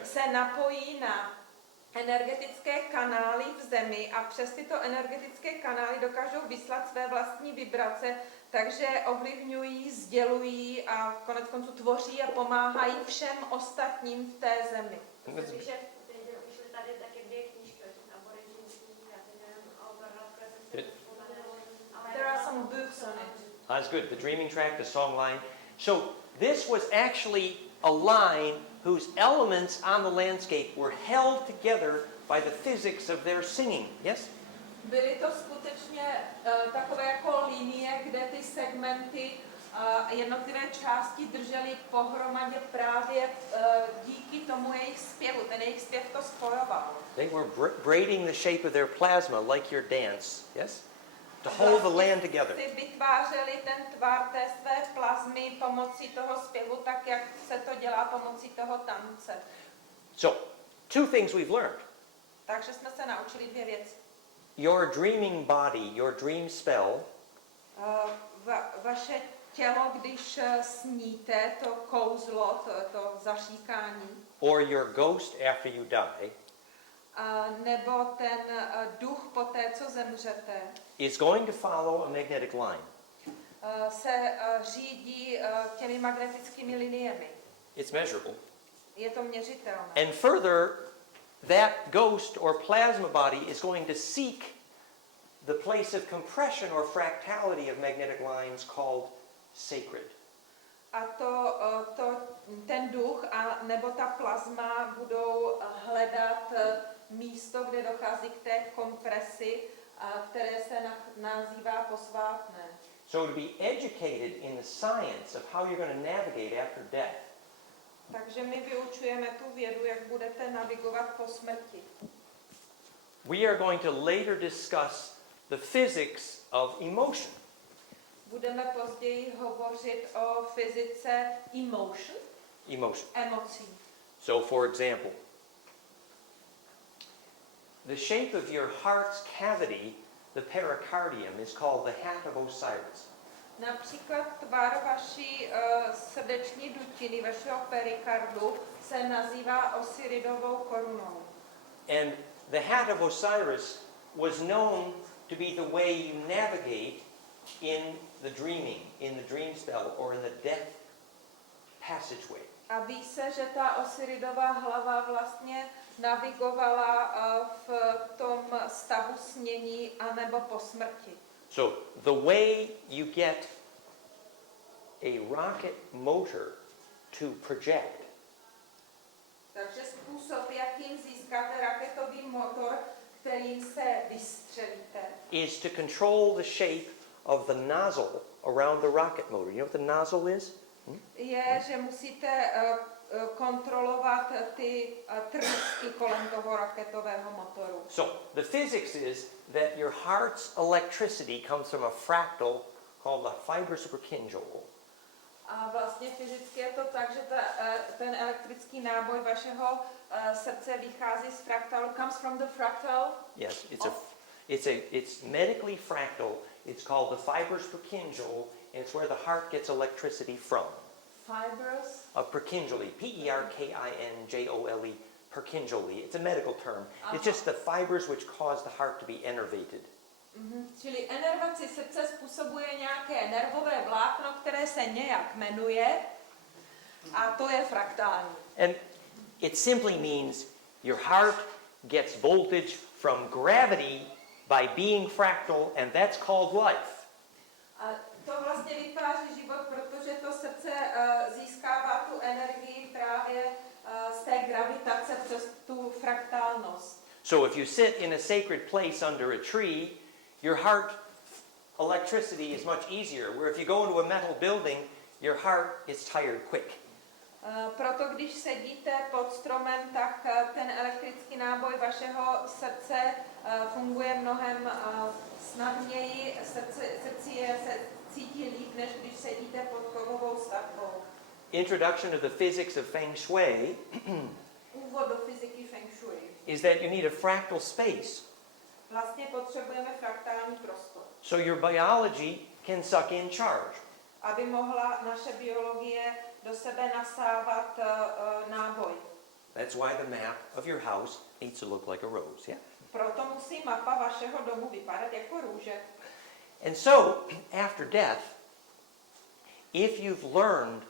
se napojí na energetické kanály v zemi a přes tyto energetické kanály dokážou vyslat své vlastní vibrace, takže ovlivňují, sdělují a konec konců tvoří a pomáhají všem ostatním v té zemi. Vyšly tady taky 2 knížky o těch aboriginských, já teď nevím, autora, které jsem si vzpomněla. There are some books on it. That's good. The dreaming track, the song line. So this was actually a line whose elements on the landscape were held together by the physics of their singing. Yes? Byly to skutečně takové jako linie, kde ty segmenty jednotlivé části držely pohromadě právě díky tomu jejich zpěvu. Ten jejich zpěv to spojoval. They were braiding the shape of their plasma like your dance. Yes? To hold the land together. Ty vytvářeli ten tvar té své plazmy pomocí toho zpěvu, tak jak se to dělá pomocí toho tance. So, 2 things we've learned. Takže jsme se naučili 2 věci. Your dreaming body, your dream spell, Vaše tělo, když sníte, to kouzlo, to zaříkání, or your ghost after you die, nebo ten duch po té, co zemřete, is going to follow a magnetic line. se řídí těmi magnetickými liniemi. It's measurable. Je to měřitelné. And further, that ghost or plasma body is going to seek the place of compression or fractality of magnetic lines called sacred. A ten duch nebo ta plazma budou hledat místo, kde dochází k té kompresi, které se nazývá posvátné. So to be educated in the science of how you're going to navigate after death. Takže my vyučujeme tu vědu, jak budete navigovat po smrti. We are going to later discuss the physics of emotion. Budeme později hovořit o fyzice emocí. So for example, the shape of your heart's cavity, the pericardium, is called the hat of Osiris. Například tvar vaší srdeční dutiny, vašeho perikardu, se nazývá Osiridovou korunou. And the hat of Osiris was known to be the way you navigate in the dreaming, in the dream spell, or in the death passageway. A ví se, že ta Osiridova hlava vlastně navigovala v tom stavu snění anebo po smrti. So the way you get a rocket motor to project Takže způsob, jakým získáte raketový motor, kterým se vystřelíte, is to control the shape of the nozzle around the rocket motor. You know what the nozzle is? je, že musíte kontrolovat ty trysky kolem toho raketového motoru. So the physics is that your heart's electricity comes from a fractal called the fiber superkinjol. A vlastně fyzicky je to tak, že ten elektrický náboj vašeho srdce vychází z fraktalu. Comes from the fractal? Yes, it's medically fractal. It's called the fiber superkinjol, and it's where the heart gets electricity from. fibers. of Purkinjoli, P-E-R-K-I-N-J-O-L-E, Purkinjoli. It's a medical term. It's just the fibers which cause the heart to be innervated. Čili enervaci srdce způsobuje nějaké nervové vlákno, které se nějak jmenuje, a to je fraktální. And it simply means your heart gets voltage from gravity by being fractal, and that's called life. A to vlastně vytváří život, protože to srdce získává tu energii právě z té gravitace přes tu fraktálnost. So if you sit in a sacred place under a tree, your heart electricity is much easier, where if you go into a metal building, your heart is tired quick. Proto když sedíte pod stromem, tak ten elektrický náboj vašeho srdce funguje mnohem snadněji, srdci se cítí líp, než když sedíte pod kovovou stavbou. Introduction to the physics of fengshui Úvod do fyziky fengshui. is that you need a fractal space. Vlastně potřebujeme fraktální prostor, So your biology can suck in charge. aby mohla naše biologie do sebe nasávat náboj. That's why the map of your house needs to look like a rose, yeah? Proto musí mapa vašeho domu vypadat jako růže. And so, after death, if you've learned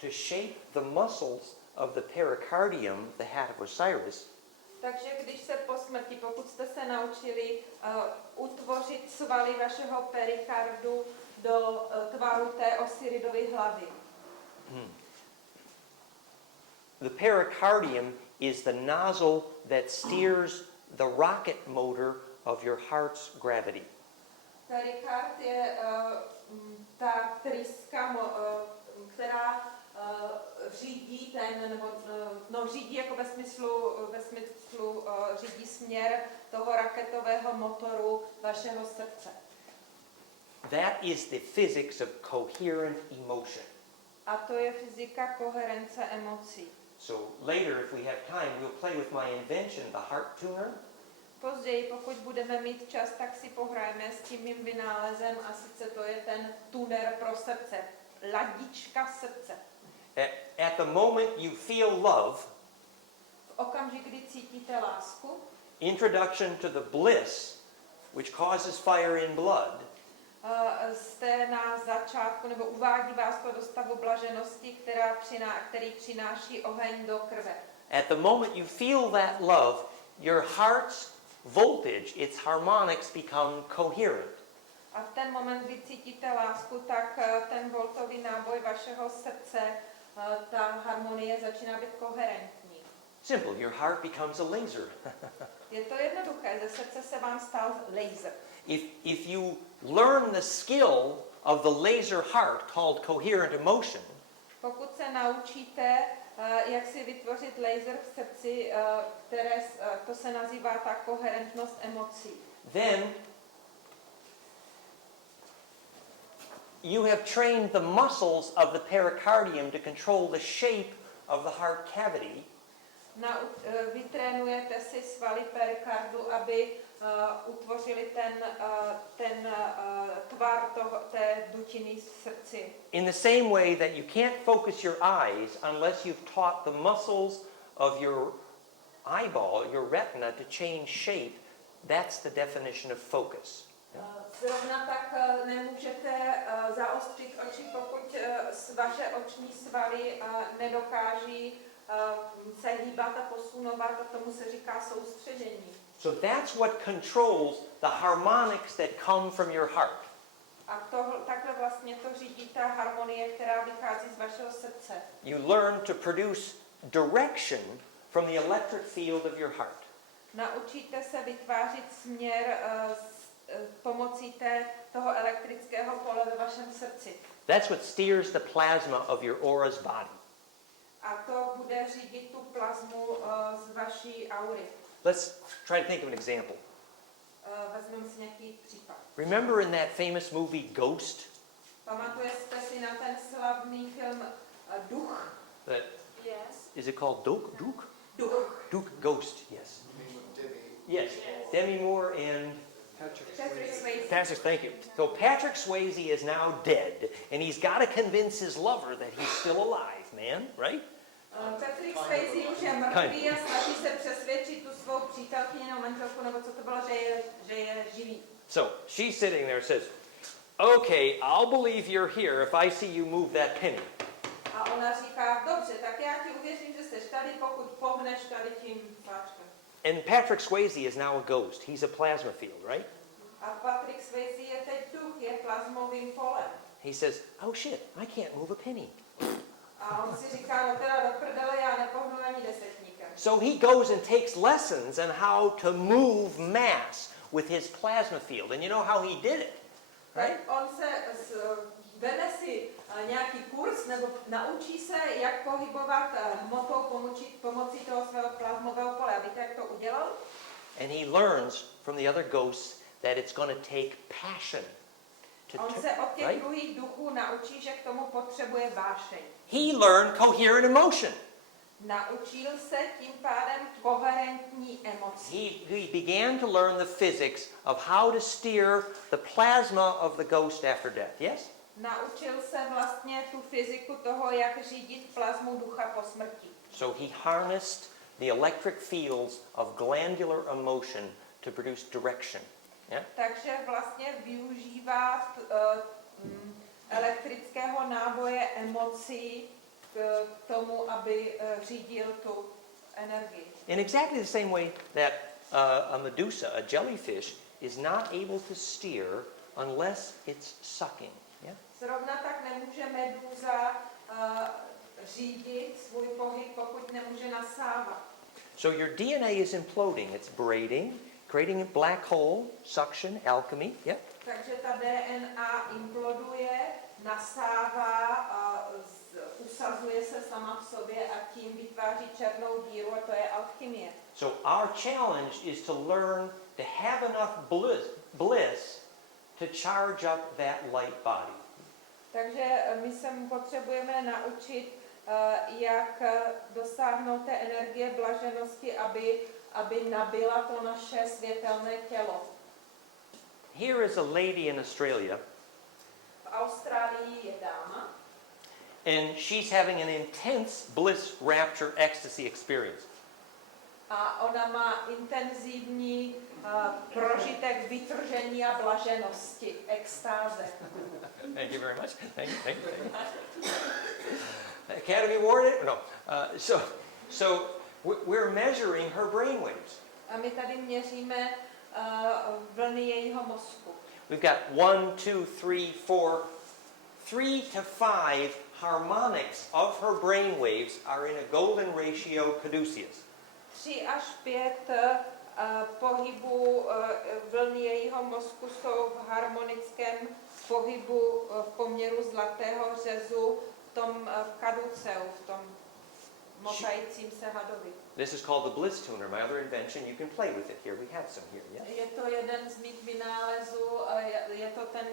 to shape the muscles of the pericardium, the hat of Osiris, Takže když se po smrti, pokud jste se naučili utvořit svaly vašeho perikardu do tvaru té Osiridovy hlavy. the pericardium is the nozzle that steers the rocket motor of your heart's gravity. Perikard je ta tryska, která řídí ten, nebo řídí jako ve smyslu řídí směr toho raketového motoru vašeho srdce. That is the physics of coherent emotion. A to je fyzika koherence emocí. So later, if we have time, we'll play with my invention, the heart tuner. Později, pokud budeme mít čas, tak si pohrajeme s tím mým vynálezem, a sice to je ten tuner pro srdce, ladička srdce. At the moment you feel love, V okamžik, kdy cítíte lásku, introduction to the bliss, which causes fire in blood, jste na začátku, nebo uvádí vás to do stavu blaženosti, který přináší oheň do krve. at the moment you feel that love, your heart's voltage, its harmonics become coherent. A v ten moment, kdy cítíte lásku, tak ten voltový náboj vašeho srdce, ta harmonie začíná být koherentní. Simple, your heart becomes a laser. Je to jednoduché, ze srdce se vám stal laser. If you learn the skill of the laser heart called coherent emotion, Pokud se naučíte, jak si vytvořit laser v srdci, to se nazývá ta koherentnost emocí, then you have trained the muscles of the pericardium to control the shape of the heart cavity. Vytrénujete si svaly perikardu, aby utvořili ten tvar té dutiny v srdci. In the same way that you can't focus your eyes unless you've taught the muscles of your eyeball, your retina, to change shape. That's the definition of focus. Zrovna tak nemůžete zaostřit oči, pokud vaše oční svaly nedokáží se hýbat a posunovat, a tomu se říká soustředění. So that's what controls the harmonics that come from your heart. A takhle vlastně to řídí ta harmonie, která vychází z vašeho srdce. You learn to produce direction from the electric field of your heart. Naučíte se vytvářet směr pomocí toho elektrického pole ve vašem srdci. That's what steers the plasma of your aura's body. A to bude řídit tu plazmu z vaší aury. Let's try to think of an example. Vezmeme si nějaký případ. Remember in that famous movie Ghost? Pamatujete si na ten slavný film Duch? That, Yes. is it called Duch? Duch. Ghost, yes. Yes. Demi Moore and Patrick Swayze. Patrick, thank you. So Patrick Swayze is now dead, and he's got to convince his lover that he's still alive, man, right? Patrick Swayze už je mrtvý a snaží se přesvědčit tu svou přítelkyni nebo manželku, nebo co to bylo, že je živý. So she's sitting there and says, okay, I'll believe you're here if I see you move that penny. A ona říká, dobře, tak já ti uvěřím, že jsi tady, pokud pohneš tady tím sáčkem. And Patrick Swayze is now a ghost. He's a plasma field, right? A Patrick Swayze je teď duch, je plazmovým polem. He says, oh shit, I can't move a penny. A on si říká, no teda do prdele, já nepohnu ani desetníkem. So he goes and takes lessons on how to move mass with his plasma field. And you know how he did it, right? Tak on se veme si nějaký kurz, nebo naučí se, jak pohybovat hmotou pomocí toho svého plazmového pole. A víte, jak to udělal? And he learns from the other ghosts that it's going to take passion. On se od těch druhých duchů naučí, že k tomu potřebuje vášeň. He learned coherent emotion. Naučil se tím pádem koherentní emocí. He began to learn the physics of how to steer the plasma of the ghost after death. Yes? Naučil se vlastně tu fyziku toho, jak řídit plazmu ducha po smrti. So he harnessed the electric fields of glandular emotion to produce direction. Yeah? Takže vlastně využívá elektrického náboje emocí k tomu, aby řídil tu energii. In exactly the same way that a medusa, a jellyfish, is not able to steer unless it's sucking. Yeah? Zrovna tak nemůže medúza řídit svůj pohyb, pokud nemůže nasávat. So your DNA is imploding, it's braiding, creating a black hole, suction, alchemy. Yeah? Takže ta DNA imploduje, nasává, usazuje se sama v sobě a tím vytváří černou díru a to je alchymie. So our challenge is to learn to have enough bliss to charge up that light body. Takže my se potřebujeme naučit, jak dosáhnout té energie blaženosti, aby nabila to naše světelné tělo. Here is a lady in Australia, V Austrálii je dáma and she's having an intense bliss, rapture, ecstasy experience. a ona má intenzivní prožitek vytržení a blaženosti, extáze. Thank you very much. Thank you. Thank you. Academy Award? No. So we're measuring her brainwaves. A my tady měříme vlny jejího mozku. We've got 1, 2, 3, 4, 3 to 5 harmonics of her brainwaves are in a golden ratio caduceus. 3 až 5 pohybů vlny jejího mozku jsou v harmonickém pohybu v poměru zlatého řezu v tom kaduceu, v tom motajícím se hadovi. This is called the bliss tuner, my other invention. You can play with it here. We have some here. Yeah? Je to jeden z mých vynálezů, je to ten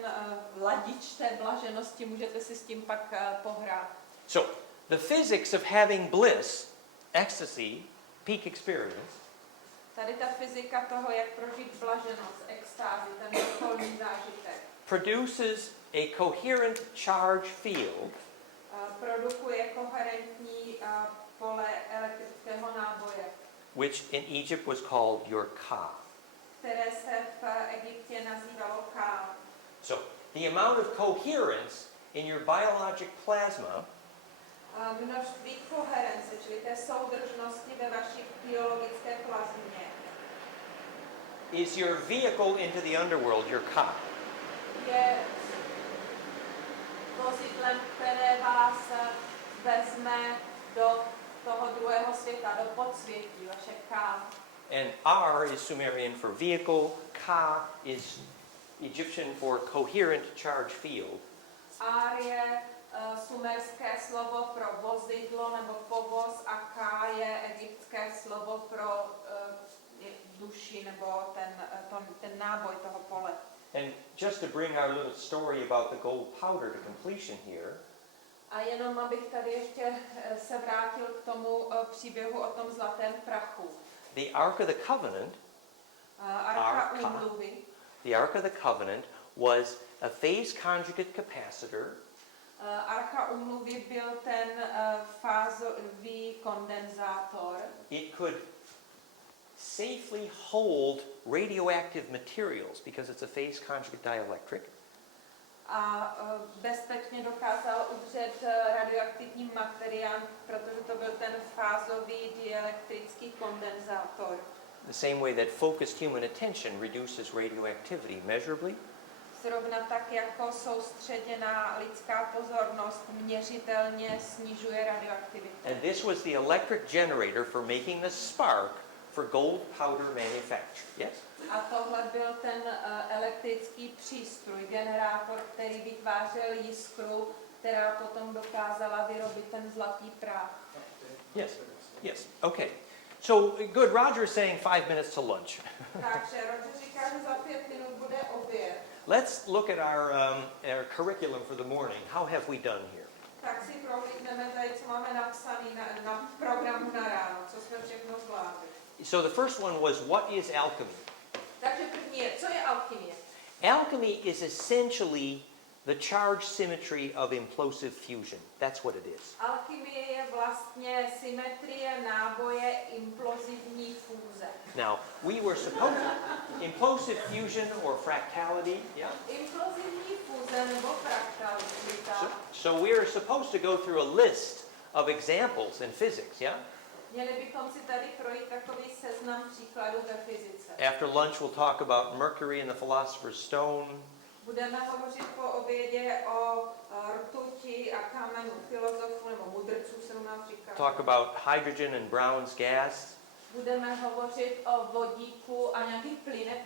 ladič té blaženosti, můžete si s tím pak pohrát. So, the physics of having bliss, ecstasy, peak experience, Tady ta fyzika toho, jak prožít blaženost, extázi, ten vrcholný zážitek, produces a coherent charge field produkuje koherentní pole elektrického náboje, which in Egypt was called your ka. které se v Egyptě nazývalo Ka. So, the amount of coherence in your biologic plasma Množství koherence, čili té soudržnosti ve vaší biologické plazmě, is your vehicle into the underworld, your ka. je vozidlem, které vás vezme do toho druhého světa, do podsvětí, vaše Ka. And R is Sumerian for vehicle, ka is Egyptian for coherent charge field. Ar je sumerské slovo pro vozidlo nebo povoz a Ka je egyptské slovo pro duši nebo ten náboj toho pole. And just to bring our little story about the gold powder to completion here, A jenom abych tady ještě se vrátil k tomu příběhu o tom zlatém prachu. the Ark of the Covenant Archa úmluvy The Ark of the Covenant was a phase conjugate capacitor. Archa úmluvy byl ten fázový kondenzátor. It could safely hold radioactive materials because it's a phase conjugate dielectric. A bezpečně dokázal udržet radioaktivní materiál, protože to byl ten fázový dielektrický kondenzátor. The same way that focused human attention reduces radioactivity measurably. Zrovna tak, jako soustředěná lidská pozornost měřitelně snižuje radioaktivitu. And this was the electric generator for making the spark for gold powder manufacture. Yes? A tohle byl ten elektrický přístroj, generátor, který vytvářel jiskru, která potom dokázala vyrobit ten zlatý prach. Yes. Yes. Okay. So good. Roger's saying 5 minutes to lunch. Takže Roger říká, že za 5 minut bude oběd. Let's look at our curriculum for the morning. How have we done here? Tak si prohlídneme tady, co máme napsané na programu na ráno, co jsme všechno zvládli. So the first one was, what is alchemy? Takže první je, co je alchymie? Alchemy is essentially the charge symmetry of implosive fusion. That's what it is. Alchymie je vlastně symetrie náboje implozivní fúze. Now, we were supposed to, implosive fusion or fractality, yeah? Implozivní fúze nebo fraktalita. So we are supposed to go through a list of examples in physics, yeah? Měli bychom si tady projít takový seznam příkladů ve fyzice. After lunch we'll talk about Mercury and the Philosopher's Stone. Budeme hovořit po obědě o rtuti a kamenu filozofů nebo mudrců, se u nás říká. Talk about hydrogen and Brown's gas. Budeme hovořit o vodíku a nějakých plynech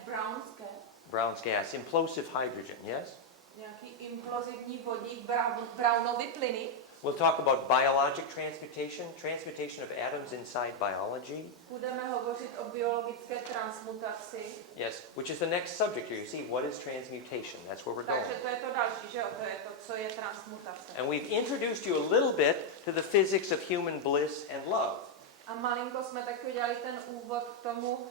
Brown's gas, implosive hydrogen, yes? nějaký implozivní vodík, Brownovy plyny. We'll talk about biologic transmutation, transmutation of atoms inside biology. Budeme hovořit o biologické transmutaci. Yes, which is the next subject here. You see, what is transmutation? That's where we're going. Takže to je to další, že jo? To je to, co je transmutace. And we've introduced you a little bit to the physics of human bliss and love. A malinko jsme taky udělali ten úvod k tomu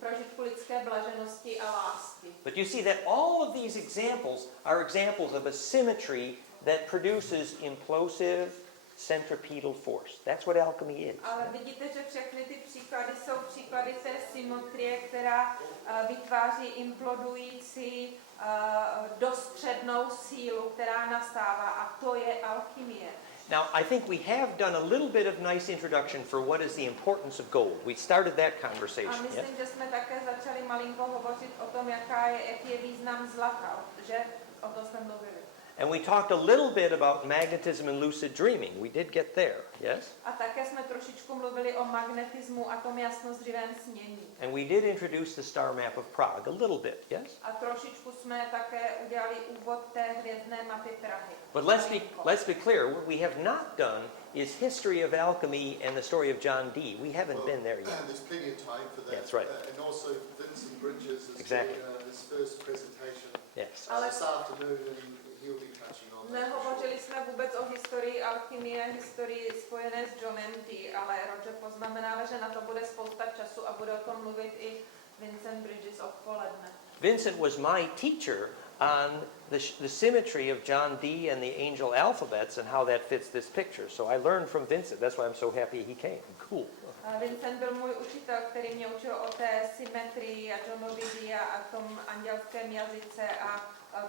prožitku lidské blaženosti a lásky. But you see that all of these examples are examples of a symmetry that produces implosive centripetal force. That's what alchemy is. Ale vidíte, že všechny ty příklady jsou příklady té symetrie, která vytváří implodující dostřednou sílu, která nastává, a to je alchymie. Now, I think we have done a little bit of nice introduction for what is the importance of gold. We started that A conversation, myslím, yes? že jsme také začali malinko hovořit o tom, jaký je význam zlata, že o tom jsme mluvili. And we talked a little bit about magnetism and lucid dreaming. We did get there, yes? A také jsme trošičku mluvili o magnetismu a tom jasnozřivém snění. And we did introduce the star map of Prague a little bit, yes? A trošičku jsme také udělali úvod té hvězdné mapy Prahy. But let's be clear, what we have not done is history of alchemy and the story of John Dee. We haven't been there yet. There's plenty of time for that. That's right. And also Vincent Bridges is Exactly. doing his first presentation Yes. this afternoon, and he'll be touching on that. Nehovořili jsme vůbec o historii alchymie, historii spojené s Johnem Dee, ale Roger poznamenává, že na to bude spousta času a bude o tom mluvit i Vincent Bridges odpoledne. Vincent was my teacher on the symmetry of John Dee and the angel alphabets and how that fits this picture. So I learned from Vincent. That's why I'm so happy he came. Cool. Vincent byl můj učitel, který mě učil o té symetrii a Johnovi Dee a tom andělském jazyce, a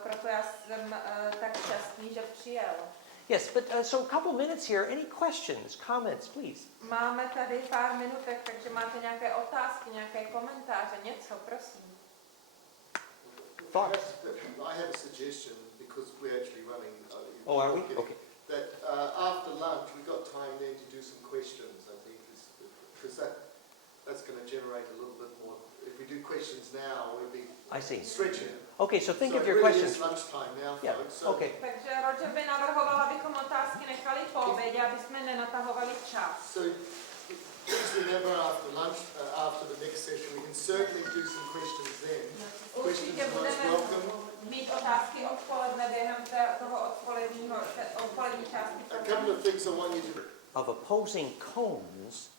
proto já jsem tak šťastný, že přijel. Yes, but so a couple minutes here. Any questions, comments, please? Máme tady pár minutek, takže máte nějaké otázky, nějaké komentáře, něco, prosím. Thoughts? I have a suggestion, because we're actually running. Oh, are we? Okay. That after lunch we got time then to do some questions. I think because that's going to generate a little bit more. If we do questions now, we'll be I see. stretching it. Okay, so think So of it your really questions. is lunchtime now, Yeah, folks. So okay. Takže Roger by navrhoval, abychom otázky nechali po obědě, aby jsme nenatahovali čas. So please remember after lunch, after the next session, we can certainly do some questions then. Questions Určitě most budeme welcome. mít otázky odpoledne během toho odpolední části. A couple of things I want you to. Of opposing cones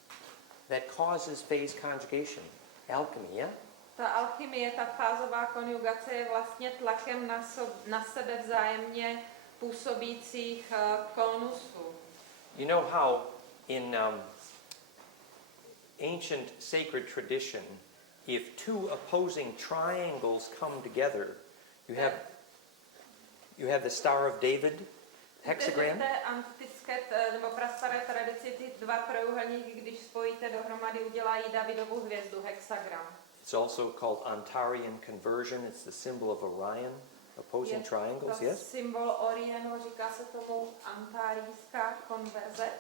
that causes phase conjugation. Alchemy, yeah? Ta alchymie, ta fázová konjugace je vlastně tlakem na sebe vzájemně působících konusů. You know how in ancient sacred tradition, if two opposing triangles come together, you have the Star of David hexagram? V té antické nebo prastaré tradici ty dva trojúhelníky, když spojíte dohromady, udělají Davidovu hvězdu, hexagram. It's also called Antarian conversion. It's the symbol of Orion, opposing triangles, yes? Symbol Orionu, říká se tomu antarijská konverze.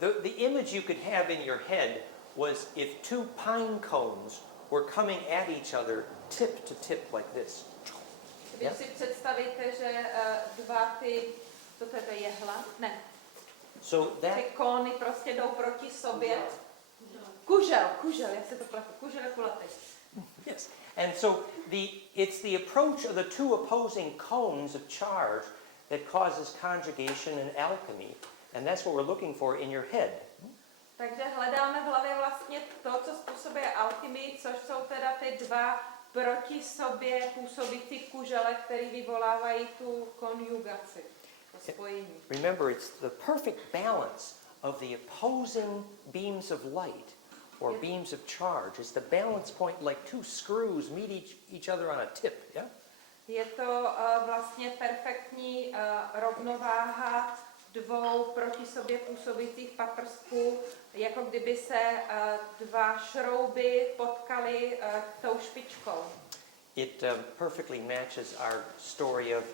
The image you could have in your head was if two pine cones were coming at each other tip to tip like this. Když si představíte, že dva to je jehla? Ne. So that Ty kóny prostě jdou proti sobě. Kužel, jak se to platí? Kužel je kulatý. yes. And so it's the approach of the two opposing cones of charge that causes conjugation and alchemy. And that's what we're looking for in your head. Takže hledáme v hlavě vlastně to, co způsobuje alchymii, což jsou teda ty dva proti sobě působící kužele, které vyvolávají tu konjugaci, to spojení. Remember, it's the perfect balance of the opposing beams of light or beams of charge. It's the balance point like two screws meet each other on a tip, yeah? Je to vlastně perfektní rovnováha dvou proti sobě působících paprsků, jako kdyby se dva šrouby potkaly tou špičkou. It perfectly matches our story of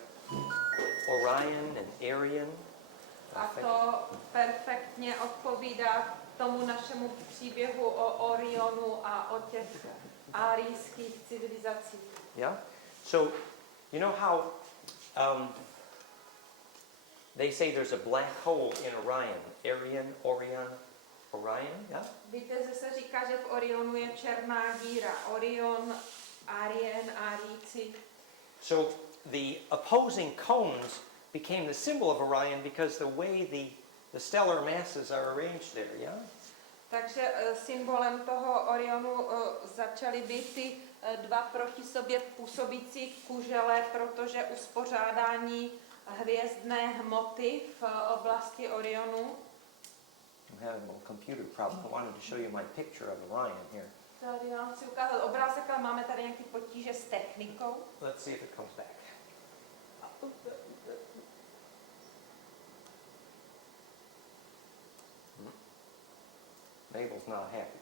Orion and Arian. A to perfektně odpovídá tomu našemu příběhu o Orionu a o těch árijských civilizacích. Yeah? So, you know how they say there's a black hole in Orion. Orion, yeah? Víte, že se říká, že v Orionu je černá díra. Orion, Arien, Árijci. So the opposing cones became the symbol of Orion because the way the stellar masses are arranged there, yeah? Takže symbolem toho Orionu začaly být ty dva proti sobě působící kužele, protože uspořádání hvězdné hmoty v oblasti Orionu. I'm having a computer problem. I wanted to show you my picture of Orion here. Tady vám chci ukázat obrázek, ale máme tady nějaké potíže s technikou. Let's see if it comes back. Mabel's not happy.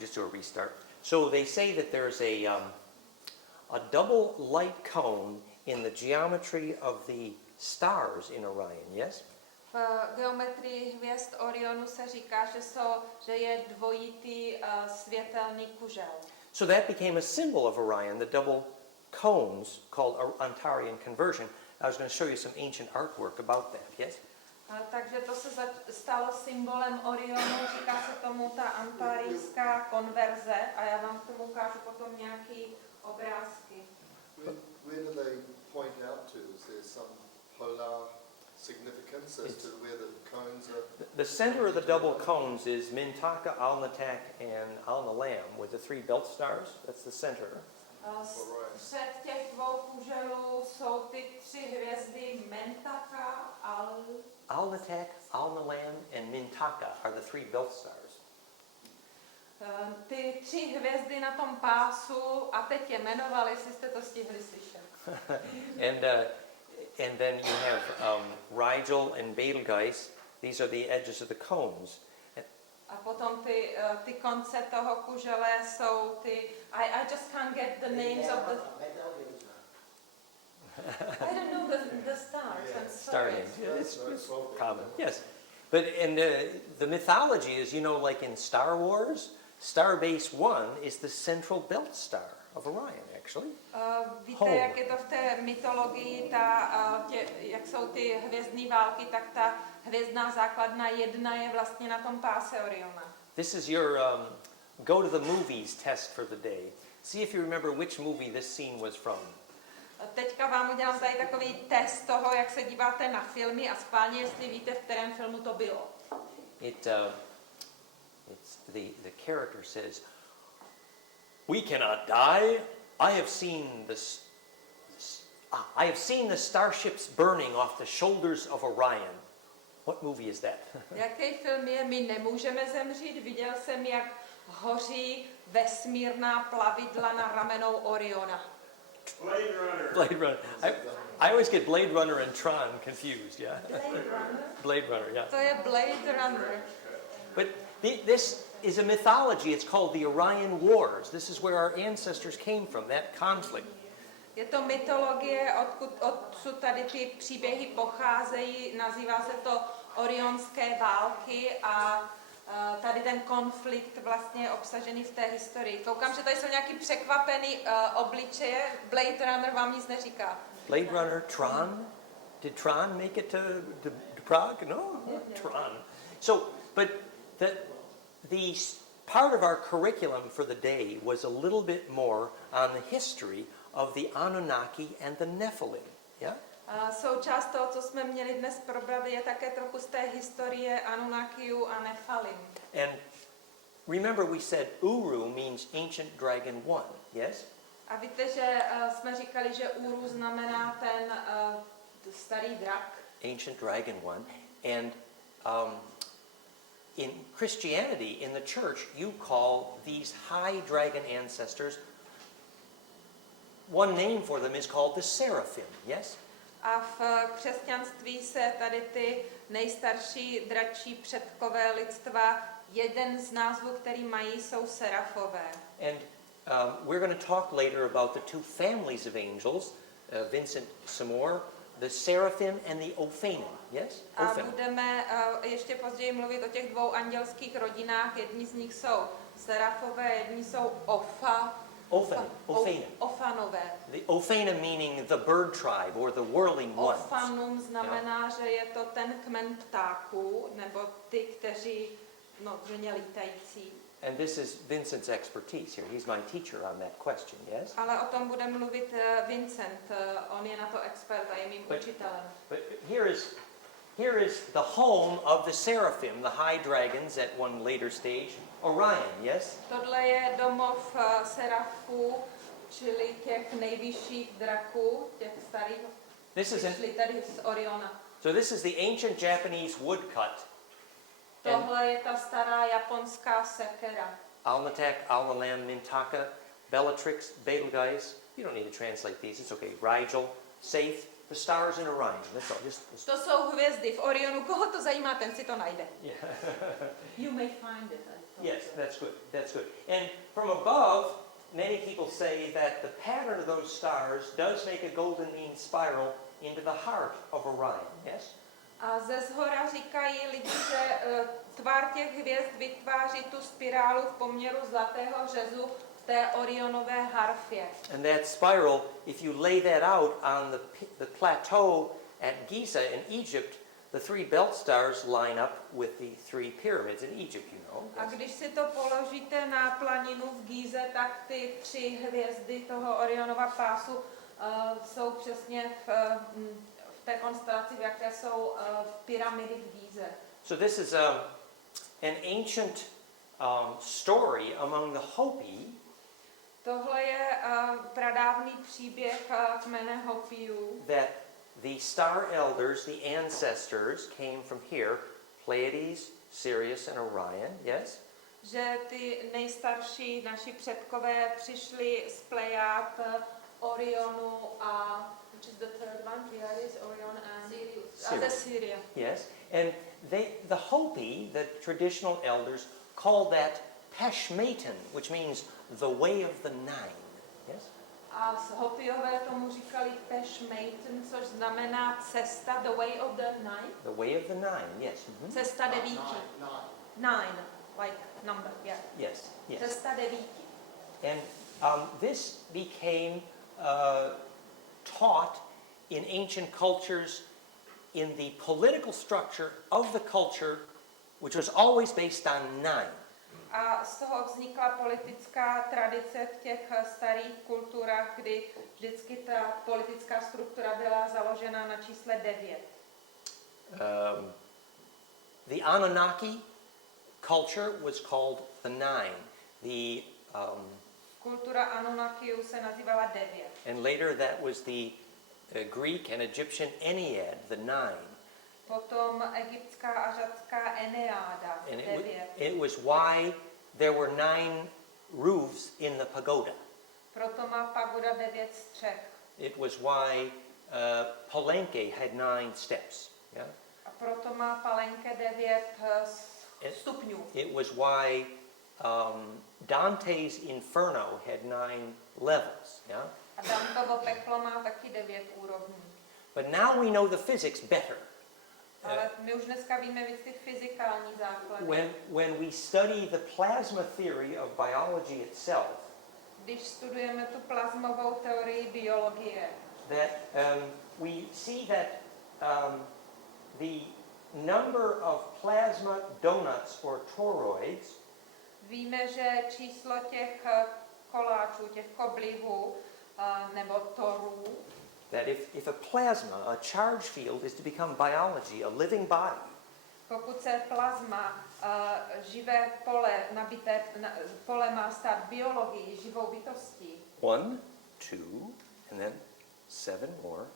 Just do a restart. So they say that there's a double light cone in the geometry of the stars in Orion, yes? V geometrii hvězd Orionu se říká, že je dvojitý světelný kužel. So that became a symbol of Orion, the double cones called Antarian conversion. I was going to show you some ancient artwork about that, yes? Takže to se stalo symbolem Orionu, říká se tomu ta antarijská konverze a já vám k tomu ukážu potom nějaký obrázky. Where do they point out to? Is there some polar significance as to where the cones are? The center of the double cones is Mintaka, Alnitak, and Alnilam with the three belt stars. That's the center. Před těch dvou kuželů jsou ty tři hvězdy Mentaka, Alnitak, Alnilam, and Mintaka are the three belt stars. Ty tři hvězdy na tom pásu, a teď je jmenovali, jestli jste to stihli slyšet. And then you have Rigel and Betelgeuse. These are the edges of the cones. A potom ty konce toho kužele jsou ty... I just can't get the names of the... I don't know the stars. I'm sorry. It's common. Yes. But the mythology is, you know, like in Star Wars, Starbase 1 is the central belt star of Orion, actually. Víte, jak je to v té mytologii, jak jsou ty hvězdné války, tak ta hvězdná základna 1 je vlastně na tom páse Oriona. This is your go to the movies test for the day. See if you remember which movie this scene was from. Teďka vám udělám tady takový test toho, jak se díváte na filmy a schválně, jestli víte, v kterém filmu to bylo. it's the character says, "We cannot die. I have seen the starships burning off the shoulders of Orion." What movie is that? Jaký film je My nemůžeme zemřít? Viděl jsem, jak hoří vesmírná plavidla na ramenou Oriona. Blade Runner. Blade Runner. I always get Blade Runner and Tron confused, yeah. Blade Runner? Blade Runner, yeah. To je Blade Runner. But this is a mythology. It's called the Orion Wars. This is where our ancestors came from, that conflict. Je to mytologie, odsud tady ty příběhy pocházejí, nazývá se to Orionské války a tady ten konflikt vlastně je obsažený v té historii. Koukám, že tady jsou nějaký překvapený obličeje. Blade Runner vám nic neříká. Blade Runner, Tron? Did Tron make it to Prague? No, Tron. So, but the part of our curriculum for the day was a little bit more on the history of the Anunnaki and the Nephilim. Yeah? Součást toho, co jsme měli dnes probrat, je také trochu z té historie Anunnakiů a Nephalim. And remember we said Uru means ancient dragon one, yes? A víte, že jsme říkali, že Uru znamená ten starý drak. Ancient dragon one. And in Christianity, in the church, you call these high dragon ancestors, one name for them is called the seraphim, yes? A v křesťanství se tady ty nejstarší dračí předkové lidstva, jeden z názvů, který mají, jsou serafové. And we're going to talk later about the two families of angels, Vincent Samore, the seraphim and the Ophanim, yes? A budeme ještě později mluvit o těch dvou andělských rodinách. Jedni z nich jsou serafové, jedni jsou Ophanové. The Ophanim meaning the bird tribe or the whirling ones. Ophanum znamená, že je to ten kmen ptáků, nebo ty, kteří že lítající. And this is Vincent's expertise here. He's my teacher on that question, yes? Ale o tom bude mluvit Vincent. On je na to expert a je mým učitelem. But here is the home of the seraphim, the high dragons at one later stage, Orion, yes? Tohle je domov serafů, čili těch nejvyšších draků, těch starých. Přišli tady z Oriona. So this is the ancient Japanese woodcut. Tohle je ta stará japonská sekera. Alnatak, Alnalam, Mintaka, Bellatrix, Betelgeuse. You don't need to translate these. It's okay. Rigel, Safe, the stars in Orion. That's all. To jsou hvězdy v Orionu. Koho to zajímá, ten si to najde. Yeah. You may find it. Yes, that's good. That's good. And from above, many people say that the pattern of those stars does make a golden mean spiral into the heart of Orion. Yes? A ze zhora říkají lidi, že tvar těch hvězd vytváří tu spirálu v poměru zlatého řezu v té Orionové harfě. And that spiral, if you lay that out on the plateau at Giza in Egypt, the three belt stars line up with the three pyramids in Egypt, you know. A když si to položíte na planinu v Gíze, tak ty tři hvězdy toho Orionova pásu jsou přesně v té konstelaci, v jaké jsou pyramidy v Gíze. So this is an ancient story among the Hopi. Tohle je pradávný příběh kmene Hopiů. That the star elders, the ancestors, came from here, Pleiades, Sirius, and Orion, yes? Že ty nejstarší naši předkové přišli z Plejád, Orionu a which is the third one? Pleiades, Orion and Sirius. A ze Syria. Yes, and the Hopi, the traditional elders, called that Peshmatan, which means the way of the nine, yes? A Hopiové tomu říkali Peshmatan, což znamená cesta, the way of the nine. The way of the nine, yes. Mm-hmm. Cesta devíti. Nine, like number, yeah. Yes, yes. Cesta devíti. And this became taught in ancient cultures in the political structure of the culture, which was always based on nine. A z toho vznikla politická tradice v těch starých kulturách, kdy vždycky ta politická struktura byla založena na čísle 9. The Anunnaki culture was called the Nine. Kultura Anunnakiů se nazývala 9. And later that was the Greek and Egyptian Ennead, the Nine. Potom egyptská a řecká Eneáda, And 9. it was why there were 9 roofs in the pagoda. Proto má pagoda 9 střech. It was why Palenque had 9 steps. Yeah? A proto má palenke 9 stupňů. It was why Dante's Inferno had 9 levels. Yeah? A Dantovo peklo má taky 9 úrovní. But now we know the physics better. Ale my už dneska víme víc ty fyzikální základy. When we study the plasma theory of biology itself, Když studujeme tu plazmovou teorii biologie, that we see that the number of plasma donuts or toroids víme, že číslo těch koláčů, těch koblihů nebo torů, that if a plasma, a charge field, is to become biology, a living body, pokud se plazma, živé pole, nabité pole má stát biologií, živou bytostí, 1, 2, and then 7 more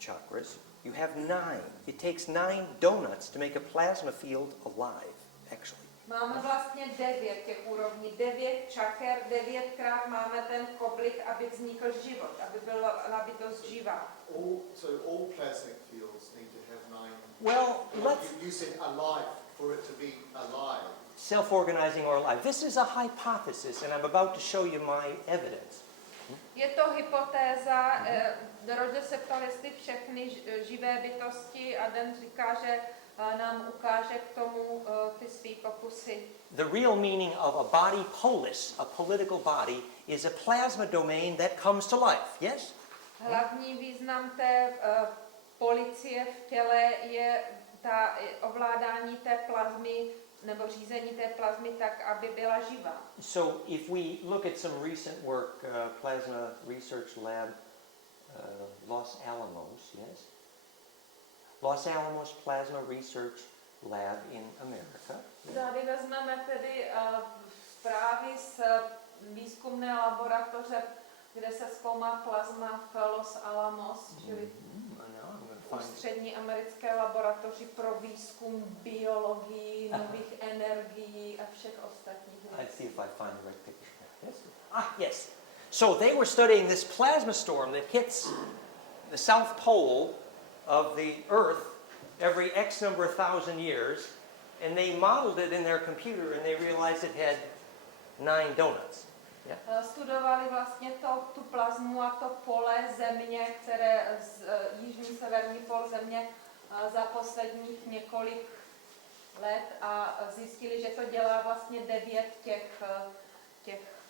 chakras, you have 9. It takes 9 donuts to make a plasma field alive, actually. máme vlastně 9 těch úrovní, 9 čaker, 9krát máme ten koblik, aby vznikl život, aby byla bytost živá. So all plasmic fields need to have 9. Well, let's You said alive for it to be alive. self-organizing or alive. This is a hypothesis, and I'm about to show you my evidence. Je to hypotéza, Roger se ptal, jestli všechny živé bytosti a Den říká, že nám ukáže k tomu ty svý pokusy. The real meaning of a body polis, a political body, is a plasma domain that comes to life. Yes? Hlavní význam té policie v těle je ovládání té plazmy nebo řízení té plazmy tak, aby byla živá. So if we look at some recent work, Plasma Research Lab, Los Alamos, yes? Los Alamos Plasma Research Lab in America. Tady vezmeme tedy zprávy z výzkumné laboratoře, kde se zkoumá plazma v Los Alamos, čili ústřední americké laboratoři pro výzkum biologii, nových energií a všech ostatních Let's věcí. see if I find the right picture. Yes? Yes. So they were studying this plasma storm that hits the south pole of the Earth every X number of thousand years, and they modeled it in their computer, and they realized it had 9 donuts. Yeah? Studovali vlastně tu plazmu a to pole Země, které jižní severní pol Země za posledních několik let a zjistili, že to dělá vlastně 9 těch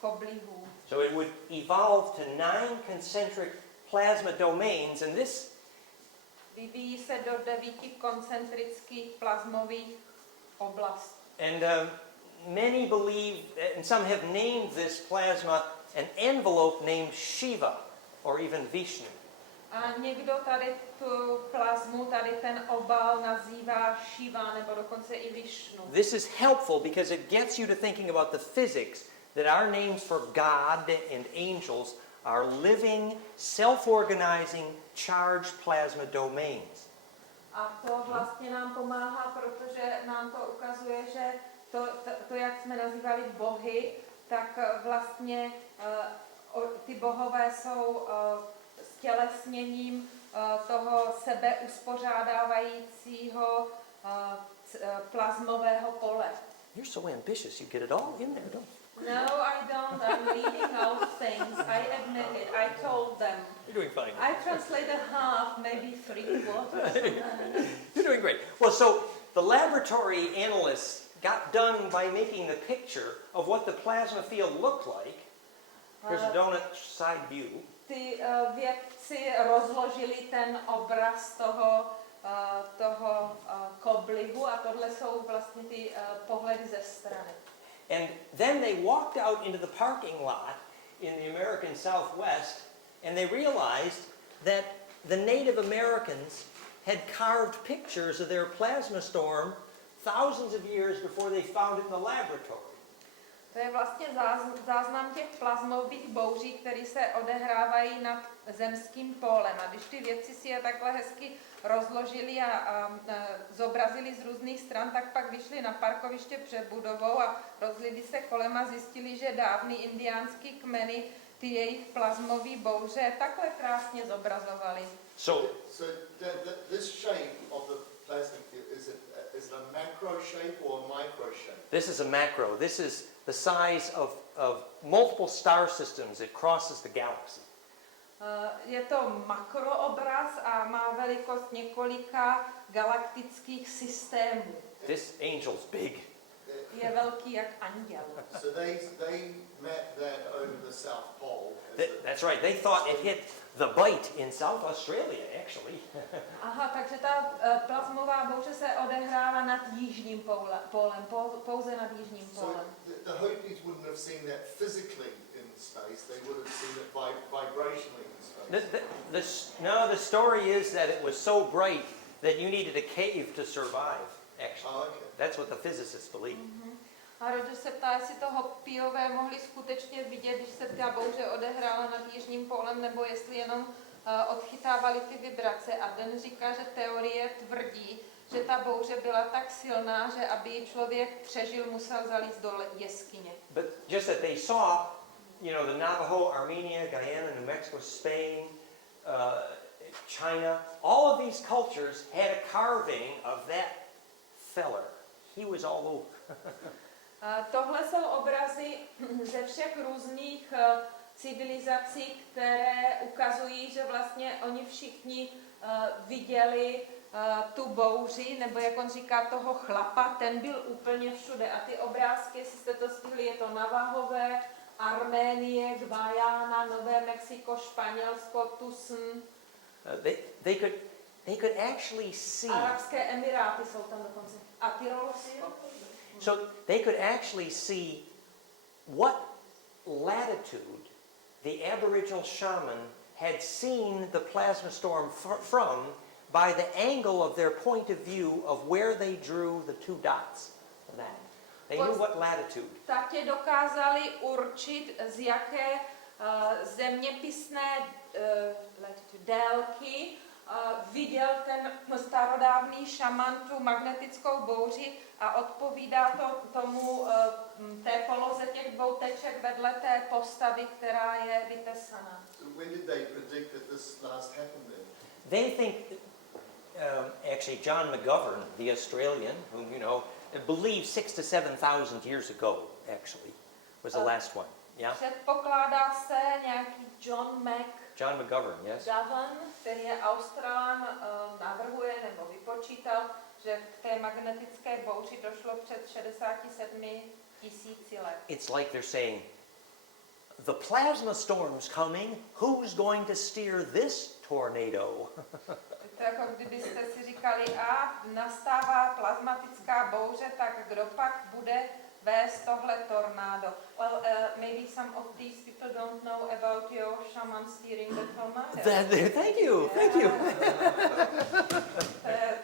koblihů. So it would evolve to 9 concentric plasma domains, and this Vyvíjí se do 9 koncentrických plazmových oblastí. and many believe, and some have named this plasma an envelope named Shiva or even Vishnu. A někdo tady tu plazmu, tady ten obal nazývá Shiva nebo dokonce i Vishnu. This is helpful because it gets you to thinking about the physics that our names for God and angels are living, self-organizing, charged plasma domains. A to vlastně nám pomáhá, protože nám to ukazuje, že to jak jsme nazývali bohy, tak vlastně ty bohové jsou stělesněním toho sebeuspořádávajícího plazmového pole. You're so ambitious, you get it all in there, don't you? No, I don't. I'm leaving out things. I admit it. I told them. You're doing fine. I translate a half, maybe 3/4. You're doing great. Well, so the laboratory analysts got done by making the picture of what the plasma field looked like. Here's a donut side view. Ty vědci rozložili ten obraz toho koblihu a tohle jsou vlastně ty pohledy ze strany. And then they walked out into the parking lot in the American Southwest, and they realized that the Native Americans had carved pictures of their plasma storm thousands of years before they found it in the laboratory. To je vlastně záznam těch plazmových bouří, které se odehrávají nad zemským pólem. A když ty vědci si je takhle hezky rozložili a zobrazili z různých stran, tak pak vyšli na parkoviště před budovou a rozhlídli se kolem a zjistili, že dávný indiánský kmeny ty jejich plazmové bouře takhle krásně zobrazovali. So this shape of the plasmic field, is it a macro shape or a micro shape? This is a macro. This is the size of multiple star systems. It crosses the galaxy. Je to makroobraz a má velikost několika galaktických systémů. This angel's big. Je velký jak anděl. So they mapped that over the South Pole. That's right. They thought it hit the Bight in South Australia, actually. Aha, takže ta plazmová bouře se odehrává nad jižním pólem, pouze nad jižním pólem. So the Hopis wouldn't have seen that physically in space. They would have seen it vibrationally in space. The story is that it was so bright that you needed a cave to survive, actually. Oh, okay. That's what the physicists believe. A Roger se ptá, jestli to Hopiové mohli skutečně vidět, když se ta bouře odehrála nad jižním pólem, nebo jestli jenom odchytávali ty vibrace. A Den říká, že teorie tvrdí, že ta bouře byla tak silná, že aby ji člověk přežil, musel zalízt do jeskyně. But just that they saw, the Navajo, Armenia, Guyana, New Mexico, Spain, China, all of these cultures had a carving of that feller. He was all over. Tohle jsou obrazy ze všech různých civilizací, které ukazují, že vlastně oni všichni viděli tu bouři, nebo jak on říká, toho chlapa, ten byl úplně všude. A ty obrázky, jestli jste to stihli, je to Navahové, Arménie, Guyana, Nové Mexiko, Španělsko, Tucson. They could actually see. Arabské Emiráty jsou tam dokonce. A Tyrolci. So they could actually see what latitude the Aboriginal shaman had seen the plasma storm from by the angle of their point of view of where they drew the two dots. They knew what latitude. Taky dokázali určit, z jaké zeměpisné délky viděl ten starodávný šaman tu magnetickou bouři a odpovídá to tomu té poloze těch dvou teček vedle té postavy, která je vytesaná. So when did they predict that this last happened then? They think, actually John McGovern, the Australian, whom believes 6,000 to 7,000 years ago, actually, was the last one. Yeah? Předpokládá se nějaký John McGovern, yes. který je Australan, navrhuje nebo vypočítal, že k té magnetické bouři došlo před 67 000 let. It's like they're saying, the plasma storm's coming, who's going to steer this tornado? To jako kdybyste si říkali, nastává plazmatická bouře, tak kdo pak bude vést tohle tornádo? Well, maybe some of these people don't know about your shaman steering the tornado. Thank you.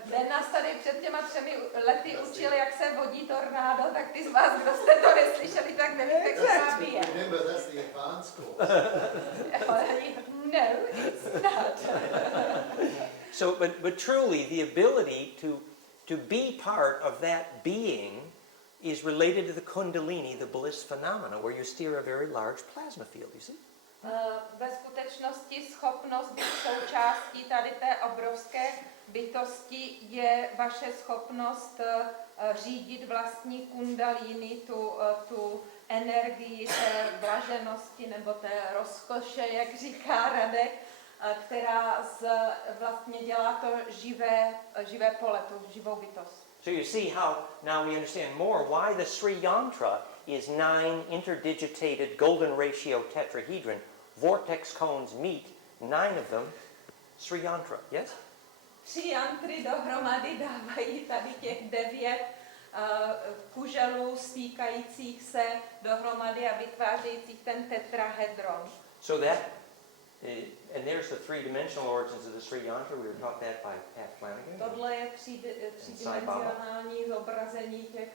Den nás tady před těma 3 lety učil, jak se vodí tornádo, tak ty z vás, kdo jste to neslyšeli, tak nevíte, co vám je. Remember, that's the advanced course. No, it's not. So, but truly, the ability to be part of that being is related to the Kundalini, the bliss phenomena, where you steer a very large plasma field, you see? Ve skutečnosti schopnost být součástí tady té obrovské bytosti je vaše schopnost řídit vlastní kundalíny, tu energii té blaženosti nebo té rozkoše, jak říká Radek, která vlastně dělá to živé pole, tu živou bytost. So you see how now we understand more why the Sri Yantra is 9 interdigitated golden ratio tetrahedron. Vortex cones meet, 9 of them, Sri Yantra, yes? 3 jantry dohromady dávají tady těch 9 kuželů stýkajících se dohromady a vytvářejících ten tetrahedron. So And there's the three-dimensional origins of the Sri Yantra. We were taught that by Pat Flanagan. Tohle je třídimenzionální zobrazení těch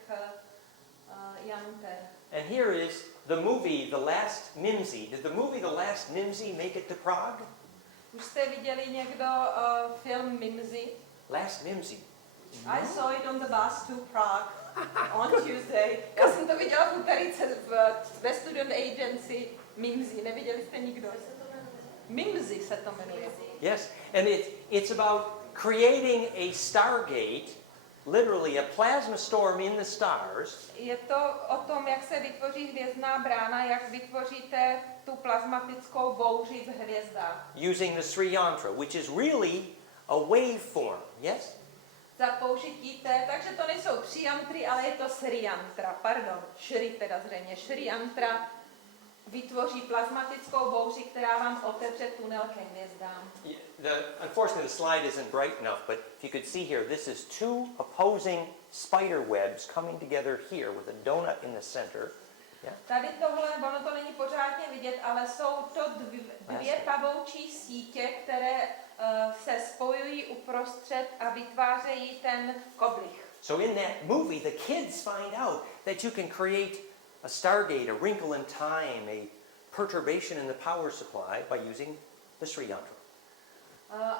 janter. And here is the movie The Last Nimsi. Did the movie The Last Nimsi make it to Prague? Už jste viděli někdo film Mimsy? Last Nimsi. I saw it on the bus to Prague on Tuesday. Já jsem to viděla v úterý ve Student Agency Mimsy. Neviděli jste nikdo? Mimsy se to jmenuje. Yes, and it's about creating a stargate, literally a plasma storm in the stars. Je to o tom, jak se vytvoří hvězdná brána, jak vytvoříte tu plazmatickou bouři v hvězdách. Using the Sri Yantra, which is really a waveform. Yes? Za použití té, takže to nejsou tři jantry, ale je to Sri Yantra, pardon, Shri teda zřejmě. Sri Yantra vytvoří plazmatickou bouři, která vám otevře tunel ke hvězdám. Unfortunately, the slide isn't bright enough, but if you could see here, this is two opposing spider webs coming together here with a donut in the center. Yeah? Tady tohle, ono to není pořádně vidět, ale jsou to dvě pavoučí sítě, které se spojují uprostřed a vytvářejí ten koblih. So in that movie, the kids find out that you can create a stargate, a wrinkle in time, a perturbation in the power supply by using the Sri Yantra.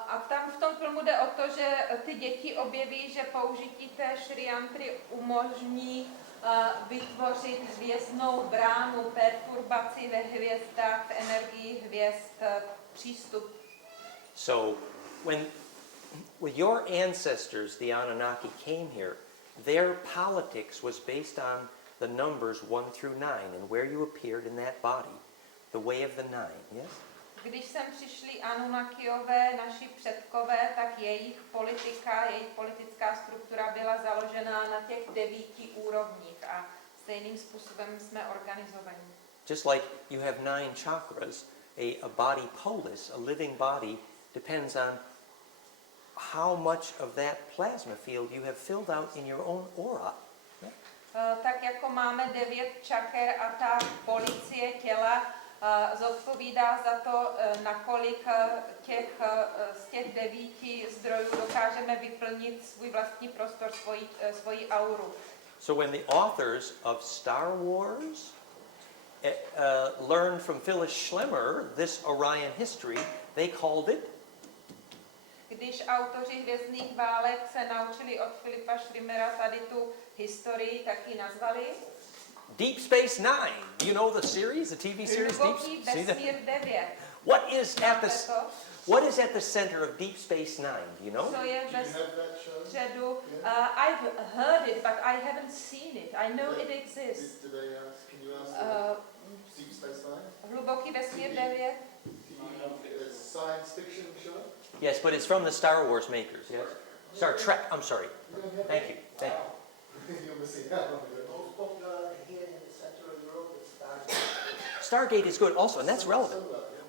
A tam v tom filmu jde o to, že ty děti objeví, že použití té Sri Yantry umožní vytvořit hvězdnou bránu, perturbaci ve hvězdách, v energii hvězd, přístup. So when your ancestors, the Anunnaki, came here, their politics was based on the numbers 1 through 9 and where you appeared in that body, the way of the 9, yes? Když sem přišli Anunnakiové, naši předkové, tak jejich politická struktura byla založená na těch 9 úrovních a stejným způsobem jsme organizovaní. Just like you have 9 chakras, a body polis, a living body, depends on how much of that plasma field you have filled out in your own aura. Tak jako máme 9 čaker a ta policie těla zodpovídá za to, nakolik z těch 9 zdrojů dokážeme vyplnit svůj vlastní prostor, svoji auru. So when the authors of Star Wars learned from Phyllis Schlemmer this Orion history, they called it. Když autoři Hvězdných válek se naučili od Filipa Schlemera tady tu historii, tak ji nazvali Deep Space Nine. Do you know the series, the TV series? Hluboký vesmír 9. What is at the center of Deep Space Nine? Do you know? Co je Do you have that show? středu? I've heard it, but I haven't seen it. I know it exists. Did they ask, can you ask them? Deep Space Nine? Hluboký vesmír 9. A science fiction show? Yes, but it's from the Star Wars makers. Yes. Star Trek. I'm sorry. You don't have Thank you. Thank you. You're missing out on it. Most popular here in the center of Europe is Stargate. Stargate is good also, and that's relevant.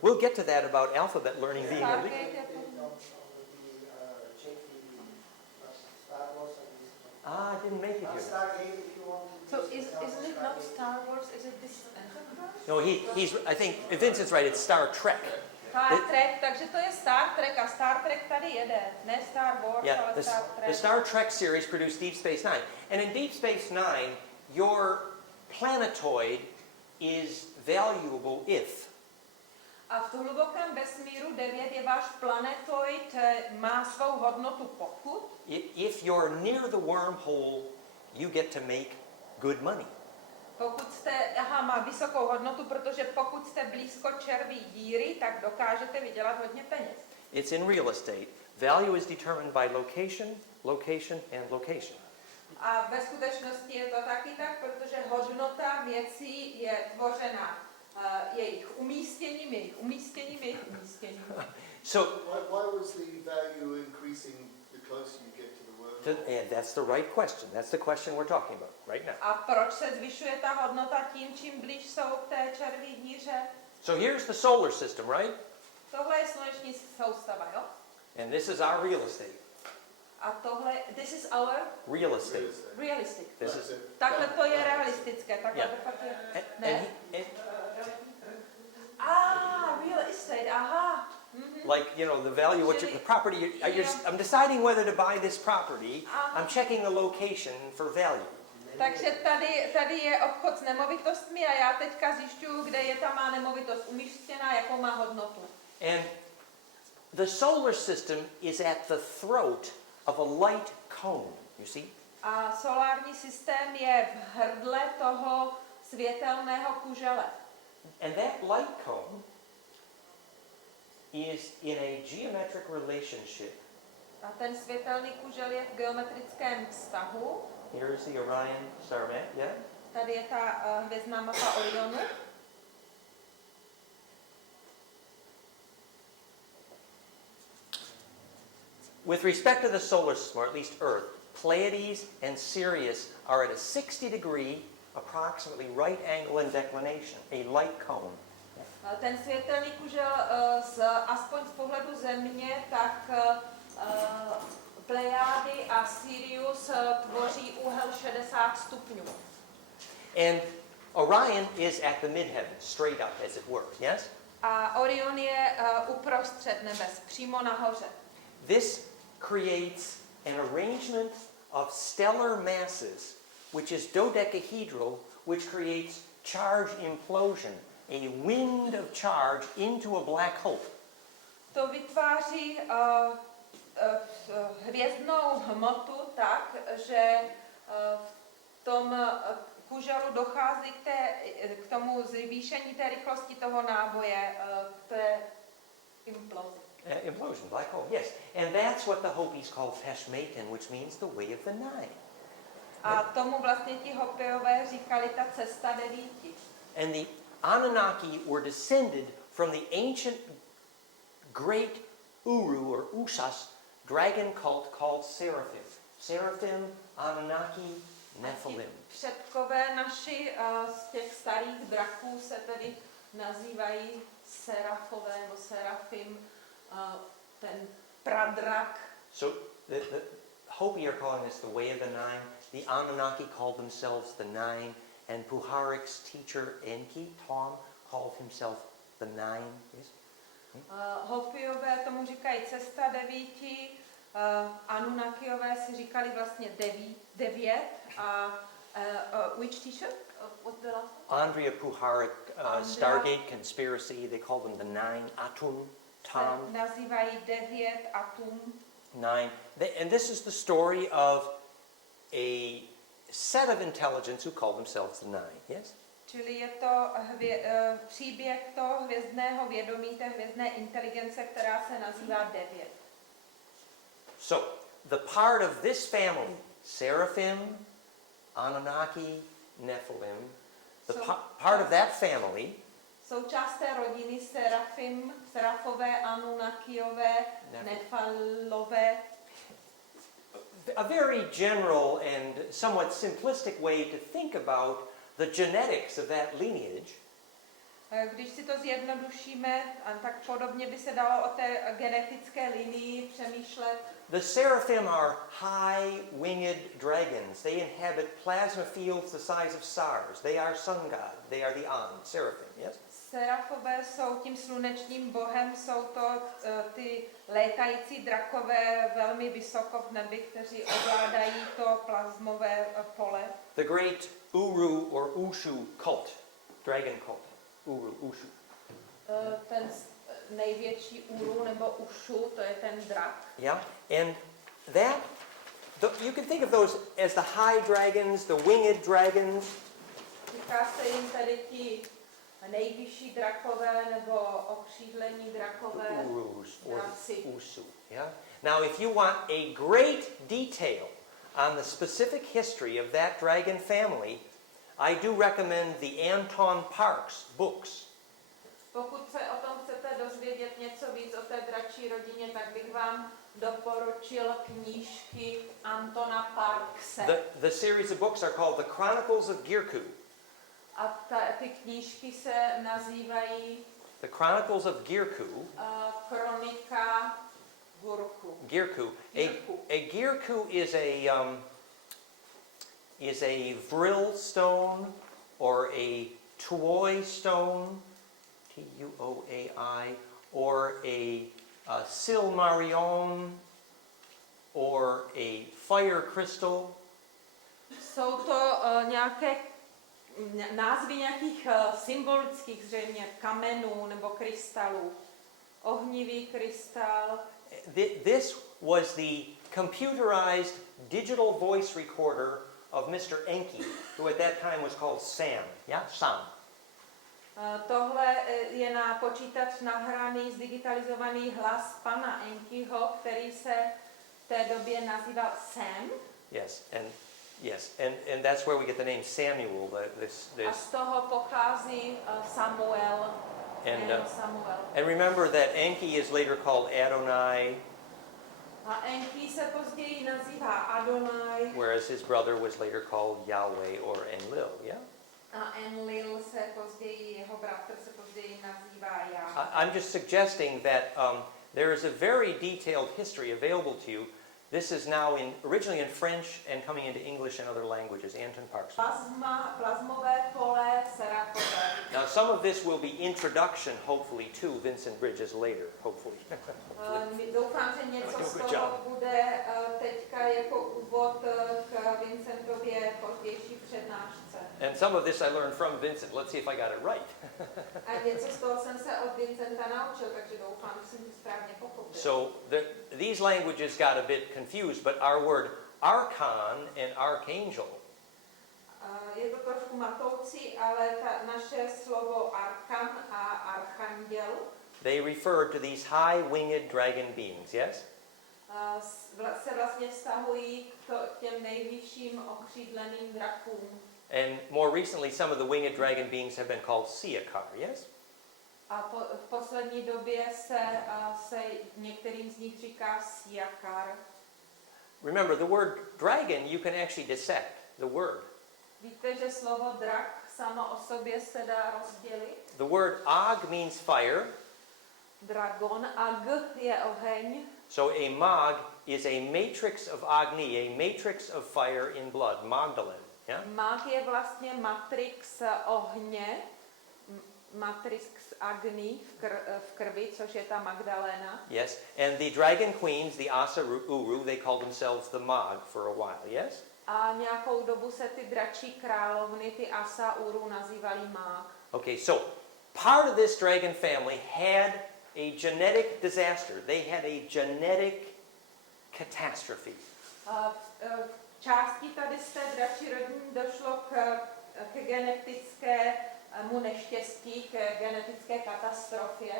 We'll get to that about alphabet learning being a leap. Ah, I didn't make it here. Stargate, if you want to. So isn't it not Star Wars? Is it this Enterprise? No, he's. I think Vincent's right. It's Star Trek. Star Trek, takže to je Star Trek a Star Trek tady jede. Ne Star Wars, Yeah, ale Star Trek. the Star Trek series produced Deep Space Nine. And in Deep Space Nine, your planetoid is valuable if. A v hlubokém vesmíru 9 je váš planetoid, má svou hodnotu pokud. If you're near the wormhole, you get to make good money. Pokud jste, má vysokou hodnotu, protože pokud jste blízko červí díry, tak dokážete vydělat hodně peněz. It's in real estate. Value is determined by location, location, and location. A ve skutečnosti je to taky tak, protože hodnota věcí je tvořena jejich umístěním. So Why was the value increasing the closer you get to the world? and that's the right question. That's the question we're talking about right now. A proč se zvyšuje ta hodnota tím, čím blíž jsou k té červí díře? So here's the solar system, right? Tohle je sluneční soustava, jo? And this is our real estate. A tohle, this is our Real estate. realistic. This is Takhle to je realistické, takhle Yeah. to pak je. and Ne? he- Real estate, aha. like, you know, the value, what the property, I'm deciding whether to buy this property. I'm checking the location for value. Takže tady je obchod s nemovitostmi a já teďka zjišťuju, kde je ta má nemovitost umístěná, jakou má hodnotu. And the solar system is at the throat of a light cone, you see? A solární systém je v hrdle toho světelného kužele. And that light cone is in a geometric relationship. A ten světelný kužel je v geometrickém vztahu. Here's the Orion star map, yeah? Tady je ta hvězdná mapa Orionu. With respect to the solar system, or at least Earth, Pleiades and Sirius are at a 60-degree, approximately right angle in declination, a light cone. Ten světelný kužel, aspoň z pohledu Země, tak Plejády a Sirius tvoří úhel 60 stupňů. And Orion is at the midheaven, straight up, as it were, yes? A Orion je uprostřed nebes, přímo nahoře. This creates an arrangement of stellar masses, which is dodecahedral, which creates charge implosion, a wind of charge into a black hole. To vytváří hvězdnou hmotu tak, že v tom kuželu dochází k tomu zvýšení té rychlosti toho náboje, k té implozi. Implosion, black hole, yes. And that's what the Hopis call Feshmeten, which means the way of the nine. A tomu vlastně ti Hopiové říkali ta cesta devíti. And the Anunnaki were descended from the ancient great Uru or Usas dragon cult called Seraphim. Seraphim, Anunnaki, Nephilim. Předkové naši z těch starých draků se tedy nazývají Serafové nebo Serafim, ten pradrak. So the Hopi are calling this the way of the nine. The Anunnaki called themselves the nine. And Puharic's teacher Enki, Tom, called himself the nine. Yes? Hopiové tomu říkají cesta devíti, Anunnakiové si říkali vlastně devět a which teacher? What the last? Andrea Puharic, Stargate Conspiracy, they call them the nine, Atum, Tom. Nazývají devět, Atum. Nine. And this is the story of a set of intelligence who call themselves the nine, yes? Čili je to příběh toho hvězdného vědomí, té hvězdné inteligence, která se nazývá devět. So, the part of this family, Seraphim, Anunnaki, Nephilim, the part of that family, součást té rodiny Serafim, Serafové, Anunnakiové, Nefalové. A very general and somewhat simplistic way to think about the genetics of that lineage. Když si to zjednodušíme, tak podobně by se dalo o té genetické linii přemýšlet. The Seraphim are high-winged dragons. They inhabit plasma fields the size of stars. They are sun god. They are the An, Seraphim, yes? Serafové jsou tím slunečním bohem, jsou to ty létající drakové velmi vysoko v nebi, kteří ovládají to plazmové pole. The great Uru or Ushu cult, dragon cult. Uru, Ushu. Ten největší Uru nebo Ushu, to je ten drak. Yeah, and that, you can think of those as the high dragons, the winged dragons. Říká se jim tady ti nejvyšší drakové nebo okřídlení drakové. Urus or Usu. Yeah. Now, if you want a great detail on the specific history of that dragon family, I do recommend the Anton Parks books. Pokud se o tom chcete dozvědět něco víc o té dračí rodině, tak bych vám doporučil knížky Antona Parkse. The series of books are called The Chronicles of Girku. A ty knížky se nazývají The Chronicles of Girku. Kronika Gurku. Girku. A Girku is a vril stone or a tuoi stone, Tuoi, or a a Silmarillion or a fire crystal. Jsou to nějaké názvy nějakých symbolických zřejmě kamenů nebo krystalů. Ohnivý krystal. This was the computerized digital voice recorder of Mr. Enki, who at that time was called Sam. Yeah, Sam. Tohle je na počítač nahraný, zdigitalizovaný hlas pana Enkiho, který se v té době nazýval Sam. Yes, and that's where we get the name Samuel. A z toho pochází Samuel. And remember that Enki is later called Adonai. A Enki se později nazývá Adonai. Whereas his brother was later called Yahweh or Enlil, yeah? A Enlil se později, jeho bratr se později nazývá Yahweh. I'm just suggesting that there is a very detailed history available to you. This is now originally in French and coming into English and other languages. Anton Parks. Plazmové pole, serakové. Now some of this will be introduction, hopefully, to Vincent Bridges later, hopefully. Doufám, že něco z toho bude teďka jako úvod k Vincentově pozdější přednášce. And some of this I learned from Vincent. Let's see if I got it right. A něco z toho jsem se od Vincenta naučil, takže doufám, že jsem to správně pochopil. So these languages got a bit confused, but our word archon and archangel. Je to trošku matoucí, ale naše slovo arkan a archanděl They refer to these high-winged dragon beings, yes? se vlastně vztahují k těm nejvyšším okřídleným drakům. And more recently, some of the winged dragon beings have been called Siakar, yes? A v poslední době se některým z nich říká Siakar. Remember, the word dragon, you can actually dissect the word. Víte, že slovo drak samo o sobě se dá rozdělit? The word ag means fire. Dragon, ag je oheň. So a mag is a matrix of Agni, a matrix of fire in blood, Magdalene. Yeah? Mag je vlastně matrix ohně, matrix Agni v krvi, což je ta Magdalena. Yes, and the dragon queens, the Asa Uru, they called themselves the Mag for a while, yes? A nějakou dobu se ty dračí královny, ty Asa Uru, nazývaly Mag. Okay, so part of this dragon family had a genetic disaster. They had a genetic catastrophe. V části tady z té dračí rodiny došlo k genetickému neštěstí, k genetické katastrofě.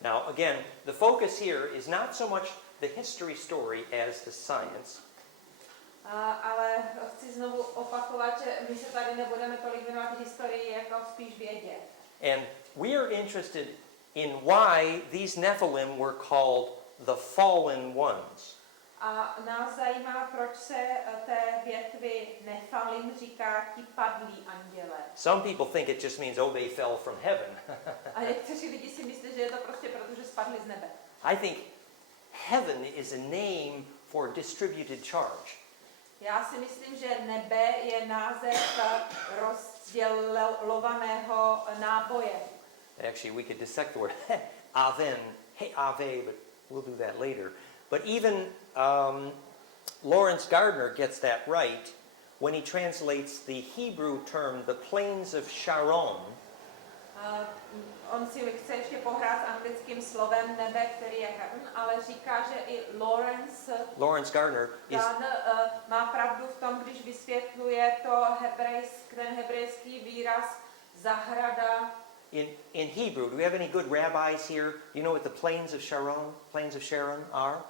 Now, again, the focus here is not so much the history story as the science. Ale chci znovu opakovat, že my se tady nebudeme tolik věnovat historii, jako spíš vědě. And we are interested in why these Nephilim were called the fallen ones. A nás zajímá, proč se té větvi Nephilim říká ti padlí anděle. Some people think it just means, oh, they fell from heaven. A někteří lidi si myslí, že je to prostě proto, že spadli z nebe. I think heaven is a name for distributed charge. Já si myslím, že nebe je název rozdělovaného náboje. Actually, we could dissect the word aven, hey ave, but we'll do that later. But even Lawrence Gardner gets that right when he translates the Hebrew term, the plains of Sharon. On si chce ještě pohrát s anglickým slovem nebe, který je heaven, ale říká, že i Lawrence Gardner má pravdu v tom, když vysvětluje ten hebrejský výraz zahrada. In Hebrew, do we have any good rabbis here? Do you know what the plains of Sharon are?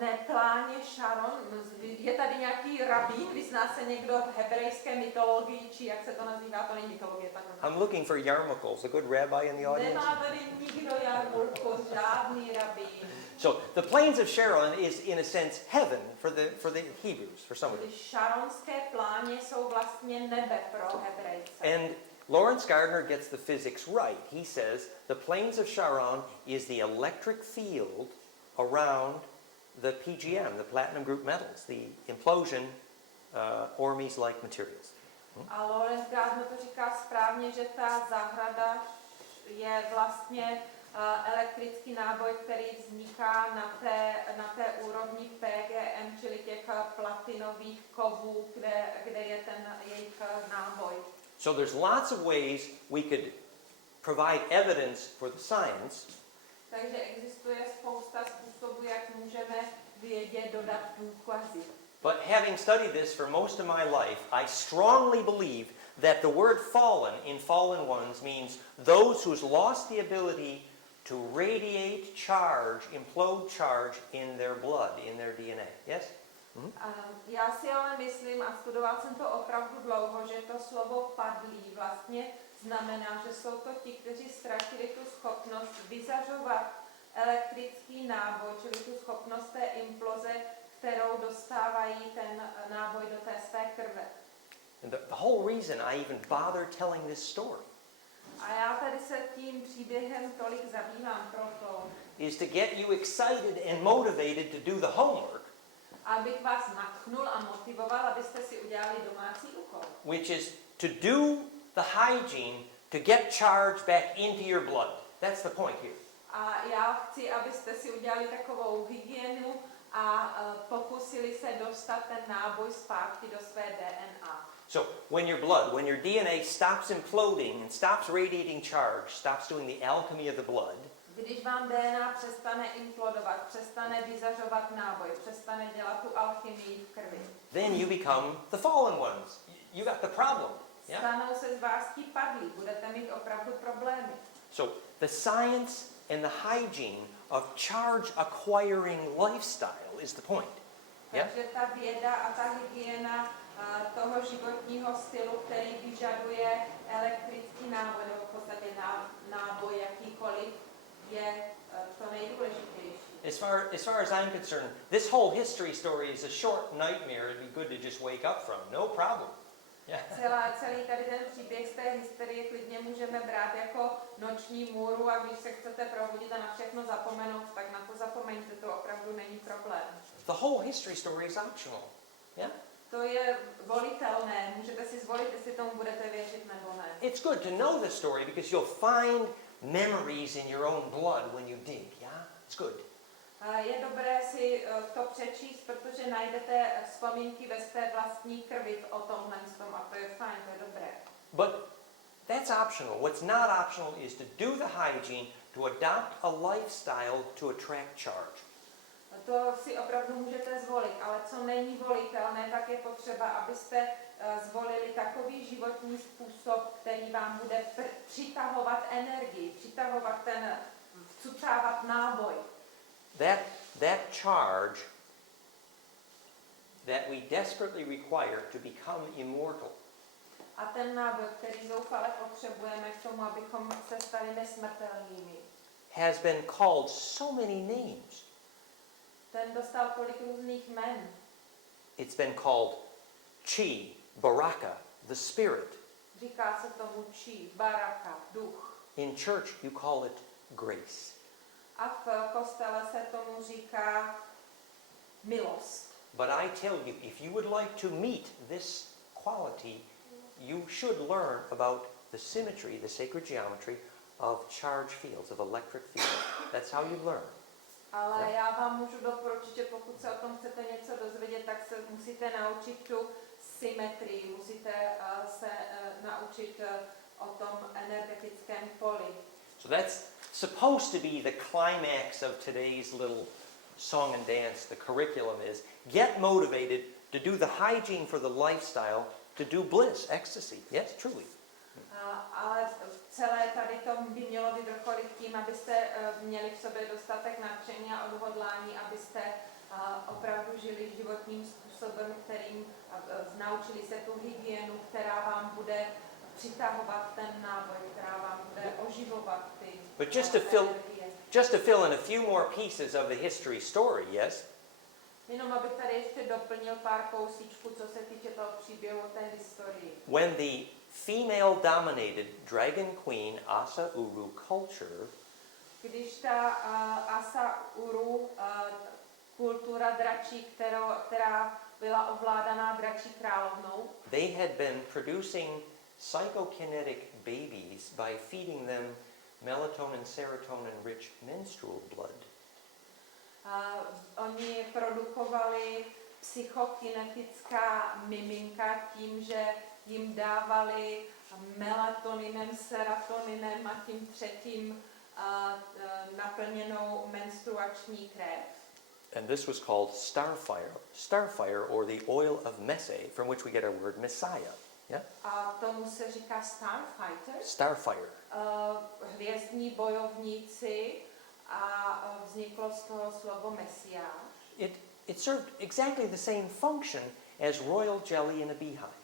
Ne, pláně Sharon. Je tady nějaký rabín, vyzná se někdo v hebrejské mytologii, či jak se to nazývá, to není mytologie. I'm looking for Yarmulkes, a good rabbi in the audience. Nemá tady nikdo Yarmulkes, žádný rabín. So the plains of Sharon is in a sense heaven for the Hebrews, for some of them. Sharonské pláně jsou vlastně nebe pro Hebrejce. And Lawrence Gardner gets the physics right. He says the plains of Sharon is the electric field around the PGM, the platinum group metals, the implosion Ormes-like materials. A Lawrence Gardner to říká správně, že ta zahrada je vlastně elektrický náboj, který vzniká na té úrovni PGM, čili těch platinových kovů, kde je ten jejich náboj. So there's lots of ways we could provide evidence for the science. Takže existuje spousta způsobů, jak můžeme vědě dodat důkazy. But having studied this for most of my life, I strongly believe that the word fallen in fallen ones means those who's lost the ability to radiate charge, implode charge in their blood, in their DNA. Yes? Já si ale myslím, a studoval jsem to opravdu dlouho, že to slovo padlý vlastně znamená, že jsou to ti, kteří ztratili tu schopnost vyzařovat elektrický náboj, čili tu schopnost té imploze, kterou dostávají ten náboj do té své krve. And the whole reason I even bother telling this story A já tady se tím příběhem tolik zabývám proto, is to get you excited and motivated to do the homework, abych vás nadchnul a motivoval, abyste si udělali domácí úkol. which is to do the hygiene to get charge back into your blood. That's the point here. A já chci, abyste si udělali takovou hygienu a pokusili se dostat ten náboj zpátky do své DNA. So when your DNA stops imploding and stops radiating charge, stops doing the alchemy of the blood, Když vám DNA přestane implodovat, přestane vyzařovat náboj, přestane dělat tu alchymii v krvi, then you become the fallen ones. You got the problem. Yeah? stanou se z vás ti padlí, budete mít opravdu problémy. So the science and the hygiene of charge acquiring lifestyle is the point. Yeah? Takže ta věda a ta hygiena toho životního stylu, který vyžaduje elektrický náboj, nebo v podstatě náboj jakýkoliv, je to nejdůležitější. As far as I'm concerned, this whole history story is a short nightmare it'd be good to just wake up from. No problem. Yeah. Celý tady ten příběh z té historie klidně můžeme brát jako noční můru a když se chcete probudit a na všechno zapomenout, tak na to zapomeňte, to opravdu není problém. The whole history story is optional. Yeah? To je volitelné, můžete si zvolit, jestli tomu budete věřit nebo ne. It's good to know the story because you'll find memories in your own blood when you dig. Yeah? It's good. Je dobré si to přečíst, protože najdete vzpomínky ve své vlastní krvi o tomhle a to je fajn, to je dobré. But that's optional. What's not optional is to do the hygiene, to adopt a lifestyle to attract charge. To si opravdu můžete zvolit, ale co není volitelné, tak je potřeba, abyste zvolili takový životní způsob, který vám bude přitahovat energii, přitahovat vcucávat náboj. That charge that we desperately require to become immortal A ten náboj, který zoufale potřebujeme k tomu, abychom se stali nesmrtelnými, has been called so many names. ten dostal tolik různých jmen. It's been called chi, baraka, the spirit. Říká se tomu chi, baraka, duch. In church you call it grace. A v kostele se tomu říká milost. But I tell you, if you would like to meet this quality, you should learn about the symmetry, the sacred geometry of charge fields, of electric fields. That's how you learn. Ale já vám můžu doporučit, že pokud se o tom chcete něco dozvědět, tak se musíte naučit tu symetrii, musíte se naučit o tom energetickém poli. So that's supposed to be the climax of today's little song and dance. The curriculum is get motivated to do the hygiene for the lifestyle, to do bliss, ecstasy. Yes, truly. Ale celé tady to by mělo vyvrcholit tím, abyste měli v sobě dostatek nadšení a odhodlání, abyste opravdu žili životním způsobem, kterým naučili se tu hygienu, která vám bude přitahovat ten náboj, která vám bude oživovat ty But just to fill in a few more pieces of the history story, yes? Jenom abych tady ještě doplnil pár kousíčků, co se týče toho příběhu o té historii. When the female-dominated dragon queen Asa Uru culture Když ta Asa Uru kultura dračí, která byla ovládaná dračí královnou, they had been producing psychokinetic babies by feeding them melatonin, serotonin-rich menstrual blood. Oni produkovali psychokinetická miminka tím, že jim dávali melatoninem, serotoninem a tím třetím naplněnou menstruační krev. And this was called starfire, or the oil of Messe, from which we get our word Messiah. Yeah? A tomu se říká starfighters, Starfire. hvězdní bojovníci, a vzniklo z toho slovo mesiáš. It served exactly the same function as royal jelly in a beehive.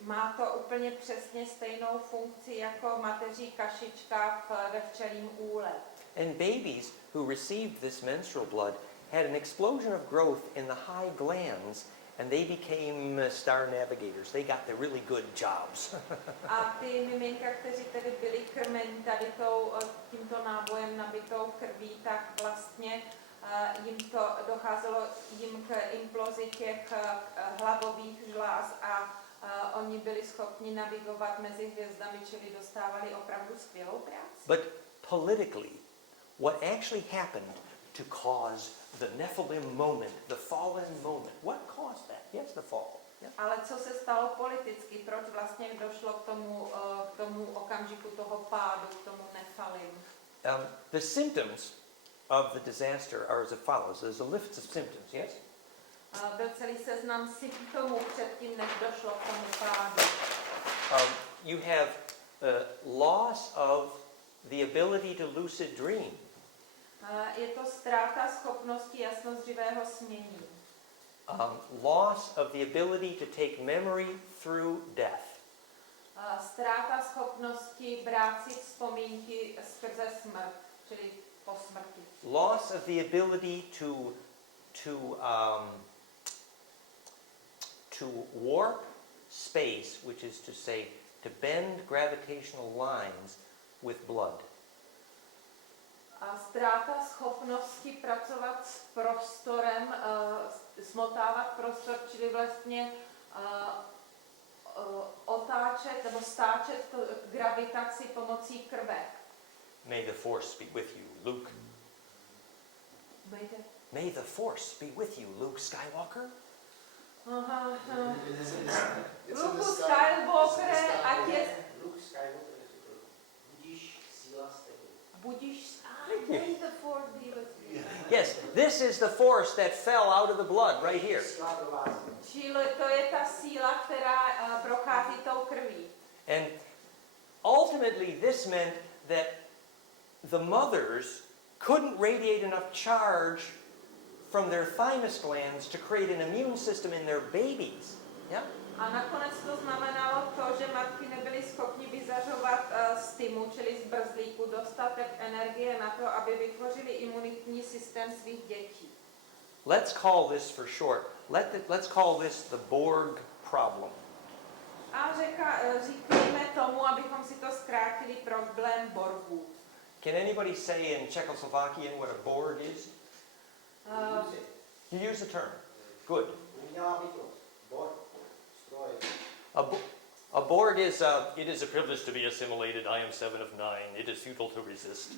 Má to úplně přesně stejnou funkci jako mateří kašička ve včelím úle. And babies who received this menstrual blood had an explosion of growth in the high glands, and they became star navigators. They got the really good jobs. A ty miminka, kteří tedy byli krmeni tady tímto nábojem nabitou krví, tak vlastně docházelo jim k implozi těch hlavových žláz a oni byli schopni navigovat mezi hvězdami, čili dostávali opravdu skvělou práci. But politically, what actually happened to cause the Nephilim moment, the fallen moment, what caused that? Yes, the fall. Yeah. Ale co se stalo politicky? Proč vlastně došlo k tomu okamžiku toho pádu, k tomu Nephilim? The symptoms of the disaster are as follows. There's a list of symptoms, yes? Byl celý seznam symptomů předtím, než došlo k tomu pádu. You have loss of the ability to lucid dream. Je to ztráta schopnosti jasnozřivého snění. Loss of the ability to take memory through death. Ztráta schopnosti brát si vzpomínky skrze smrt, čili po smrti. Loss of the ability to warp space, which is to say, to bend gravitational lines with blood. A ztráta schopnosti pracovat s prostorem, smotávat prostor, čili vlastně otáčet nebo stáčet gravitaci pomocí krve. May the force be with you, Luke. May the force be with you, Luke Skywalker. Luke Skywalker, ať je... Luke Skywalker řekl, budíš síla z tebe. Budíš... May the force be with you. Yes, this is the force that fell out of the blood right here. Čili to je ta síla, která prochází tou krví. And ultimately this meant that the mothers couldn't radiate enough charge from their thymus glands to create an immune system in their babies. Yeah? A nakonec to znamenalo to, že matky nebyly schopni vyzařovat z tymu, čili z brzlíku, dostatek energie na to, aby vytvořili imunitní systém svých dětí. Let's call this for short. Let's call this the Borg problem. A říkejme tomu, abychom si to zkrátili, problém Borgů. Can anybody say in Czechoslovakian what a Borg is? You use the term. Good. A Borg is, it is a privilege to be assimilated. I am 7 of 9. It is futile to resist.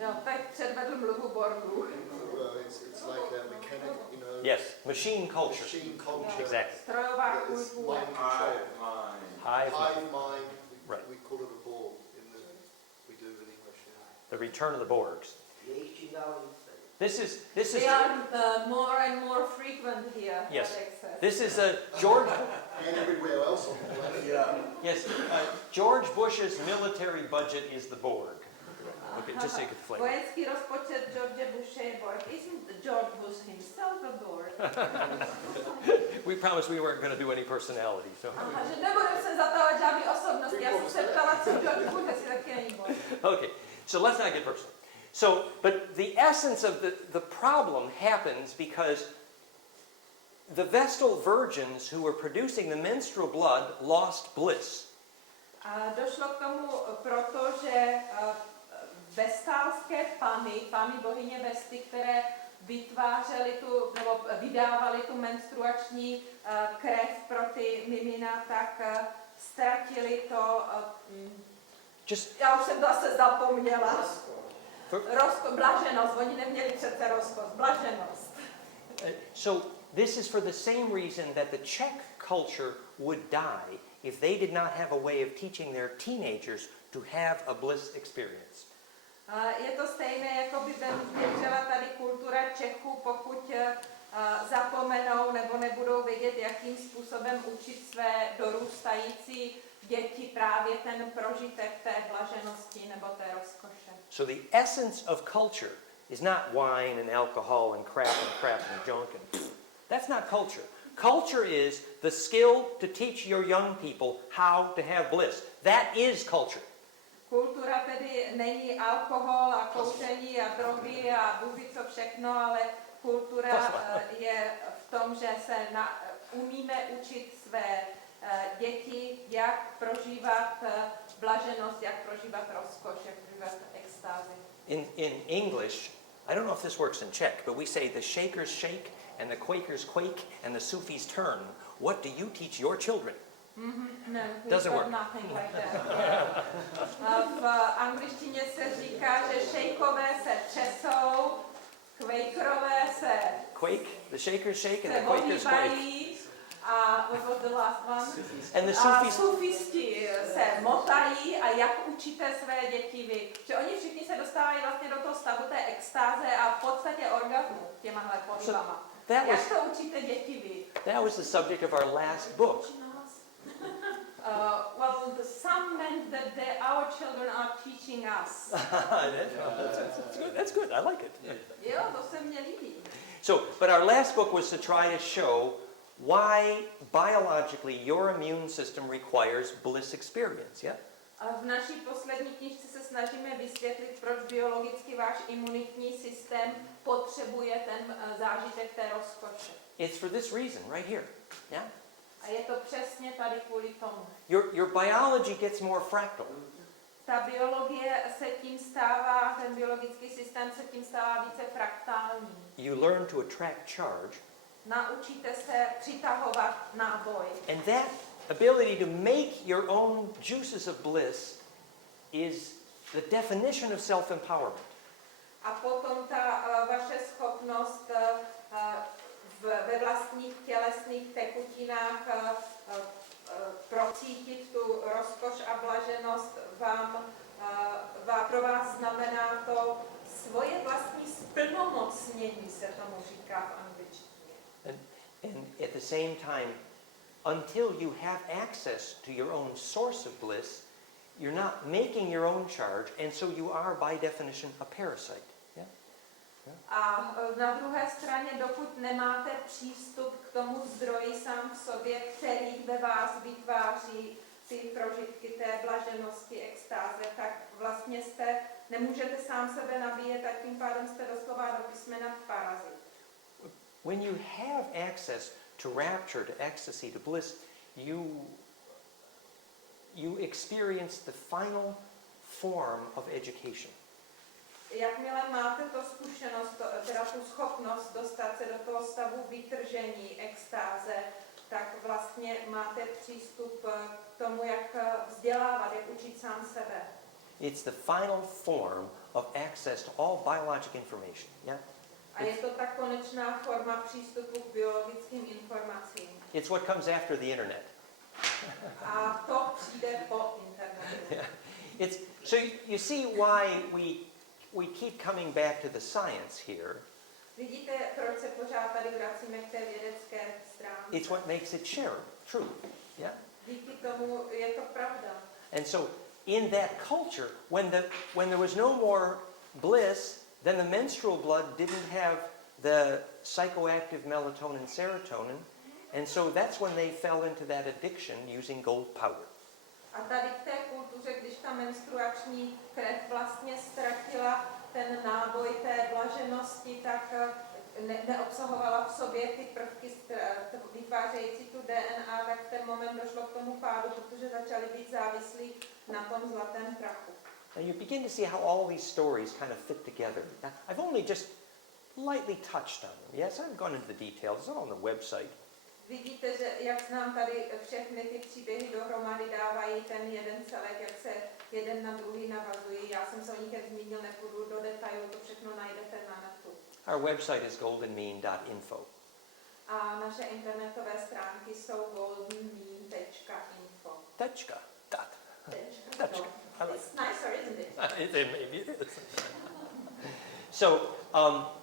No, tak předvedl mluvu Borgů. Well, it's like a mechanic, you know. Yes, machine culture. Machine culture. Exactly. Strojová It's kultura. mind control. Hive Hive mind. mind. Right. We call it a Borg we do in English. Yeah. The return of the Borgs. This is They are more and more frequent here. Yes. Alex says. This is George. And everywhere else on the planet. Yeah. Yes, George Bush's military budget is the Borg. Okay, just so you get the flavor. Vojenský rozpočet George Bushe je Borg. Isn't George Bush himself a Borg? We promised we weren't going to do any personality, so. Aha, že nebudeme se zatahovat žádný osobnosti. Já jsem se ptala, co George Bush, jestli taky není Borg. Okay, so let's not get personal. So, but the essence of the problem happens because the Vestal virgins who were producing the menstrual blood lost bliss. A došlo k tomu proto, že vestálské pany bohyně Vesty, které vytvářely nebo vydávaly tu menstruační krev pro ty mimina, tak ztratili Já už jsem to zase zapomněla. Blaženost, oni neměli přece rozkoš, blaženost. So this is for the same reason that the Czech culture would die if they did not have a way of teaching their teenagers to have a bliss experience. Je to stejné, jako by zemřela tady kultura Čechů, pokud zapomenou nebo nebudou vědět, jakým způsobem učit své dorůstající děti právě ten prožitek té blaženosti nebo té rozkoše. So the essence of culture is not wine and alcohol and crap and junk and that's not culture. Culture is the skill to teach your young people how to have bliss. That is culture. Kultura tedy není alkohol a kouření a drogy a bůh co všechno, ale kultura je v tom, že se umíme učit své děti, jak prožívat blaženost, jak prožívat rozkoš, jak prožívat extázi. In English, I don't know if this works in Czech, but we say the Shakers shake and the Quakers quake and the Sufis turn. What do you teach your children? No, doesn't work. Nothing like that. V angličtině se říká, že šejkové se třesou, quakerové se Quake, the Shakers shake and the Quakers quake. A what was the last one? And the Sufis. Sufisti se motají a jak učíte své děti vy? Že oni všichni se dostávají vlastně do toho stavu té extáze a v podstatě orgazmu těmahle pohybama. Jak to učíte děti vy? That was the subject of our last book. Well, some meant that our children are teaching us. That's good. I like it. Jo, to se mně líbí. So, but our last book was to try to show why biologically your immune system requires bliss experience, yeah? A v naší poslední knížce se snažíme vysvětlit, proč biologicky váš imunitní systém potřebuje ten zážitek té rozkoše. It's for this reason right here, yeah? A je to přesně tady kvůli tomu. Your biology gets more fractal. Ta biologie se tím stává, ten biologický systém se tím stává více fraktální. You learn to attract charge. Naučíte se přitahovat náboj. And that ability to make your own juices of bliss is the definition of self-empowerment. A potom ta vaše schopnost ve vlastních tělesných tekutinách procítit tu rozkoš a blaženost pro vás znamená to svoje vlastní splnomocnění, se tomu říká v angličtině. And at the same time, until you have access to your own source of bliss, you're not making your own charge, and so you are by definition a parasite. A na druhé straně, dokud nemáte přístup k tomu zdroji sám v sobě, který ve vás vytváří ty prožitky té blaženosti, extáze, tak vlastně nemůžete sám sebe nabíjet a tím pádem jste doslova do písmena parazit. When you have access to rapture, to ecstasy, to bliss, you experience the final form of education. Jakmile máte tu zkušenost, teda tu schopnost dostat se do toho stavu vytržení, extáze, tak vlastně máte přístup k tomu, jak vzdělávat, jak učit sám sebe. It's the final form of access to all biologic information. Yeah? A je to ta konečná forma přístupu k biologickým informacím. It's what comes after the internet. A to přijde po internetu. Yeah. So you see why we keep coming back to the science here. Vidíte, proč se pořád tady vracíme k té vědecké stránce? It's what makes it true. Yeah? Díky tomu je to pravda. And so in that culture, when there was no more bliss, then the menstrual blood didn't have the psychoactive melatonin, serotonin, and so that's when they fell into that addiction using gold powder. A tady v té kultuře, když ta menstruační krev vlastně ztratila ten náboj té blaženosti, tak neobsahovala v sobě ty prvky vytvářející tu DNA, tak v ten moment došlo k tomu pádu, protože začali být závislí na tom zlatém prachu. And you begin to see how all these stories kind of fit together. Now, I've only just lightly touched on them. Yes, I've gone into the details. It's all on the website. vidíte, že jak nám tady všechny ty příběhy dohromady dávají ten jeden celek, jak se jeden na druhý navazují. Já jsem se o nich jak zmínil, nepůjdu do detailu, to všechno najdete na netu. Our website is goldenmean.info. A naše internetové stránky jsou goldenmean.info. Tečka. Dot. No. It's nicer, isn't it? Maybe it is. So,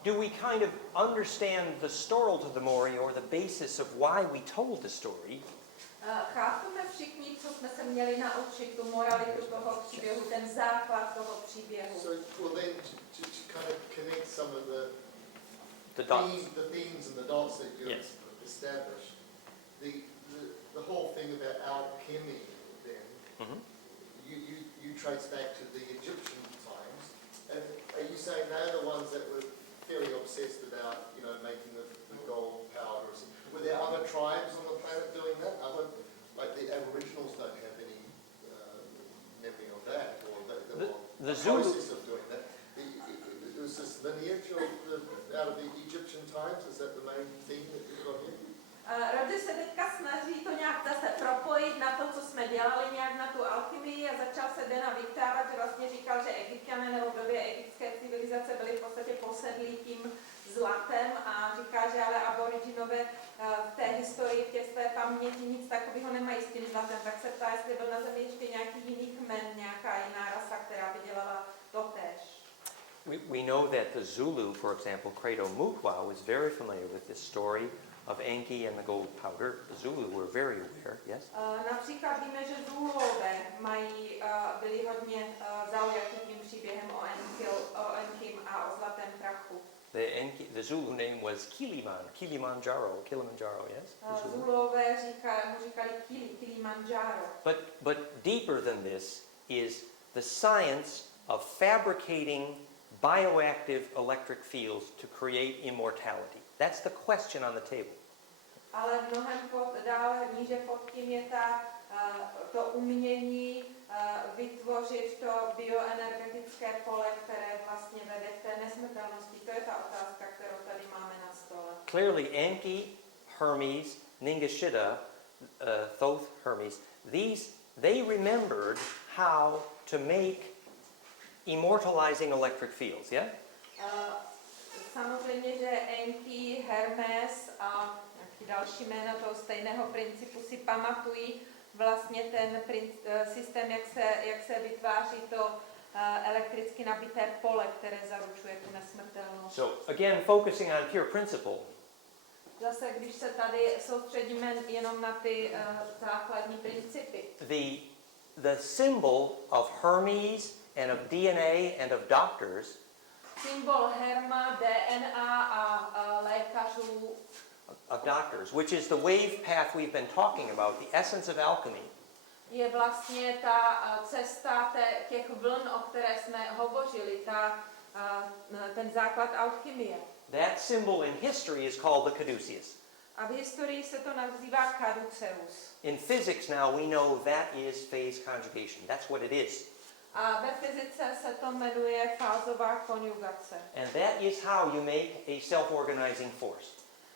do we kind of understand the Storaltothemori, or the basis of why we told the story? Chápeme všichni, co jsme se měli naučit, tu moralitu toho příběhu, ten základ toho příběhu. So, well then, to kind of connect some of The dots. the themes and the dots that you've Yes. established, the whole thing about alchemy then, Mhm. you trace back to the Egyptian times, and are you saying they're the ones that were fairly obsessed about, making the gold powder? Were there other tribes on the planet doing that? Like the Aboriginals don't have any memory of that, or The Zulu- process of doing that. It was this lineage out of the Egyptian times. Is that the main theme that you've got here? Rody se teďka snaží to nějak zase propojit na to, co jsme dělali, nějak na tu alchymii, a začal se Dena vyptávat, že vlastně říkal, že Egypťané nebo v době egyptské civilizace byli v podstatě posedlí tím zlatem, a říká, že ale aboriginové v té historii, v té své paměti nic takového nemají s tím zlatem, tak se ptá, jestli byl na Zemi ještě nějaký jiný kmen, nějaká jiná rasa, která by dělala totéž. We know that the Zulu, for example, Credo Mutwa, was very familiar with this story of Enki and the gold powder. The Zulu were very aware, yes? Například víme, že Zulové byli hodně zaujati tím příběhem o Enkim a o zlatém prachu. The Zulu name was Kilimanjaro, yes? The Zulu. Zulové mu říkali Kilimanjaro. But deeper than this is the science of fabricating bioactive electric fields to create immortality. That's the question on the table. Ale mnohem dále níže pod tím je to umění vytvořit to bioenergetické pole, které vlastně vede k té nesmrtelnosti. To je ta otázka, kterou tady máme na stole. Clearly, Enki, Hermes, Ningishida, Thoth, Hermes, they remembered how to make immortalizing electric fields, yeah? Samozřejmě, že Enki, Hermes a nějaký další jména toho stejného principu si pamatují vlastně ten systém, jak se vytváří to elektricky nabité pole, které zaručuje tu nesmrtelnost. So, again, focusing on pure principle, Zase, když se tady soustředíme jenom na ty základní principy. the symbol of Hermes and of DNA and of doctors Symbol Herma, DNA a lékařů, which is the wave path we've been talking about, the essence of alchemy, je vlastně ta cesta těch vln, o které jsme hovořili, ten základ alchymie. that symbol in history is called the caduceus. A v historii se to nazývá caduceus. In physics now we know that is phase conjugation. That's what it is. A ve fyzice se to jmenuje fázová konjugace. And that is how you make a self-organizing force.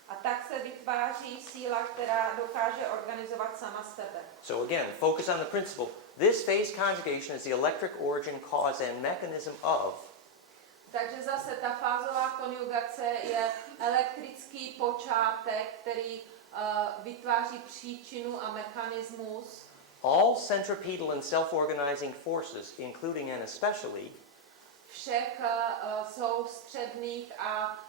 A tak se vytváří síla, která dokáže organizovat sama sebe. So again, focus on the principle. This phase conjugation is the electric origin, cause, and mechanism of. Takže zase ta fázová konjugace je elektrický počátek, který vytváří příčinu a mechanismus. All centripetal and self-organizing forces, including and especially Všech soustředných a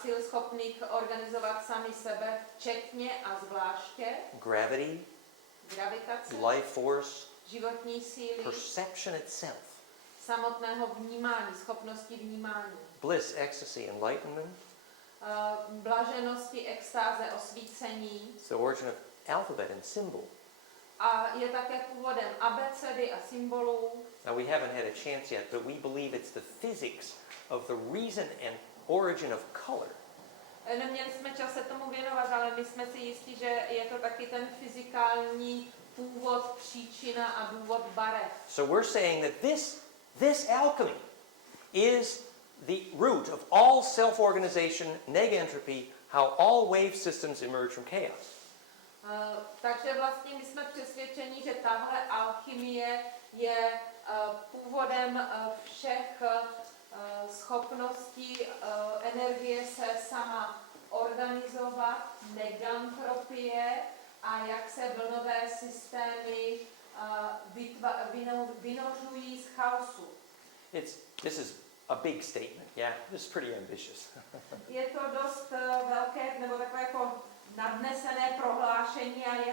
sil schopných organizovat sami sebe, včetně a zvláště gravity, gravitace, life force, životní síly, perception itself, samotného vnímání, schopnosti vnímání, bliss, ecstasy, enlightenment. blaženosti, extáze, osvícení. It's the origin of alphabet and symbol. A je také původem abecedy a symbolů. Now we haven't had a chance yet, but we believe it's the physics of the reason and origin of color. Neměli jsme čas se tomu věnovat, ale my jsme si jistí, že je to taky ten fyzikální původ, příčina a důvod barev. So we're saying that this alchemy is the root of all self-organization, negentropy, how all wave systems emerge from chaos. Takže vlastně my jsme přesvědčeni, že tahle alchymie je původem všech schopností energie se sama organizovat, negantropie a jak se vlnové systémy vynořují z chaosu. This is a big statement, yeah? This is pretty ambitious. Je to dost velké, nebo takové jako nadnesené prohlášení a je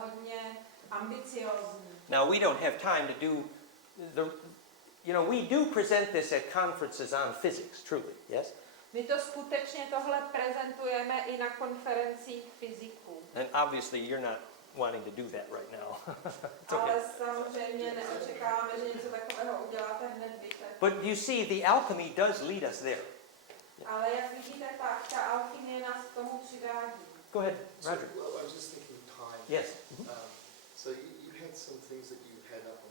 hodně ambiciózní. Now, we don't have time to do we do present this at conferences on physics, truly, yes? My to skutečně tohle prezentujeme i na konferencích fyziků. And obviously you're not wanting to do that right now. It's okay. Ale samozřejmě neočekáváme, že něco takového uděláte hned byte. But you see, the alchemy does lead us there. Ale jak vidíte, tak ta alchymie nás k tomu přivádí. Go ahead, Roger. So, well, I was just thinking of time. Yes. So you had some things that you had up on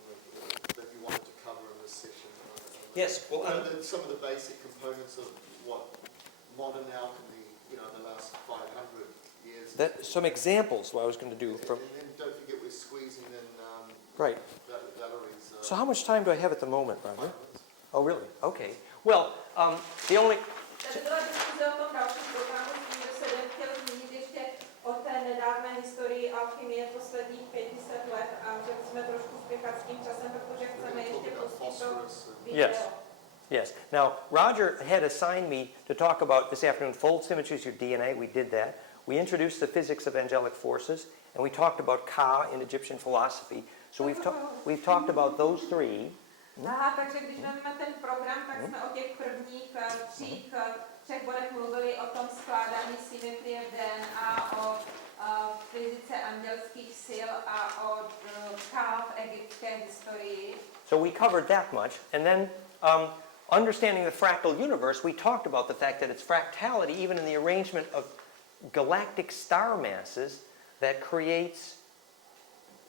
that you wanted to cover in this session. Yes, well, some of the basic components of what modern alchemy, in the last 500 years. some examples what I was going to do from. And then don't forget we're squeezing in Right. Valerie's. So how much time do I have at the moment, Roger? 5 minutes. Oh, really? Okay. Well, the only. Tady byla diskuze o tom dalším programu, že se chtěl zmínit ještě o té nedávné historii alchymie posledních 500 let a že jsme trošku spěchat s tím časem, protože chceme ještě pustit to video. Yes. Now, Roger had assigned me to talk about this afternoon fold symmetries, your DNA. We did that. We introduced the physics of angelic forces, and we talked about Ka in Egyptian philosophy. So we've talked about those three. Aha, takže když máme ten program, tak jsme o těch prvních třech bodech mluvili o tom skládání symetrie v DNA, o fyzice andělských sil a o Ka v egyptské historii. So we covered that much, and then understanding the fractal universe, we talked about the fact that it's fractality even in the arrangement of galactic star masses that creates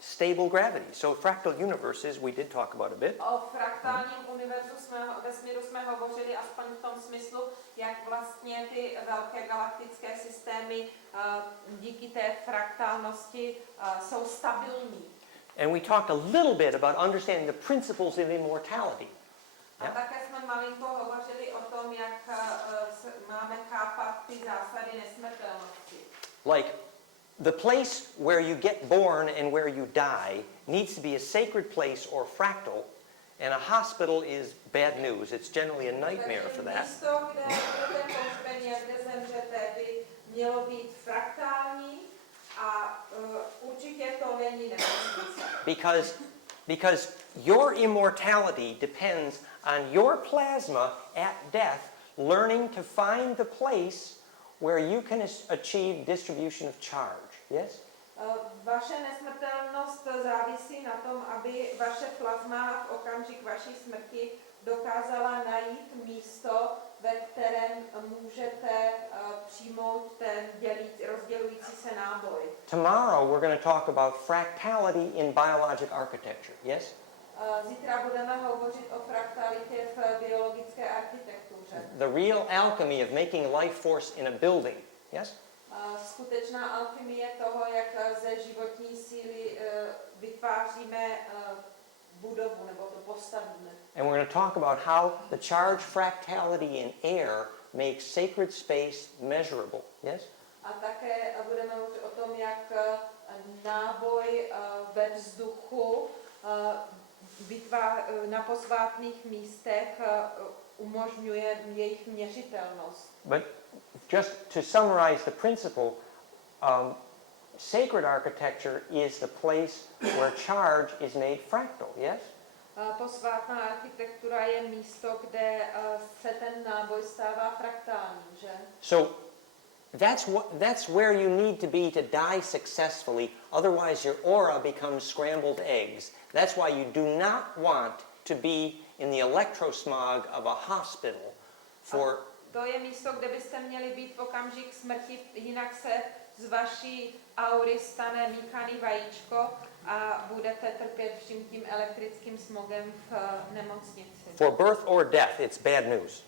stable gravity. So fractal universes, we did talk about a bit. O fraktálním vesmíru jsme hovořili aspoň v tom smyslu, jak vlastně ty velké galaktické systémy díky té fraktálnosti jsou stabilní. And we talked a little bit about understanding the principles of immortality. A také jsme malinko hovořili o tom, jak máme chápat ty zásady nesmrtelnosti. Like, the place where you get born and where you die needs to be a sacred place or fractal, and a hospital is bad news. It's generally a nightmare for that. Místo, kde budete pohřbeni a kde zemřete, by mělo být fraktální a určitě to není nemocnice. Because your immortality depends on your plasma at death learning to find the place where you can achieve distribution of charge. Yes? Vaše nesmrtelnost závisí na tom, aby vaše plazma v okamžik vaší smrti dokázala najít místo, ve kterém můžete přijmout ten rozdělující se náboj. Tomorrow we're going to talk about fractality in biologic architecture. Yes? Zítra budeme hovořit o fraktalitě v biologické architektuře. The real alchemy of making life force in a building. Yes? Skutečná alchymie toho, jak ze životní síly vytváříme budovu nebo to postavíme. And we're going to talk about how the charge fractality in air makes sacred space measurable. Yes? A také budeme mluvit o tom, jak náboj ve vzduchu na posvátných místech umožňuje jejich měřitelnost. But just to summarize the principle, sacred architecture is the place where charge is made fractal, yes? Posvátná architektura je místo, kde se ten náboj stává fraktální, že? So that's where you need to be to die successfully, otherwise your aura becomes scrambled eggs. That's why you do not want to be in the electrosmog of a hospital for... To je místo, kde byste měli být v okamžik smrti, jinak se z vaší aury stane míchaný vajíčko a budete trpět vším tím elektrickým smogem v nemocnici. For birth or death, it's bad news.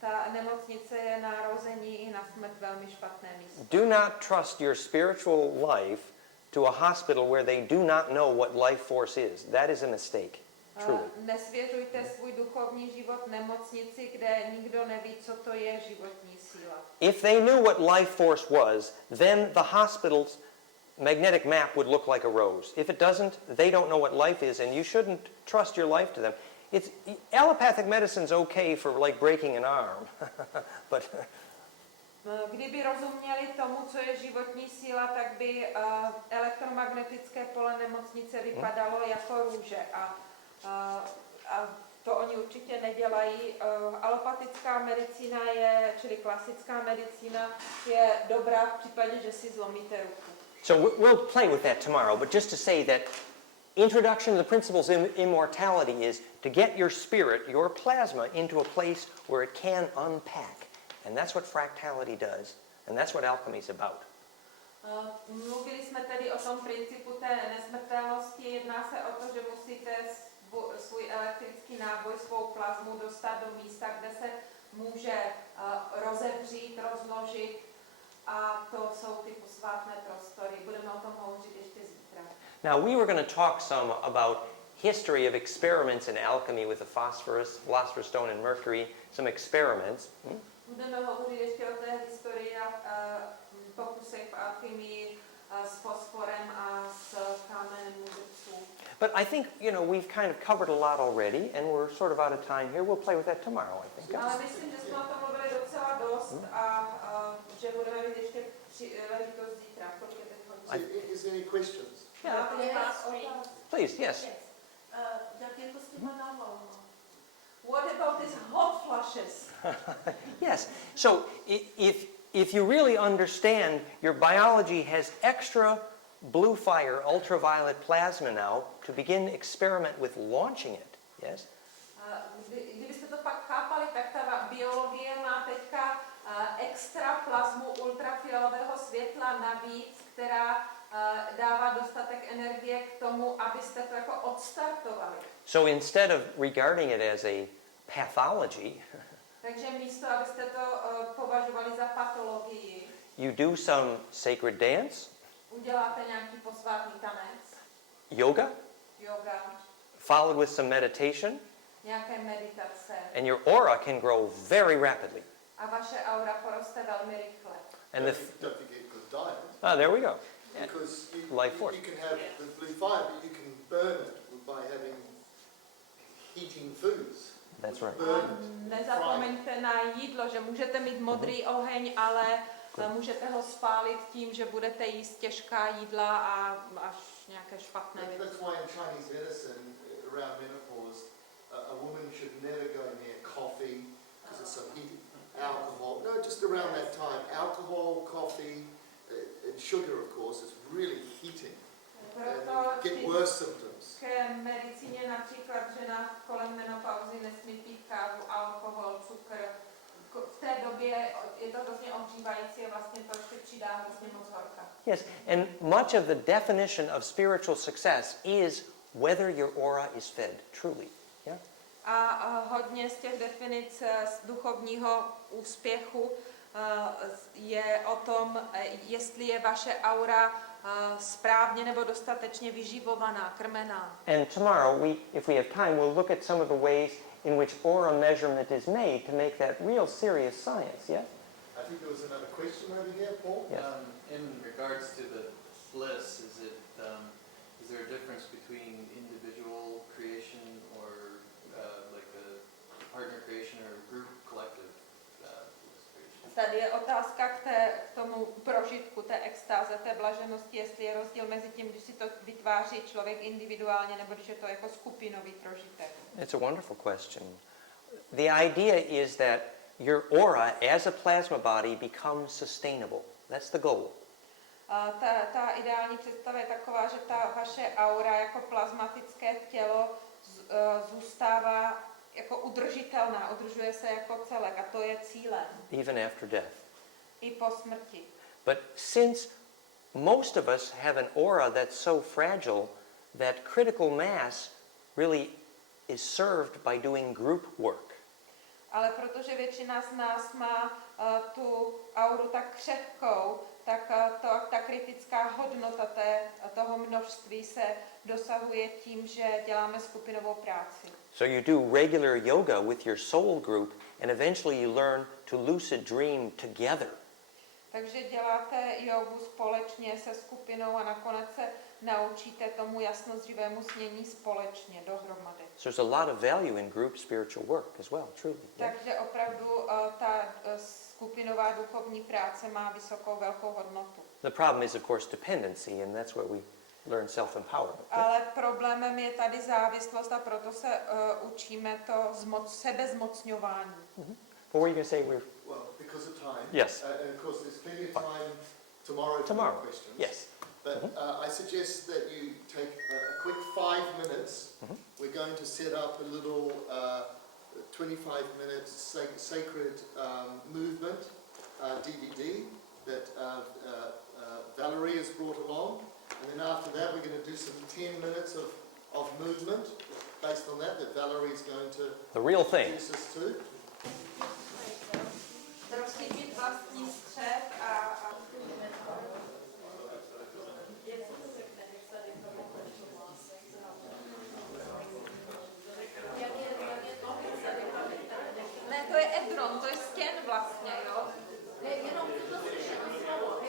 Ta nemocnice je na narození i na smrt velmi špatné místo. Do not trust your spiritual life to a hospital where they do not know what life force is. That is a mistake. Truly. Nesvěřujte svůj duchovní život nemocnici, kde nikdo neví, co to je životní síla. If they knew what life force was, then the hospital's magnetic map would look like a rose. If it doesn't, they don't know what life is, and you shouldn't trust your life to them. Allopathic medicine's okay for like breaking an arm, but Kdyby rozuměli tomu, co je životní síla, tak by elektromagnetické pole nemocnice vypadalo jako růže. A to oni určitě nedělají. Alopatická medicína je, čili klasická medicína, je dobrá v případě, že si zlomíte ruku. so we'll play with that tomorrow. But just to say that introduction to the principles of immortality is to get your spirit, your plasma, into a place where it can unpack. And that's what fractality does. And that's what alchemy is about. Mluvili jsme tedy o tom principu té nesmrtelnosti. Jedná se o to, že musíte svůj elektrický náboj, svou plazmu dostat do místa, kde se může rozevřít, rozložit. A to jsou ty posvátné prostory. Budeme o tom hovořit ještě zítra. Now, we were going to talk some about history of experiments in alchemy with the philosopher's stone and mercury, some experiments. Budeme hovořit ještě o té historii a pokusech v alchymii s fosforem a s kámenem mudrců. But I think, we've kind of covered a lot already, and we're sort of out of time here. We'll play with that tomorrow, I think. Ale myslím, že jsme o tom mluvili docela dost a že budeme mít ještě příležitost zítra. Is there any questions? Please, yes. Jak je to s těma návalama? What about these hot flushes? Yes. So if you really understand your biology has extra blue fire, ultraviolet plasma now to begin experiment with launching it. Yes? Kdybyste to pak chápali, tak ta biologie má teďka extra plazmu ultrafialového světla navíc, která dává dostatek energie k tomu, abyste to jako odstartovali. So instead of regarding it as a pathology, takže místo, abyste to považovali za patologii, you do some sacred dance, uděláte nějaký posvátný tanec, yoga, followed with some meditation, nějaké meditace, and your aura can grow very rapidly. a vaše aura poroste velmi rychle. And Don't forget good diet. there we go. Because Life force. you can have the blue fire, but you can burn it by having heating foods. That's right. Nezapomeňte na jídlo, že můžete mít modrý oheň, ale můžete ho spálit tím, že budete jíst těžká jídla a až nějaké špatné věci. That's why in Chinese medicine, around menopause, a woman should never go near coffee because it's so heated. Alcohol, no, just around that time. Alcohol, coffee, and sugar, of course, is really heating. And get worse symptoms. K medicíně například žena kolem menopauzy nesmí pít kávu, alkohol, cukr. V té době je to hrozně ohřívající a vlastně to ještě přidá hrozně moc horka. Yes, and much of the definition of spiritual success is whether your aura is fed, truly. Yeah? A hodně z těch definic z duchovního úspěchu je o tom, jestli je vaše aura správně nebo dostatečně vyživovaná, krmená. And tomorrow, if we have time, we'll look at some of the ways in which aura measurement is made to make that real serious science, yes? I think there was another question over here, Paul. Yes. In regards to the bliss, is there a difference between individual creation or like a partner creation or group collective bliss creation? Tady je otázka k tomu prožitku, té extáze, té blaženosti, jestli je rozdíl mezi tím, když si to vytváří člověk individuálně, nebo když je to jako skupinový prožitek. It's a wonderful question. The idea is that your aura as a plasma body becomes sustainable. That's the goal. Ta ideální představa je taková, že ta vaše aura jako plazmatické tělo zůstává jako udržitelná, udržuje se jako celek a to je cílem. Even after death. I po smrti. But since most of us have an aura that's so fragile that critical mass really is served by doing group work. ale protože většina z nás má tu auru tak křehkou, tak ta kritická hodnota toho množství se dosahuje tím, že děláme skupinovou práci. So you do regular yoga with your soul group, and eventually you learn to lucid dream together. Takže děláte jogu společně se skupinou a nakonec se naučíte tomu jasnozřivému snění společně, dohromady. So there's a lot of value in group spiritual work as well, truly. Yeah? Takže opravdu ta skupinová duchovní práce má vysokou, velkou hodnotu. The problem is, of course, dependency, and that's where we learn self-empowerment. Ale problémem je tady závislost a proto se učíme to sebezmocňování. What were you going to say? Well, because of time. Yes. And of course, there's plenty of time tomorrow for Tomorrow. more questions. Yes. But I suggest that you take a quick 5 minutes. We're going to set up a little 25 minutes sacred movement DVD that Valerie has brought along. And then after that, we're going to do some 10 minutes of movement based on that Valerie is going to The real thing. introduce us to. Rozcítit vlastní střed a ne, to je edron, to je stěn vlastně, jo? Jenom to slyšela slovo,